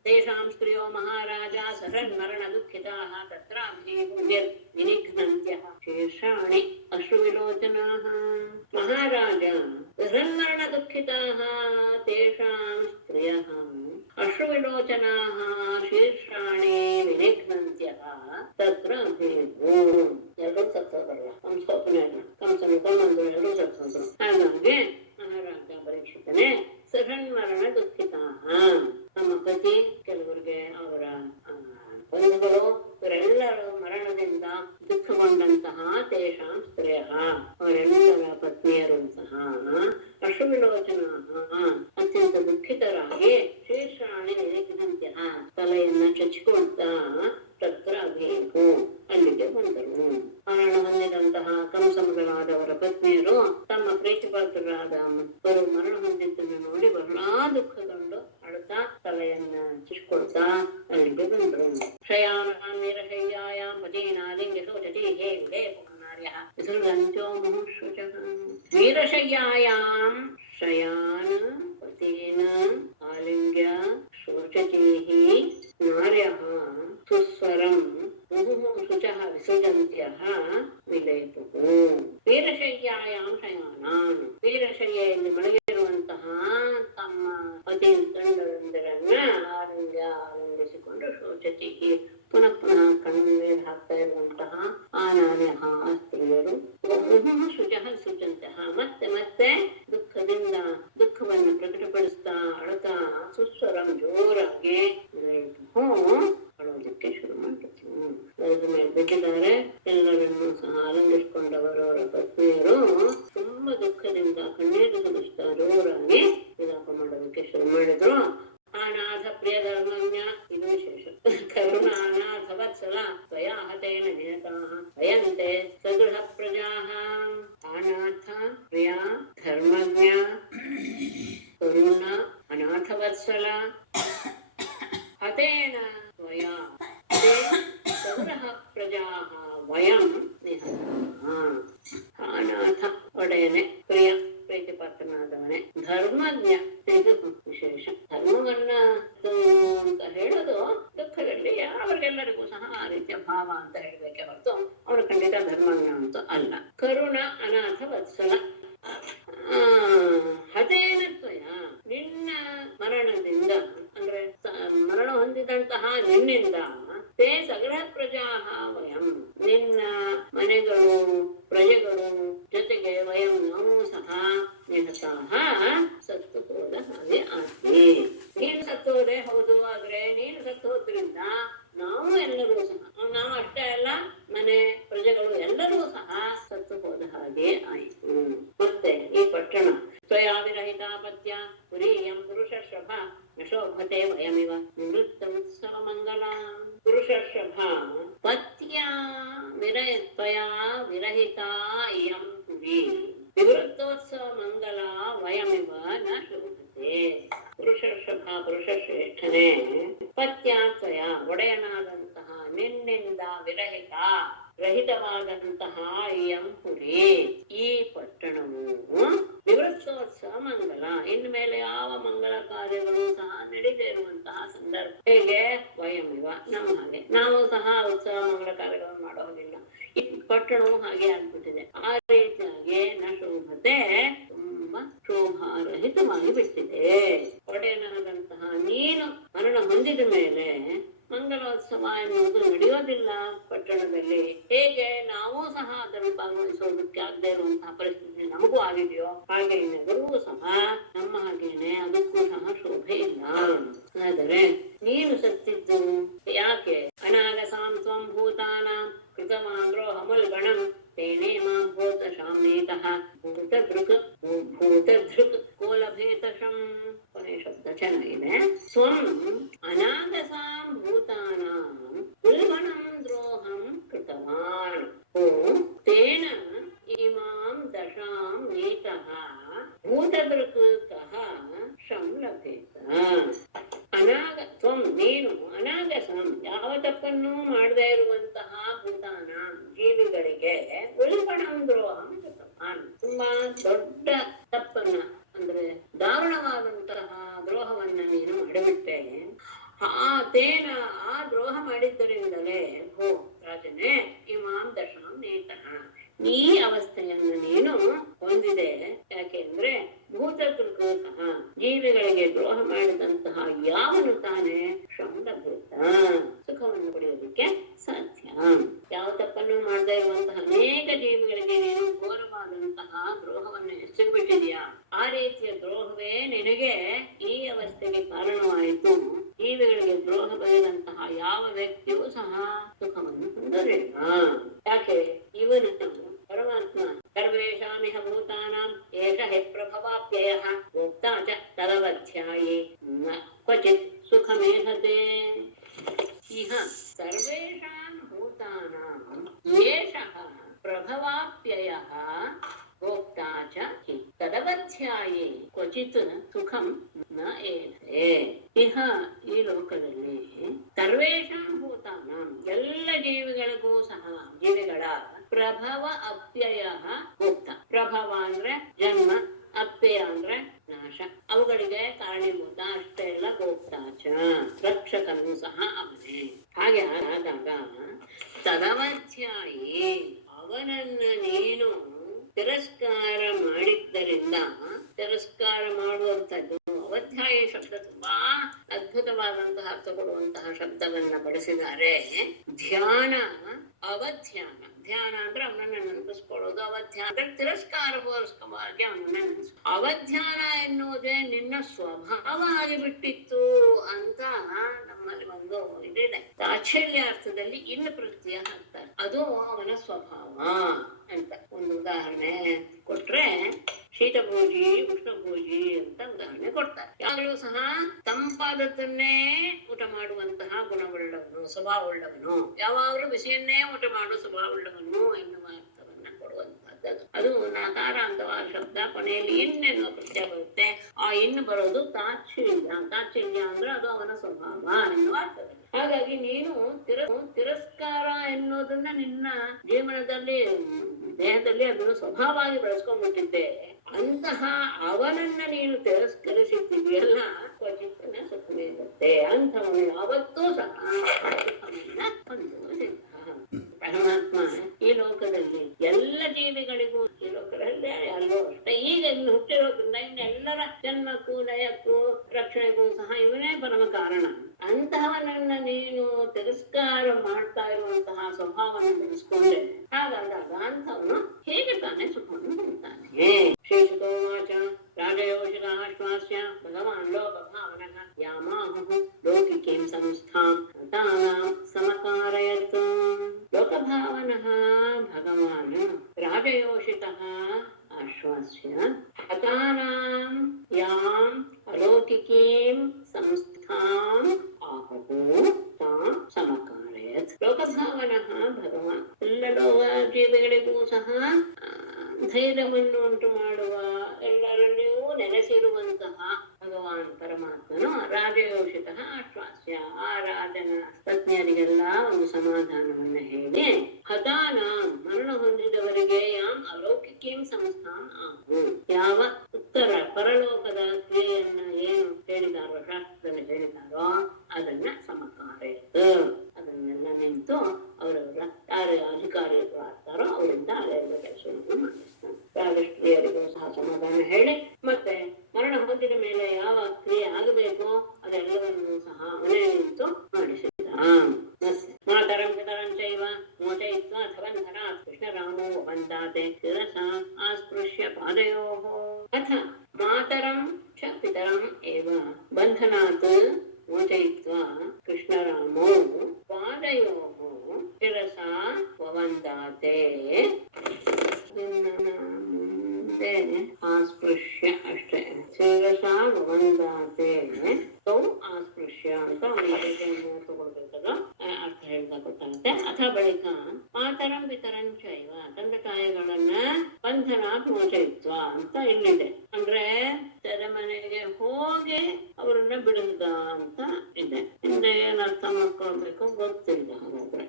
ತೇಷಾಂ ಸ್ತ್ರೀಯೋ ಮಹಾರಾಜ ಸಹನ್ಮರಣ ದುಃಖಿತಾಃ ತತ್ರಾಭಿರ್ವಿನಿಘ್ನಂತ್ಯಃ ಶೀರ್ಷಾಣಿ ಅಶ್ರುವಿಲೋಚನಾಃ. ಮಹಾರಾಜ ಸಹನ್ಮರಣ ದುಃಖಿತಾಃ ತೇಷಾಂ ಸ್ತ್ರೀಯಃ ಅಶ್ರುವಿಲೋಚನಾಃ ಶೀರ್ಷಾಣಿ ವಿನಿಘ್ನಂತ್ಯಃ ತತ್ರ ಎಲ್ಲರೂ ಸತ್ತೋದ್ರಲ್ಲ. ಕಂಸನು ಕೊಂದಂದ್ರು, ಎಲ್ಲರೂ ಸತ್ತೋದ್ರು. ಹಾಗಾಗಿ ಮಹಾರಾಜ ಪರೀಕ್ಷಿತನೇ ಸಹನ್ಮರಣ ದುಃಖಿತಾಃ ತಮ್ಮ ಪತಿ, ಕೆಲವರಿಗೆ ಅವರ ಬಂಧುಗಳು, ಇವರೆಲ್ಲರೂ ಮರಣದಿಂದ ದುಃಖಗೊಂಡಂತಹ ತೇಷಾಂ ಸ್ತ್ರೀಯ ಅವರೆಲ್ಲರ ಪತ್ನಿಯರು ಸಹ ಅಶ್ರುವಿಲೋಚನಾಃ ಅತ್ಯಂತ ದುಃಖಿತರಾಗಿ ಶೀರ್ಷಾಣಿ ನಿರೀಕ್ಷಿಸಂತ್ಯ ತಲೆಯನ್ನ ಚಚ್ಚಿಕೊಳ್ತಾ ತತ್ರ ಅಭಿಹು ಅಲ್ಲಿಗೆ ಬಂದರು. ಮರಣ ಹೊಂದಿದಂತಹ ಕಂಸಮಗಳಾದವರ ಪತ್ನಿಯರು ತಮ್ಮ ಪ್ರೀತಿಪಾತ್ರರಾದ ಮಕ್ಕಳು ಮರಣ ಹೊಂದಿದ್ದನ್ನು ನೋಡಿ ಬಹಳ ದುಃಖಗೊಂಡು ಅಳುತ್ತಾ ತಲೆಯನ್ನ ಚಿಚ್ಕೊಳ್ತಾ ಅಲ್ಲಿಗೆ ಬಂದರು. ಶಯಾನ ನಿರಶಯ್ಯಾಯಾಂ ಪತೀನಾಲಿಂಗ ಶೋಚತಿ ಹೇ ವಿಲೇಪುನಾರ್ಯಃ ವಿಸೃಜಂತ್ಯೋ ಮುಹುಃಶುಚಃ. ವೀರಶಯ್ಯಾಯಾಂ ಶಯಾನ ಪತೀನ ಆಲಿಂಗ್ಯ ಶೋಚತೀಃ ನಾರ್ಯಃ ಸುಸ್ವರಂ ಮುಹುಃ ಶುಚಃ ವಿಸೃಜಂತ್ಯಃ ವಿಲೇಪುಃ. ವೀರಶಯ್ಯಾಯಾಂ ಶಯಾನಾನ್ ವೀರಶಯ್ಯೆಯಲ್ಲಿ ಮಲಗಿರುವಂತಹ ತಮ್ಮ ಪತಿ ಗಂಡಂದಿರನ್ನ ಆಲಿಂಗಿಸಿಕೊಂಡು ಶೋಚತಿ ಪುನಃ ಕಣ್ಣೀರು ಹಾಕ್ತಾ ಇರುವಂತಹ ಆ ನಾರ್ಯಃ ಸ್ತ್ರೀಯರು ಮುಹುಃ ಶುಚಃ ವಿಸೃಜಂತ್ಯಃ ಮತ್ತೆ ದುಃಖವನ್ನು ಪ್ರಕಟಪಡಿಸ್ತಾ ಅಳುತ್ತಾ ಸುಸ್ವರಂ ಜೋರಾಗಿ ಅಳೋದಕ್ಕೆ ಶುರು ಮಾಡಿದ್ರು. ಮೇಲೆ ಬಿಟ್ಟಿದ್ದಾರೆ. ಎಲ್ಲರನ್ನು ಸಹ ಆಲಿಂಗಿಸಿಕೊಂಡವರವರ ಪತ್ನಿಯರು ತುಂಬಾ ದುಃಖದಿಂದ ಕಣ್ಣೀರು ಸುರಿಸ್ತಾ ಜೋರಾಗಿ ವಿಲಾಪ ಮಾಡೋದಕ್ಕೆ ಶುರು ಮಾಡಿದ್ರು. ಅನಾಥ ಪ್ರಿಯ ಧರ್ಮಜ್ಞ, ಇದು ವಿಶೇಷ. ಕರುಣ ಅನಾಥ ವತ್ಸಲ ತ್ವಯಾ ಹತೇನ ನಿಹತಾಃ ಭಯಂತೆ ಸಗೃಹ ಪ್ರಜಾಃ. ಅನಾಥ ಪ್ರಿಯ ಧರ್ಮಜ್ಞ ಕರುಣ ಅನಾಥ ವತ್ಸಲ ಹತೇನ ತ್ವಯಾ ಸಗೃಹ ಪ್ರಜಾಃ ವಯಂ ನಿಹತಾಃ. ಅನಾಥ ಒಡೆಯನೆ, ಪ್ರಿಯ ಪ್ರೀತಿಪಾತ್ರನಾದವನೇ, ಧರ್ಮಜ್ಞ, ಇದು ವಿಶೇಷ. ಧರ್ಮವನ್ನ ಅಂತ ಹೇಳೋದು ದುಃಖದಲ್ಲಿ ಅವರಿಗೆಲ್ಲರಿಗೂ ಸಹ ಆ ರೀತಿಯ ಭಾವ ಅಂತ ಹೇಳ್ಬೇಕೆ ಹೊರತು ಅವರು ಖಂಡಿತ ಧರ್ಮಜ್ಞ ಅಂತೂ ಅಲ್ಲ. ಕರುಣ ಅನಾಥ ವತ್ಸಲ ಹತೇನ ತ್ವಯ ನಿನ್ನ ಮರಣದಿಂದ ಅಂದ್ರೆ ಮರಣ ಹೊಂದಿದಂತಹ ನಿನ್ನಿಂದ ತೇ ಸಗೃಹ ಪ್ರಜಾಃ ವಯಂ ನಿನ್ನ ಮನೆಗಳು ಪ್ರಜೆಗಳು ಜೊತೆಗೆ ವಯಂ ನಾವು ಸಹ ನಿಹತಾಃ ಲಭತೆ ವಯಮಿವ ನಿವೃತ್ತ ಉತ್ಸವ ಮಂಗಲ. ಪುರುಷರ್ಷಭ ಪತ್ಯ ವಿರಯತ್ವಯ ವಿರಹಿತ ಇಯಂ ಪುರಿ ನಿವೃತ್ತೋತ್ಸವ ಮಂಗಲ ವಯಮಿವ ನ ಶೋಭತೆ. ಪುರುಷರ್ಷಭ ಪುರುಷಶ್ರೇಷ್ಠನೇ, ಪತ್ಯಾತ್ವಯ ಒಡೆಯನಾದಂತಹ ನಿನ್ನಿಂದ ವಿರಹಿತ ರಹಿತವಾದಂತಹ ಇಯಂ ಪುರಿ ಈ ಪಟ್ಟಣವು ನಿವೃತ್ತೋತ್ಸವ ಮಂಗಲ ಇನ್ಮೇಲೆ ಯಾವ ಮಂಗಲ ಕಾರ್ಯಗಳು ಸಹ ನಡೆದೇ ಇರುವಂತಹ ಸಂದರ್ಭ. ಹೇಗೆ ವಯಮಿವ ನಮ್ಮ ಹಾಗೆ ನಾವು ಸಹ ಉತ್ಸವ ಮಂಗಲ ಕಾರ್ಯಗಳನ್ನು ಮಾಡೋದಿಲ್ಲ. ಈ ಪಟ್ಟಣವು ಹಾಗೆ ಆಗ್ಬಿಟ್ಟಿದೆ. ಆ ರೀತಿಯಾಗಿ ನ ಶೋಭತೆ ತುಂಬಾ ಶೋಭಾರಹಿತವಾಗಿ ಬಿಟ್ಟಿದೆ. ಒಡೆಯನಾದಂತಹ ನೀನು ಮರಣ ಹೊಂದಿದ ಮೇಲೆ ಮಂಗಲೋತ್ಸವ ಎನ್ನುವುದು ನಡೆಯೋದಿಲ್ಲ ಪಟ್ಟಣದಲ್ಲಿ. ಹೇಗೆ ನಾವು ಸಹ ಅದನ್ನು ಭಾಗವಹಿಸೋದಕ್ಕೆ ಆಗದೆ ಇರುವಂತಹ ಪರಿಸ್ಥಿತಿ ನಮಗೂ ಆಗಿದೆಯೋ ಹಾಗೆ ಇನ್ನೆಲ್ಲರಿಗೂ ಸಹ ನಮ್ಮ ಹಾಗೇನೆ ಅದಕ್ಕೂ ಸಹ ಶೋಭೆ ಇಲ್ಲ. ಆದರೆ ನೀನು ಸತ್ತಿದ್ದು ಯಾಕೆ? ಅನಾಗಸಾಂ ಸ್ವಂ ಭೂತಾನಾಂ ಕೃತಮಾಂದ್ರೋಹಮುಲ್ ಗಣಂ ತೇನೇ ಮಾಂ ಭೂತ ಶಾಮ್ನೇತಃ ಭೂತದೃಕ್ ಕೋಲಭೇತಶಂ. ಕೊನೆ ಶಬ್ದ ಚೆನ್ನಾಗಿದೆ. ಸ್ವಂ ಅನಾಗಸಾಂ ಭೂತಾನಾಂ ಉಲ್ಬಣಂ ದ್ರೋಹಂ ಕೃತವಾನ್ ಓ ತೇನ ಇಮಾಂ ದಶಾಂ ನೀತಃ ಭೂತದೃಕ್ ಕಃ ಶಂ ಲಭೇತ. ತ್ವಂ ನೀನು ಅನಾಗಸಂ ಯಾವ ತಪ್ಪನ್ನೂ ಮಾಡದೇ ಇರುವಂತಹ ಭೂತಾನ ಜೀವಿಗಳಿಗೆ ಉಲ್ಬಣಂ ದ್ರೋಹಂ ಕೃತವಾನ್ ತುಂಬಾ ದೊಡ್ಡ ತಪ್ಪನ್ನ ಅಂದ್ರೆ ದಾರುಣವಾದಂತಹ ದ್ರೋಹವನ್ನ ನೀನು ಮಾಡಿಬಿಟ್ಟೆ. ತೇನ ಆ ದ್ರೋಹ ಮಾಡಿದ್ದರಿಂದಲೇ ಹೋ ರಾಜನೇ ಇಮಾಂ ದಶಾಂ ನೇತಃ ಈ ಅವಸ್ಥೆಯನ್ನು ನೀನು ಹೊಂದಿದೆ. ಯಾಕೆಂದ್ರೆ ಭೂತಕೃತಃ ಜೀವಿಗಳಿಗೆ ದ್ರೋಹ ಮಾಡಿದಂತಹ ಯಾವನು ತಾನೇ ಶಂಭೂತ ಸುಖವನ್ನು ಪಡೆಯೋದಕ್ಕೆ ಸಾಧ್ಯ. ಯಾವ ತಪ್ಪನ್ನು ಮಾಡದೇ ಇರುವಂತಹ ಅನೇಕ ಜೀವಿಗಳಿಗೆ ನೀನು ಘೋರವಾದಂತಹ ದ್ರೋಹವನ್ನು ಎಸಗಿಬಿಟ್ಟಿದೆಯಾ. ಆ ರೀತಿಯ ದ್ರೋಹವೇ ನಿನಗೆ ಈ ಅವಸ್ಥೆಗೆ ಕಾರಣವಾಯಿತು. ಜೀವಿಗಳಿಗೆ ದ್ರೋಹ ಬರೆದಂತಹ ಯಾವ ವ್ಯಕ್ತಿಯೂ ಸಹ ಸುಖವನ್ನು ಹೊಂದಲಿಲ್ಲ. ಯಾಕೆ? ಇವನು ಪರಮಾತ್ಮ ಸರ್ವೇಷಾಮಿಹ ಭೂತಾನಾಂ ಏಷ ಹಿ ಪ್ರಭವಾಪ್ಯಯಃ ಭೋಕ್ತಾ ಚ ತದವಧ್ಯಾಯೇ ನ ಕ್ವಚಿತ್ ಸುಖಮೇಹತೆ. ಇಹ ಸರ್ವೇಷಾಂ ಭೂತಾನಾಂ ಏಷಃ ಪ್ರಭವಾಪ್ಯಯಃ ಭೋಕ್ತಾ ಚ ಹಿ ತದವಧ್ಯಾಯೇ ಕ್ವಚಿತ್ ಸುಖಂ ನ ಏಹತೆ. ಇಹ ಈ ಲೋಕದಲ್ಲಿ ಸರ್ವೇಷಾಂ ಭೂತಾನಾಂ ಎಲ್ಲ ಜೀವಿಗಳಿಗೂ ಸಹ ಜೀವಿಗಳ ಪ್ರಭವ ಅಪ್ಯಯ ಭೋಕ್ತ. ಪ್ರಭವ ಅಂದ್ರೆ ಜನ್ಮ, ಅಪ್ಯಯ ಅಂದ್ರೆ ನಾಶ. ಅವುಗಳಿಗೆ ಕಾರಣೀಭೂತ ಅಷ್ಟೇ ಅಲ್ಲ, ಭೋಕ್ತಾಚ ರಕ್ಷಕನು ಸಹ ಅವನೇ. ಹಾಗೆ ಆದಾಗ ತದವಧ್ಯಾಯಿ ಅವನನ್ನ ನೀನು ತಿರಸ್ಕಾರ ಮಾಡಿದ್ದರಿಂದ, ತಿರಸ್ಕಾರ ಮಾಡುವಂಥದ್ದು ಅವಧ್ಯಾಯ ಶಬ್ದ ತುಂಬಾ ಅದ್ಭುತವಾದಂತಹ ಅರ್ಥ ಕೊಡುವಂತಹ ಶಬ್ದವನ್ನ ಬಳಸಿದ್ದಾರೆ. ಧ್ಯಾನ, ಅವಧ್ಯಾನ. ಧ್ಯಾನ ಅಂದ್ರೆ ಅವನನ್ನ ನೆನಪಿಸ್ಕೊಳ್ಳೋದು, ಅವಧ್ಯಾನ ಅಂದ್ರೆ ತಿರಸ್ಕಾರಪೂರ್ವಕವಾಗಿ ಅವನನ್ನ ನೆನಪಿಸ್. ಅವಧ್ಯಾನ ಎನ್ನುವುದೇ ನಿನ್ನ ಸ್ವಭಾವ ಆಗಿಬಿಟ್ಟಿತ್ತು ಅಂತ ನಮ್ಮಲ್ಲಿ ಒಂದು ಇದಿದೆ. ತಾಚ್ಛಲ್ಯಾರ್ಥದಲ್ಲಿ ಇನ್ನು ಪ್ರತ್ಯಯ ಹಾಕ್ತಾರೆ, ಅದು ಅವನ ಸ್ವಭಾವ ಅಂತ. ಒಂದು ಉದಾಹರಣೆ ಕೊಟ್ರೆ ಶೀತಭೋಜಿ ಉಷ್ಣಭೋಜಿ ಅಂತ ಉದಾಹರಣೆ ಕೊಡ್ತಾರೆ. ಯಾವಾಗಲೂ ಸಹ ತಂಪಾದದ್ದನ್ನೇ ಊಟ ಮಾಡುವಂತಹ ಗುಣವುಳ್ಳವನು, ಸ್ವಭಾವವುಳ್ಳವನು. ಯಾವಾಗಲೂ ಬಿಸಿಯನ್ನೇ ಊಟ ಮಾಡುವ ಸ್ವಭಾವವುಳ್ಳವನು ಎನ್ನುವ ಅರ್ಥವನ್ನ ಕೊಡುವಂತಹದ್ದು. ಅದು ನಕಾರಾಂತವಾದ ಶಬ್ದ, ಕೊನೆಯಲ್ಲಿ ಇನ್ನೆನ್ನುವ ಪ್ರತ್ಯಯ ಬರುತ್ತೆ. ಆ ಇನ್ನು ಬರೋದು ತಾಚ್ಛಲ್ಯ. ತಾಚ್ಛಲ್ಯ ಅಂದ್ರೆ ಅದು ಅವನ ಸ್ವಭಾವ ಎನ್ನುವ ಅರ್ಥದಲ್ಲಿ. ಹಾಗಾಗಿ ನೀನು ತಿರಸ್ಕಾರ ಎನ್ನುವುದನ್ನ ನಿನ್ನ ಜೀವನದಲ್ಲಿ ದೇಹದಲ್ಲಿ ಅದನ್ನು ಸ್ವಭಾವವಾಗಿ ಬೆಳೆಸ್ಕೊಂಡ್ಬಿಟ್ಟಿದ್ದೆ. ಅಂತಹ ಅವನನ್ನ ನೀನು ತಿರಸ್ಕರಿಸಿದ್ದೀಯಲ್ಲ, ಕ್ವಚಿತ್ತನ ಸುಖವೇ ಇರುತ್ತೆ. ಅಂಥವನು ಯಾವತ್ತೂ ಸಹ ಸುಖವನ್ನ ಹೊಂದುವುದಿಲ್ಲ. ಪರಮಾತ್ಮ ಈ ಲೋಕದಲ್ಲಿ ಎಲ್ಲ ಜೀವಿಗಳಿಗೂ, ಈ ಲೋಕದಲ್ಲಿ ಎಲ್ಲೋ ಅಷ್ಟೇ, ಈಗ ಇಲ್ಲಿ ಹುಟ್ಟಿರೋದ್ರಿಂದ ಇನ್ನೆಲ್ಲರ ಜನ್ಮಕ್ಕೂ ಲಯಕ್ಕೂ ರಕ್ಷಣೆಗೂ ಸಹ ಇವನೇ ಪರಮ ಕಾರಣ. ಅಂತಹವನನ್ನ ನೀನು ತಿರಸ್ಕಾರ ಮಾಡ್ತಾ ಇರುವಂತಹ ಸ್ವಭಾವವನ್ನು ಬೆಳೆಸ್ಕೊಂಡೆ. ಹಾಗಾದಾಗ ಅಂಥವನು ಹೇಗೆ ತಾನೇ ಸುಖವನ್ನು ಹೊಂದುತ್ತಾನೆ? ಶ್ರೀಸುತೋವಾಚ ರಾಜಯೋಷಿಕ ಆಶ್ವಾಸ್ಯ ಭಗವಾನ್ ಲೋಕಭಾವನಃ ಯಾಮಾಹುಃ ಲೌಕಿಕೀಂ ಸಂಸ್ಥಾಂ ತಾನಾಂ ಸಮಕಾರಯತ್. ಲೋಕಭಾವನಃ ಭಗವಾನ್ ರಾಜಯೋಷಿತಃ ಆಶ್ವಾಸ್ಯ ಹತಾನಾಂ ಯಾಂ ಅಲೌಕಿಕೀಂ ಸಂಸ್ಥಾಂ ಧೈರ್ಯವನ್ನು ಉಂಟು ಮಾಡುವ, ಎಲ್ಲರಲ್ಲಿಯೂ ನೆಲೆಸಿರುವಂತಹ ಭಗವಾನ್ ಪರಮಾತ್ಮನು ರಾಜಯೋಷಿತ ಆಶ್ವಾಸ್ಯ, ಆ ರಾಜನ ಪತ್ನಿಯರಿಗೆಲ್ಲ ಒಂದು ಸಮಾಧಾನವನ್ನ ಹೇಳಿ, ಹತಾನ ಮರಣ ಹೊಂದಿದವರಿಗೆ ಯಾಂ ಅಲೌಕಿಕೀಂ ಸಂಸ್ಥಾಂ ಆಹು, ಯಾವ ಉತ್ತರ ಪರಲೋಕದ ಕ್ರಿಯೆಯನ್ನ ಏನು ಹೇಳಿದಾರೋ, ಶಾಸ್ತ್ರದಲ್ಲಿ ಹೇಳಿದಾರೋ ಅದನ್ನ ಸಮಕಾರಯಿತು, ಅದನ್ನೆಲ್ಲ ನಿಂತು ಅವರವರ ಯಾರು ಅಧಿಕಾರಿಗಳು ಆಗ್ತಾರೋ ಅವರಿಂದ ಅಲೆಲ್ಲ ಕೆಲಸವನ್ನು ಮಾಡಿಸ್ತಾನೆ. ರಾಜಸ್ತ್ರೀಯರಿಗೂ ಸಹ ಸಮಾಧಾನ ಹೇಳಿ, ಮತ್ತೆ ಮರಣ ಹೊಂದಿದ ಮೇಲೆ ಯಾವ ಕ್ರಿಯೆ ಆಗಬೇಕು ಅದೆಲ್ಲವನ್ನೂ ಸಹ ಅವನೇ ನಿಂತು ಮಾಡಿಸಿದ. ಮತ್ತೆ ಮಾತರಂ ಪಿತರಂಚೈವ ಮೋಚಯಿತ್ವ ಅಥವಂಧನಾತ್ ಕೃಷ್ಣರಾಮೋ ವಂದಾತೆ ಶಿರಸ ಆಸ್ಪೃಶ್ಯ ಪಾದಯೋಃ. ಅಥ ಮಾತರಂ ಚ ಪಿತರಂ ಏವ ಬಂಧನಾತ್ ಮೋಚಯಿತ್ವ ಕೃಷ್ಣರಾಮೋ ಪಾದಯೋಃ ಶಿರಸ ವವಂದಾತೆ. ಮುಂದೆ ಆಸ್ಪೃಶ್ಯ ಅಷ್ಟೇ, ಶಿರಸ ವವಂದಾತೆ ತೌ ಆಸ್ಪೃಶ್ಯ ಅಂತ ತಗೊಳ್ಬೇಕಲ್ಲ, ಅರ್ಥ ಹೇಳ್ತಾ ಗೊತ್ತಾಗುತ್ತೆ. ಅಥ ಬಳಿಕ ಮಾತರಂ ಪಿತರಂಚೈವ, ತಂದೆ ತಾಯಿಗಳನ್ನ ಬಂಧನಾತ್ ಮೋಚಯಿತ್ವ ಅಂತ ಇಲ್ಲಿದೆ, ಅಂದ್ರೆ ಸೆರೆಮನೆಗೆ ಹೋಗಿ ಅವರನ್ನ ಬಿಡಿಸ್ದ ಅಂತ ಇದೆ. ಹಿಂದೆ ಏನ್ ಅರ್ಥ ಮಾಡ್ಕೊಳ್ಬೇಕು ಗೊತ್ತಿಲ್ಲ. ಹಾಗಾದ್ರೆ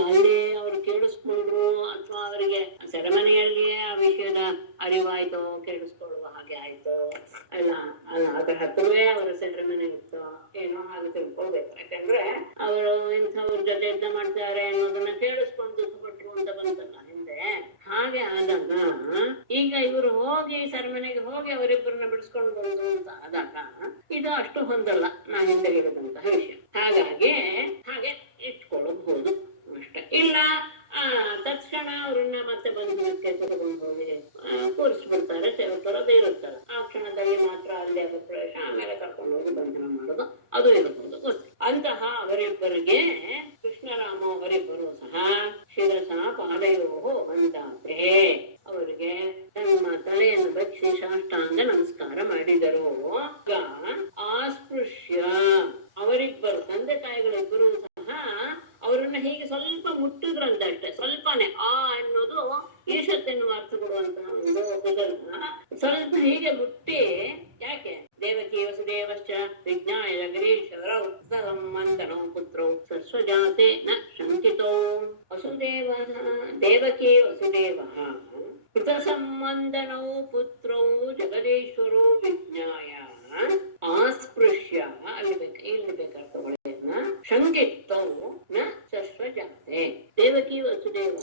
ಅಲ್ಲಿ ಅವ್ರು ಕೇಳಿಸ್ಕೊಂಡ್ರು ಅಥವಾ ಅವರಿಗೆ ಸೆರೆಮನೆಯಲ್ಲಿಯೇ ಆ ವಿಷಯದ ಅರಿವಾಯ್ತೋ, ಕೇಳಿಸ್ಕೊಳ್ಳುವ ಹಾಗೆ ಆಯ್ತೋ, ಅಲ್ಲ ಅದರ ಹತ್ರವೇ ಅವರ ಸೆರೆಮನೆ ಇತ್ತು ಏನೋ ಹಾಗೆ ತಿಳ್ಕೊಳ್ಬೇಕು. ಯಾಕಂದ್ರೆ ಅವರು ಇಂಥವ್ರ ಜೊತೆ ಯುದ್ಧ ಮಾಡ್ತಾರೆ ಅನ್ನೋದನ್ನ ಕೇಳಿಸ್ಕೊಂಡು ದುಃಖಪಟ್ರು ಅಂತ ಬಂತಲ್ಲ ಹಿಂದೆ. ಹಾಗೆ ಆದಾಗ ಈಗ ಇವರು ಹೋಗಿ ಸೆರೆಮನೆಗೆ ಹೋಗಿ ಅವರಿಬ್ಬರನ್ನ ಬಿಡಿಸ್ಕೊಂಡು ಬಂದು ಅಂತ ಆದಾಗ ಇದು ಅಷ್ಟು ಹೊಂದಲ್ಲ ನಾ ಹಿಂದೆ ಹೇಳಿದಂತಹ ವಿಷಯ. ಹಾಗಾಗಿ ಹಾಗೆ ಇಟ್ಕೊಳ್ಳಬಹುದು ಅಷ್ಟೆ. ಇಲ್ಲ ತಕ್ಷಣ ಅವ್ರನ್ನ ಮತ್ತೆ ಬಂಧನಕ್ಕೆ ತಗೊಂಡು ಹೋಗಿ ಕೂರಿಸ್ಬಿಡ್ತಾರೆ, ಸೇವಕರದೇ ಇರುತ್ತಲ್ಲ, ಆ ಕ್ಷಣದಲ್ಲಿ ಮಾತ್ರ ಅಲ್ಲಿ ಅವರ ಪ್ರವೇಶ, ಆಮೇಲೆ ಕರ್ಕೊಂಡು ಹೋಗಿ ಬಂಧನ ಮಾಡೋದು ಅದು ಇರಬಹುದು ಗೊತ್ತಿಲ್ಲ. ಅಂತಹ ಅವರಿಬ್ಬರಿಗೆ ಕೃಷ್ಣರಾಮ ಅವರಿಬ್ಬರು ಸಹ ಶಿರಸ ಪಾದಯೋಹೋ ವಂದಾತೆ, ಅವರಿಗೆ ತಮ್ಮ ತಲೆಯನ್ನು ಬಚ್ಚಿ ಸಾಷ್ಟಾಂಗ ನಮಸ್ಕಾರ ಮಾಡಿದರು. ಆಸ್ಪೃಶ್ಯ ಅವರಿಬ್ಬರು ತಂದೆ ತಾಯಿಗಳಿಬ್ಬರು ಸಹ ಅವರನ್ನ ಹೀಗೆ ಸ್ವಲ್ಪ ಮುಟ್ಟಿದ್ರಂತ, ಅಷ್ಟೇ ಸ್ವಲ್ಪನೇ. ಆ ಅನ್ನೋದು ಈಶತ್ ಎನ್ನುವ ಅರ್ಥ ಕೊಡುವಂತಹ ಒಂದು ವಿಧಾನ. ಸ್ವಲ್ಪ ಹೀಗೆ ಮುಟ್ಟಿ, ಯಾಕೆ ದೇವಕಿ ವಸುದೇವಶ್ಚ ವಿಜ್ಞಾಯ ಜಗದೀಶ್ವರೌ ಸಂಬಂಧನೋ ಪುತ್ರೌ ಸಸ್ವಜಾತೆ ನ ಶಂಕಿತೋ. ವಸುದೇವ ದೇವಕಿ ವಸುದೇವ ಕೃತ ಸಂಬಂಧನೌ ಪುತ್ರೌ ಜಗದೀಶ್ವರೋ ವಿಜ್ಞಾಯ ಆಸ್ಪೃಶ್ಯ, ಅಲ್ಲಿ ಬೇಕಾರ್ಥ ಶಂಕಿತೌ ನ ಸಸ್ವಜಾತೆ. ದೇವಕಿ ವಸುದೇವ,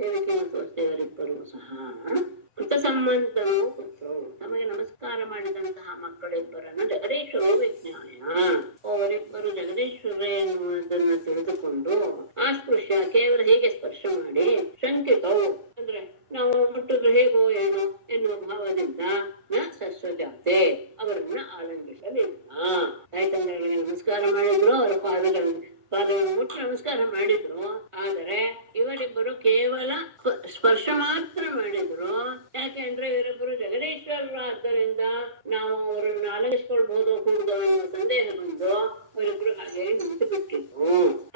ದೇವಕಿ ಮತ್ತು ವಸುದೇವರಿಬ್ಬರು ಸಹ ಕೃತ ಸಂಬಂಧನೋ ಪುತ್ರರು, ತಮಗೆ ನಮಸ್ಕಾರ ಮಾಡಿದಂತಹ ಮಕ್ಕಳಿಬ್ಬರನ್ನು ಜಗದೀಶ್ವರೋ ವಿಜ್ಞಾಯ, ಅವರಿಬ್ಬರು ಜಗದೀಶ್ವರ ಎನ್ನುವುದನ್ನು ತಿಳಿದುಕೊಂಡು ಆಸ್ಪೃಶ್ಯ ಕೇವಲ ಹೀಗೆ ಸ್ಪರ್ಶ ಮಾಡಿ, ಶಂಕಿತವು ಅಂದ್ರೆ ನಾವು ಮುಟ್ಟಿದ್ರು ಹೇಗೋ ಏನೋ ಎನ್ನುವ ಭಾವದಿಂದ ನ ಸಸ್ವಜಾತೆ ಅವರನ್ನ ಆಲಂಬಿಸಲಿಲ್ಲ. ತಾಯ್ತಂದೆಗಳಿಗೆ ನಮಸ್ಕಾರ ಮಾಡಿದ್ರು, ಅವರ ಪಾದಗಳನ್ನು ಮುಟ್ಟಿ ನಮಸ್ಕಾರ ಮಾಡಿದ್ರು. ಆದರೆ ಇವರಿಬ್ಬರು ಕೇವಲ ಸ್ಪರ್ಶ ಮಾತ್ರ ಮಾಡಿದ್ರು. ಯಾಕೆಂದ್ರೆ ಇವರಿಬ್ಬರು ಜಗದೀಶ್ವರರು ಆದ್ದರಿಂದ ನಾವು ಅವರನ್ನು ಆಲಂಬಿಸ್ಕೊಳ್ಬಹುದು ಕೂಡುದು ಎನ್ನುವ ಸಂದೇಹ ಬಂದು ಅವರಿಬ್ರು ಹಾಗೆ ನಿಂತು ಬಿಟ್ಟಿದ್ರು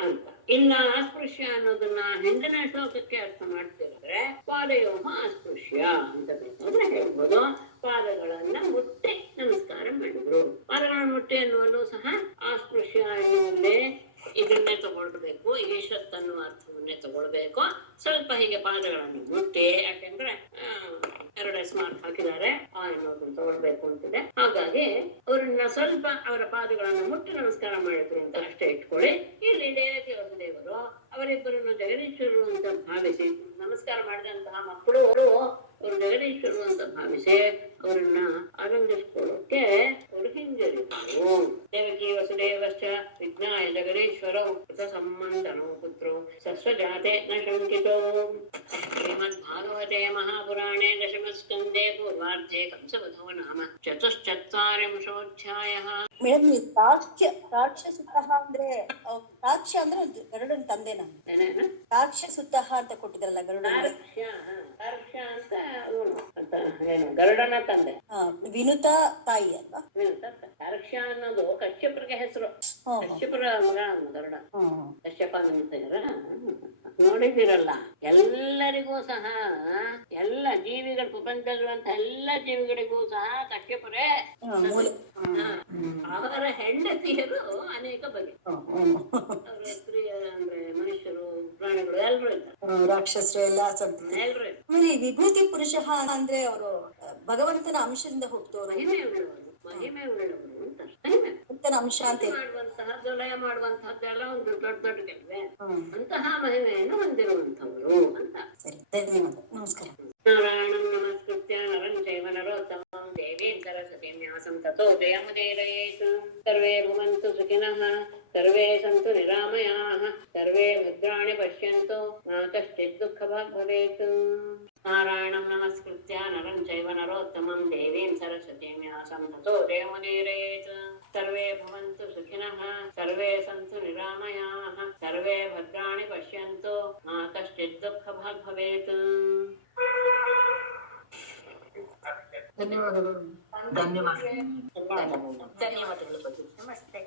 ಅಂತ. ಇನ್ನ ಅಸ್ಪೃಶ್ಯ ಅನ್ನೋದನ್ನ ಹಿಂದಿನ ಶ್ಲೋಕಕ್ಕೆ ಅರ್ಥ ಮಾಡ್ತಿದ್ರೆ ಪಾದಯೋಹ ಅಸ್ಪೃಶ್ಯ ಅಂತ ಬೇಕಾದ್ರೆ ಹೇಳ್ಬೋದು. ಪಾದಗಳನ್ನ ಮುಟ್ಟಿ ನಮಸ್ಕಾರ ಮಾಡಿದ್ರು. ಪಾದಗಳನ್ನು ಮುಟ್ಟಿ ಅನ್ನುವುದು ಸಹ ಅಸ್ಪೃಶ್ಯ ಎನ್ನುವಲ್ಲೇ ಇದನ್ನೇ ತಗೊಳ್ಬೇಕು, ಈಶತ್ ಅನ್ನುವ ಅರ್ಥವನ್ನೇ ತಗೊಳ್ಬೇಕು. ಸ್ವಲ್ಪ ಹೀಗೆ ಪಾದಗಳನ್ನು ಮುಟ್ಟಿ, ಯಾಕೆಂದ್ರೆ ಎರಡು ಸ್ಮಾರ್ಟ್ ಹಾಕಿದ್ದಾರೆ, ಆ ಅನ್ನೋದನ್ನ ತಗೊಳ್ಬೇಕು ಅಂತಿದೆ. ಹಾಗಾಗಿ ಅವರನ್ನ ಸ್ವಲ್ಪ ಅವರ ಪಾದಗಳನ್ನು ಮುಟ್ಟಿ ನಮಸ್ಕಾರ ಮಾಡಿದ್ರು ಅಂತ ಅಷ್ಟೇ ಇಟ್ಕೊಳ್ಳಿ. ಇಲ್ಲಿ ದೇವಕಿ ವಸುದೇವರು ಅವರಿಬ್ಬರನ್ನು ಜಗದೀಶ್ವರರು ಅಂತ ಭಾವಿಸಿ ನಮಸ್ಕಾರ ಮಾಡಿದಂತಹ ಮಕ್ಕಳು ಅವರು ಜಗದೀಶ್ವರರು ಅಂತ ಭಾವಿಸಿ ಅವರನ್ನ ಆನಂದಿಸ್ಕೊಳ್ಳೋಕೆ ಅವರು ಹಿಂಜರಿದರು. ದೇವಕಿ ವಸುದೇವಶ್ಚ ವಿಜ್ಞಾಯ ಜಗದೀಶ್ವರೌ ಕೃತ ಸಂಬಂಧನೋ ಪುತ್ರೌ ಸಸ್ವಜಾತೆ ನ ಶಂಕಿತೋ. ಶ್ರೀಮದ್ ಭಾಗವತೆ ಮಹಾಪುರಾಣೇ ದಶಮಸ್ಕಂದೇ ಪೂರ್ವಾರ್ಧೆ ಕಂಸವಧೋ ನಾಮ ಚತುಶ್ಚತ್ವಾರಿಂಶೋಧ್ಯಾಯಃ. ಮೇಡಮ್, ರಾಕ್ಷಸುತಃ ಅಂದ್ರೆ ರಾಕ್ಷ ಅಂದ್ರೆ ಗರುಡನ ತಂದೆನ? ರಾಕ್ಷಸುತಃ ಅಂತ ಕೊಟ್ಟಿದ್ರಲ್ಲ ಗರುಡನ. ಗರುಡನ ತಂದೆ ವಿನುತ ತಾಯಿ ಅಲ್ವಾ? ವಿನುತ ತಾರಕ್ಷ್ಯ ಅನ್ನೋದು ಕಶ್ಯಪರಿಗೆ ಹೆಸರು. ಕಶ್ಯಪರ ಮಗ ಗರುಡ. ಕಶ್ಯಪ ಅಂತಾರ ನೋಡಿದಿರಲ್ಲ. ಎಲ್ಲರಿಗೂ ಸಹ ಎಲ್ಲ ಜೀವಿಗಳ ಪ್ರಪಂಚದಲ್ಲಿರುವಂತ ಎಲ್ಲ ಜೀವಿಗಳಿಗೂ ಸಹ ಕಶ್ಯಪರೇ. ಅವರ ಹೆಂಡತಿಯರು ಅನೇಕ ಬಗೆ. ಅವರ ಸ್ತ್ರೀಯ ಅಂದ್ರೆ ಮನುಷ್ಯರು, ಪ್ರಾಣಿಗಳು ಎಲ್ರು ಇದ್ದಾರೆ, ರಾಕ್ಷಸರು ಎಲ್ಲ ಎಲ್ರು ಇದ್ದಾರೆ. ಆಮೇಲೆ ವಿಭೂತಿ ಪುರುಷ ಅಂದ್ರೆ ಅವರು ಭಗವಂತನ ಅಂಶದಿಂದ ಹುಟ್ಟುವವರು, ಮಹಿಮೆ ಉಳ್ಳವರು ಅಂತ ಅಂಶ ಅಂತ ಮಾಡುವಂತಹ ದೊಲಯ ಮಾಡುವಂತಹದ್ದೆಲ್ಲ ಒಂದು ದೊಡ್ಡ ದೊಡ್ಡ ಕೆಲವೇ ಅಂತಹ ಮಹಿಮೆಯನ್ನು ಹೊಂದಿರುವಂತವರು ಅಂತ. ಸರಿ, ಧನ್ಯವಾದ, ನಮಸ್ಕಾರ. ನಾರಾಯಣಂ ನಮಸ್ಕೃತ್ಯ ನರಂ ಚೈವ ನರೋತ್ತಮಂ ದೇವೀಂ ಸರಸ್ವತೀಂ ವ್ಯಾಸಂ ತತೋ ಜಯಮುದೀರಯೇತ್. ಸರ್ವೇ ಭವಂತು ಸುಖಿನಃ, ಸರ್ವೇ ಸಂತು ನಿರಾಮಯಾಃ, ಸರ್ವೇ ಭದ್ರಾಣಿ ಪಶ್ಯಂತು ಮಾ ಕಶ್ಚಿತ್ ದುಃಖಭಾಗ್ ಭವೇತ್. ನಾರಾಯಣಂ ನಮಸ್ಕೃತ್ಯ ನರಂ ಚೈವ ನರೋತ್ತಮಂ ದೇವೀಂ ಸರಸ್ವತೀಂ ವ್ಯಾಸಂ ತತೋ ಜಯಮುದೀರಯೇತ್. ಸರ್ವೇ ಭವಂತು ಸುಖಿನಃ, ಸರ್ವೇ ಸಂತು ನಿರಾಮಯಾಃ, ಸರ್ವೇ ಭದ್ರಾಣಿ ಪಶ್ಯಂತು ಮಾ ಕಶ್ಚಿತ್ ದುಃಖಭಾಗ್ ಭವೇತ್. ಧನ್ಯವಾದಗಳು. ಧನ್ಯವಾದಗಳು. ನಮಸ್ತೆ.